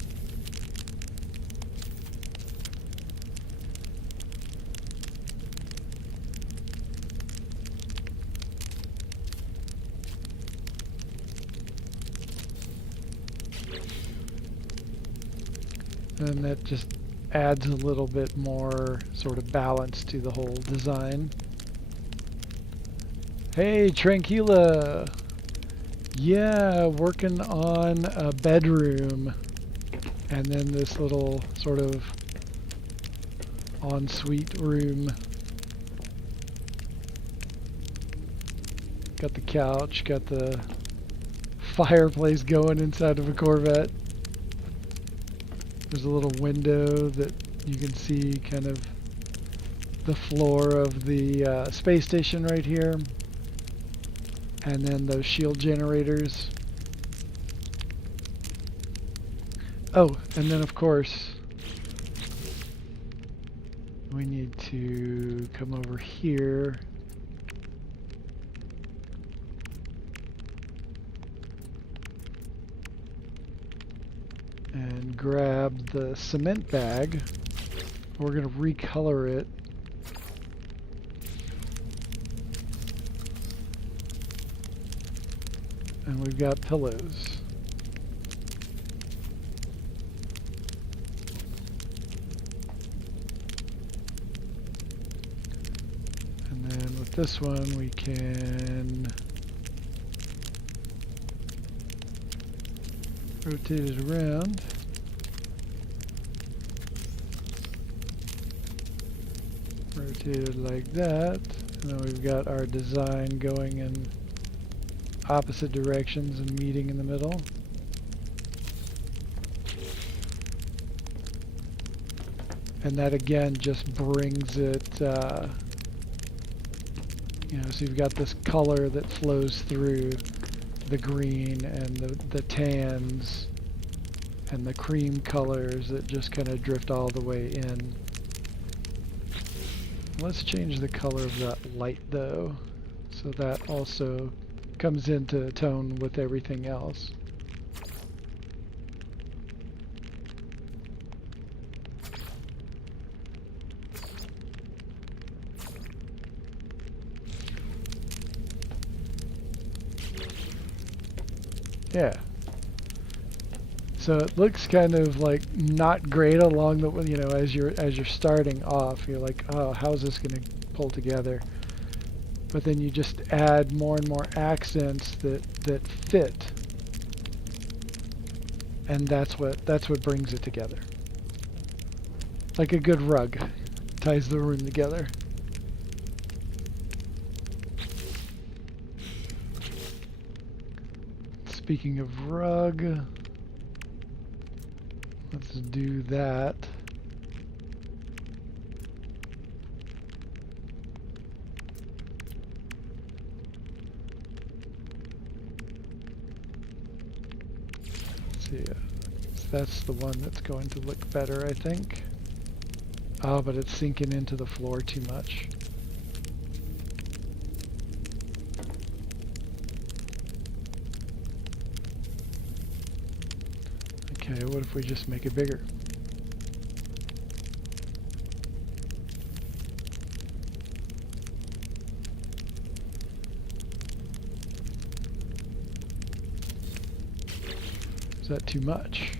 And that just adds a little bit more sort of balance to the whole design. Hey, Tranquila! Yeah, working on a bedroom. And then this little sort of ensuite room. Got the couch, got the fireplace going inside of a Corvette. There's a little window that you can see kind of the floor of the space station right here. And then those shield generators. Oh, and then of course, we need to come over here. And grab the cement bag. We're going to recolor it. And we've got pillows. And then with this one we can rotate it around. Rotate it like that. And then we've got our design going in opposite directions and meeting in the middle. And that again just brings it, you know, so you've got this color that flows through the green and the tans and the cream colors that just kind of drift all the way in. Let's change the color of that light though, so that also comes into tone with everything else. Yeah. So it looks kind of like not great along the, you know, as you're starting off. You're like, oh, how's this going to pull together? But then you just add more and more accents that fit, and that's what brings it together. Like a good rug ties the room together. Speaking of rug, let's do that. Let's see, so that's the one that's going to look better, I think. Oh, but it's sinking into the floor too much. Okay, what if we just make it bigger? Is that too much?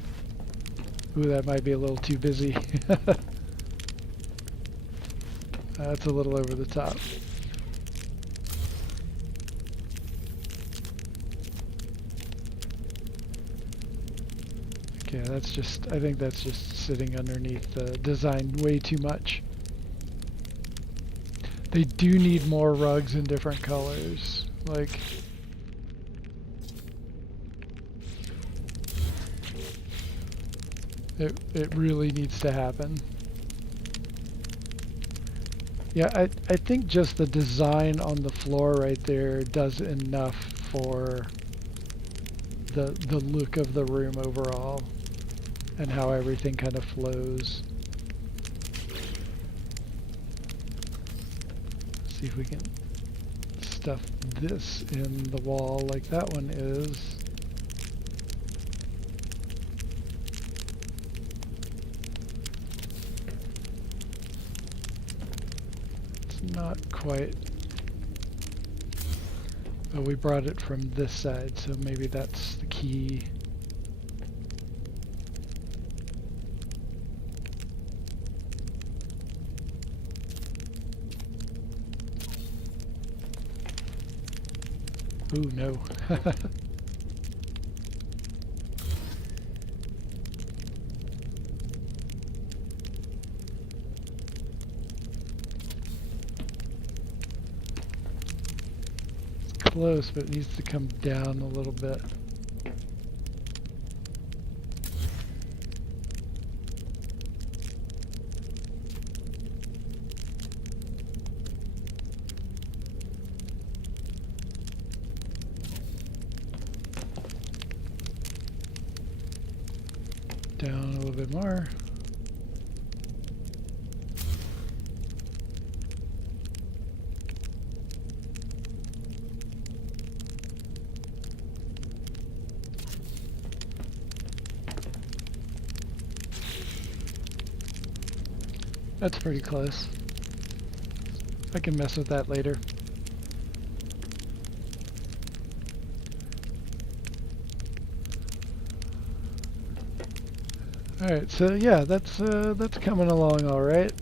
Ooh, that might be a little too busy. That's a little over the top. Okay, that's just, I think that's just sitting underneath the design way too much. They do need more rugs in different colors. Like, it really needs to happen. Yeah, I think just the design on the floor right there does enough for the look of the room overall and how everything kind of flows. Let's see if we can stuff this in the wall like that one is. Not quite. But we brought it from this side, so maybe that's the key. Ooh, no. Close, but it needs to come down a little bit. Down a little bit more. That's pretty close. I can mess with that later. Alright, so yeah, that's coming along all right.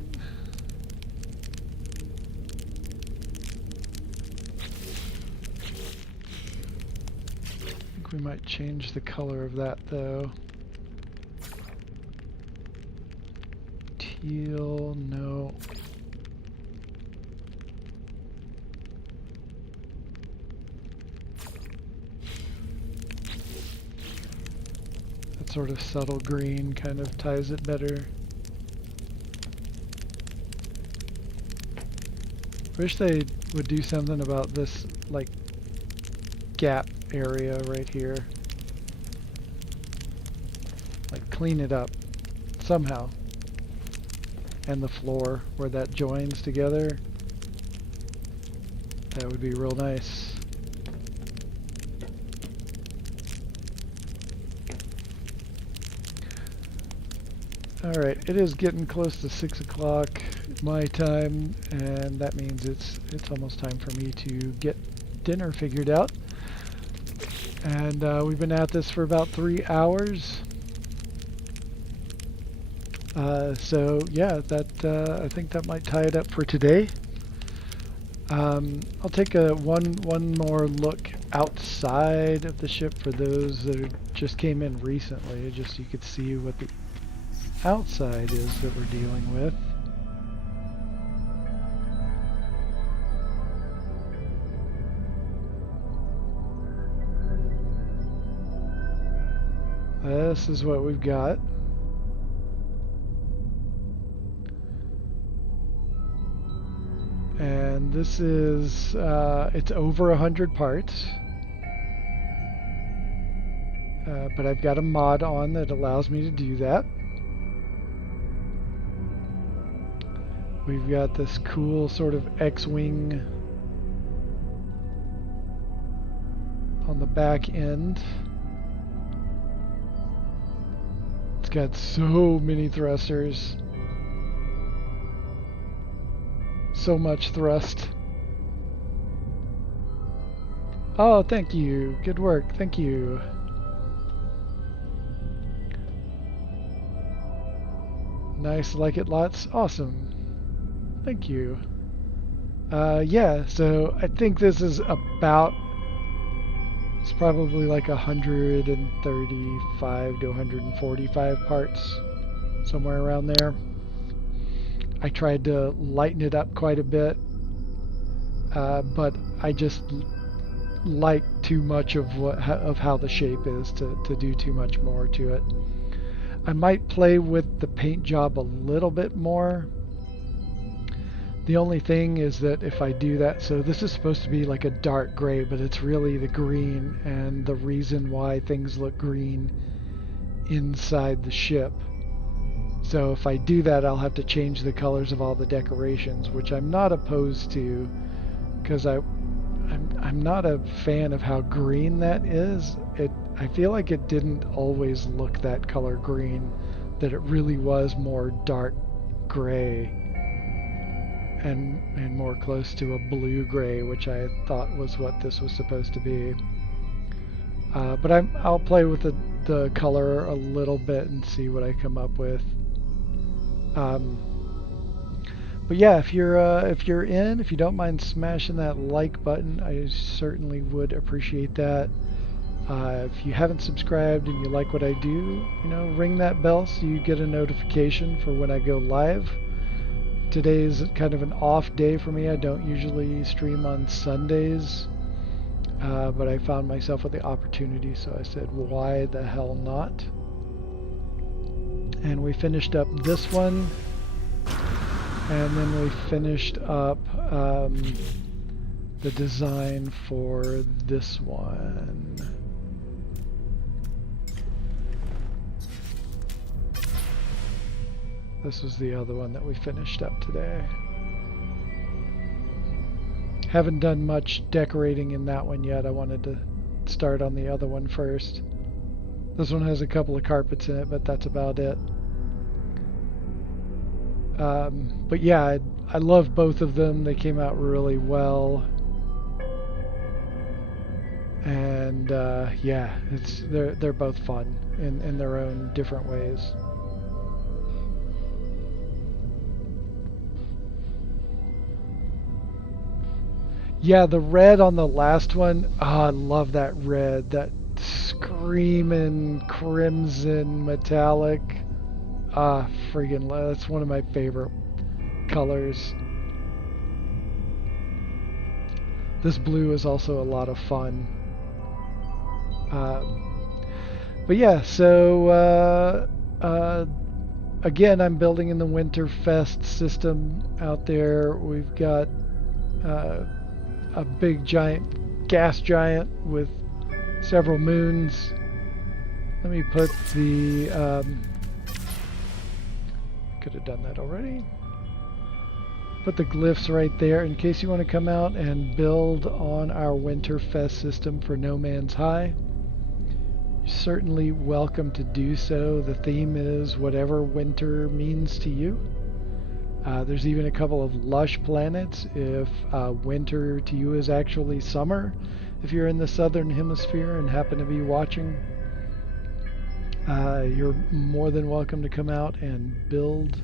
I think we might change the color of that though. Teal, no. That sort of subtle green kind of ties it better. Wish they would do something about this, like, gap area right here. Like, clean it up somehow. And the floor where that joins together. That would be real nice. Alright, it is getting close to 6 o'clock my time, and that means it's almost time for me to get dinner figured out. And we've been at this for about 3 hours. So yeah, that I think that might tie it up for today. I'll take one more look outside of the ship for those that just came in recently, just so you could see what the outside is that we're dealing with. This is what we've got. And this is, it's over 100 parts. But I've got a mod on that allows me to do that. We've got this cool sort of X-wing on the back end. It's got so many thrusters. So much thrust. Oh, thank you. Good work. Thank you. Nice, like it lots. Awesome. Thank you. Yeah, so I think this is about, it's probably like 135 to 145 parts, somewhere around there. I tried to lighten it up quite a bit, but I just like too much of how the shape is to do too much more to it. I might play with the paint job a little bit more. The only thing is that if I do that, so this is supposed to be like a dark gray, but it's really the green, and the reason why things look green inside the ship. So if I do that, I'll have to change the colors of all the decorations, which I'm not opposed to, because I'm not a fan of how green that is. I feel like it didn't always look that color green, that it really was more dark gray and more close to a blue gray, which I thought was what this was supposed to be. But I'll play with the color a little bit and see what I come up with. But yeah, if you're in, if you don't mind smashing that like button, I certainly would appreciate that. If you haven't subscribed and you like what I do, ring that bell so you get a notification for when I go live. Today is kind of an off day for me. I don't usually stream on Sundays, but I found myself with the opportunity, so I said, why the hell not? And we finished up this one, and then we finished up the design for this one. This was the other one that we finished up today. Haven't done much decorating in that one yet. I wanted to start on the other one first. This one has a couple of carpets in it, but that's about it. But yeah, I love both of them. They came out really well. And yeah, they're both fun in their own different ways. Yeah, the red on the last one, I love that red, that screaming crimson metallic. Friggin' that's one of my favorite colors. This blue is also a lot of fun. But yeah, so again, I'm building in the Winterfest system out there. We've got a big giant gas giant with several moons. Let me put the could have done that already. Put the glyphs right there in case you want to come out and build on our Winterfest system for No Man's High. You're certainly welcome to do so. The theme is whatever winter means to you. There's even a couple of lush planets if winter to you is actually summer. If you're in the southern hemisphere and happen to be watching, you're more than welcome to come out and build.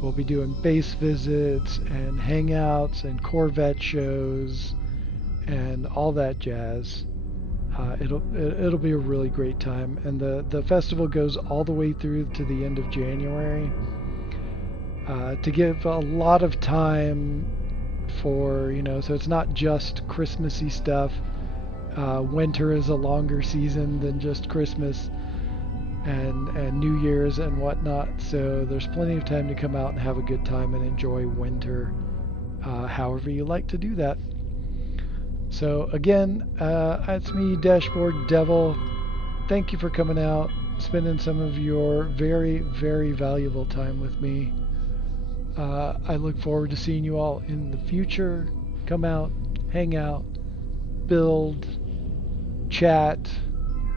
We'll be doing base visits and hangouts and Corvette shows and all that jazz. It'll be a really great time, and the festival goes all the way through to the end of January. To give a lot of time for, so it's not just Christmassy stuff. Winter is a longer season than just Christmas and New Year's and whatnot, so there's plenty of time to come out and have a good time and enjoy winter, however you like to do that. So again, it's me, Dashboard Devil. Thank you for coming out, spending some of your very, very valuable time with me. I look forward to seeing you all in the future. Come out, hang out, build, chat,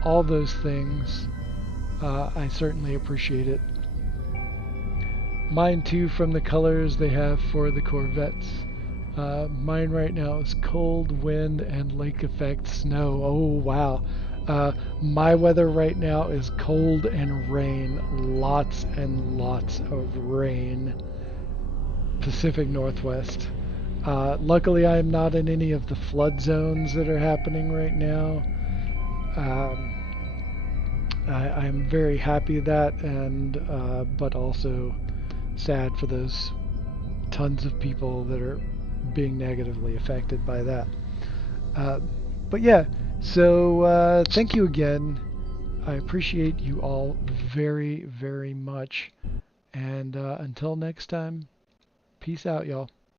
all those things. I certainly appreciate it. Mine too, from the colors they have for the Corvettes. Mine right now is cold, wind, and lake effect snow. Oh wow. My weather right now is cold and rain. Lots and lots of rain. Pacific Northwest. Luckily I'm not in any of the flood zones that are happening right now. I'm very happy that, and but also sad for those tons of people that are being negatively affected by that. But yeah, so thank you again. I appreciate you all very, very much. And until next time, peace out, y'all.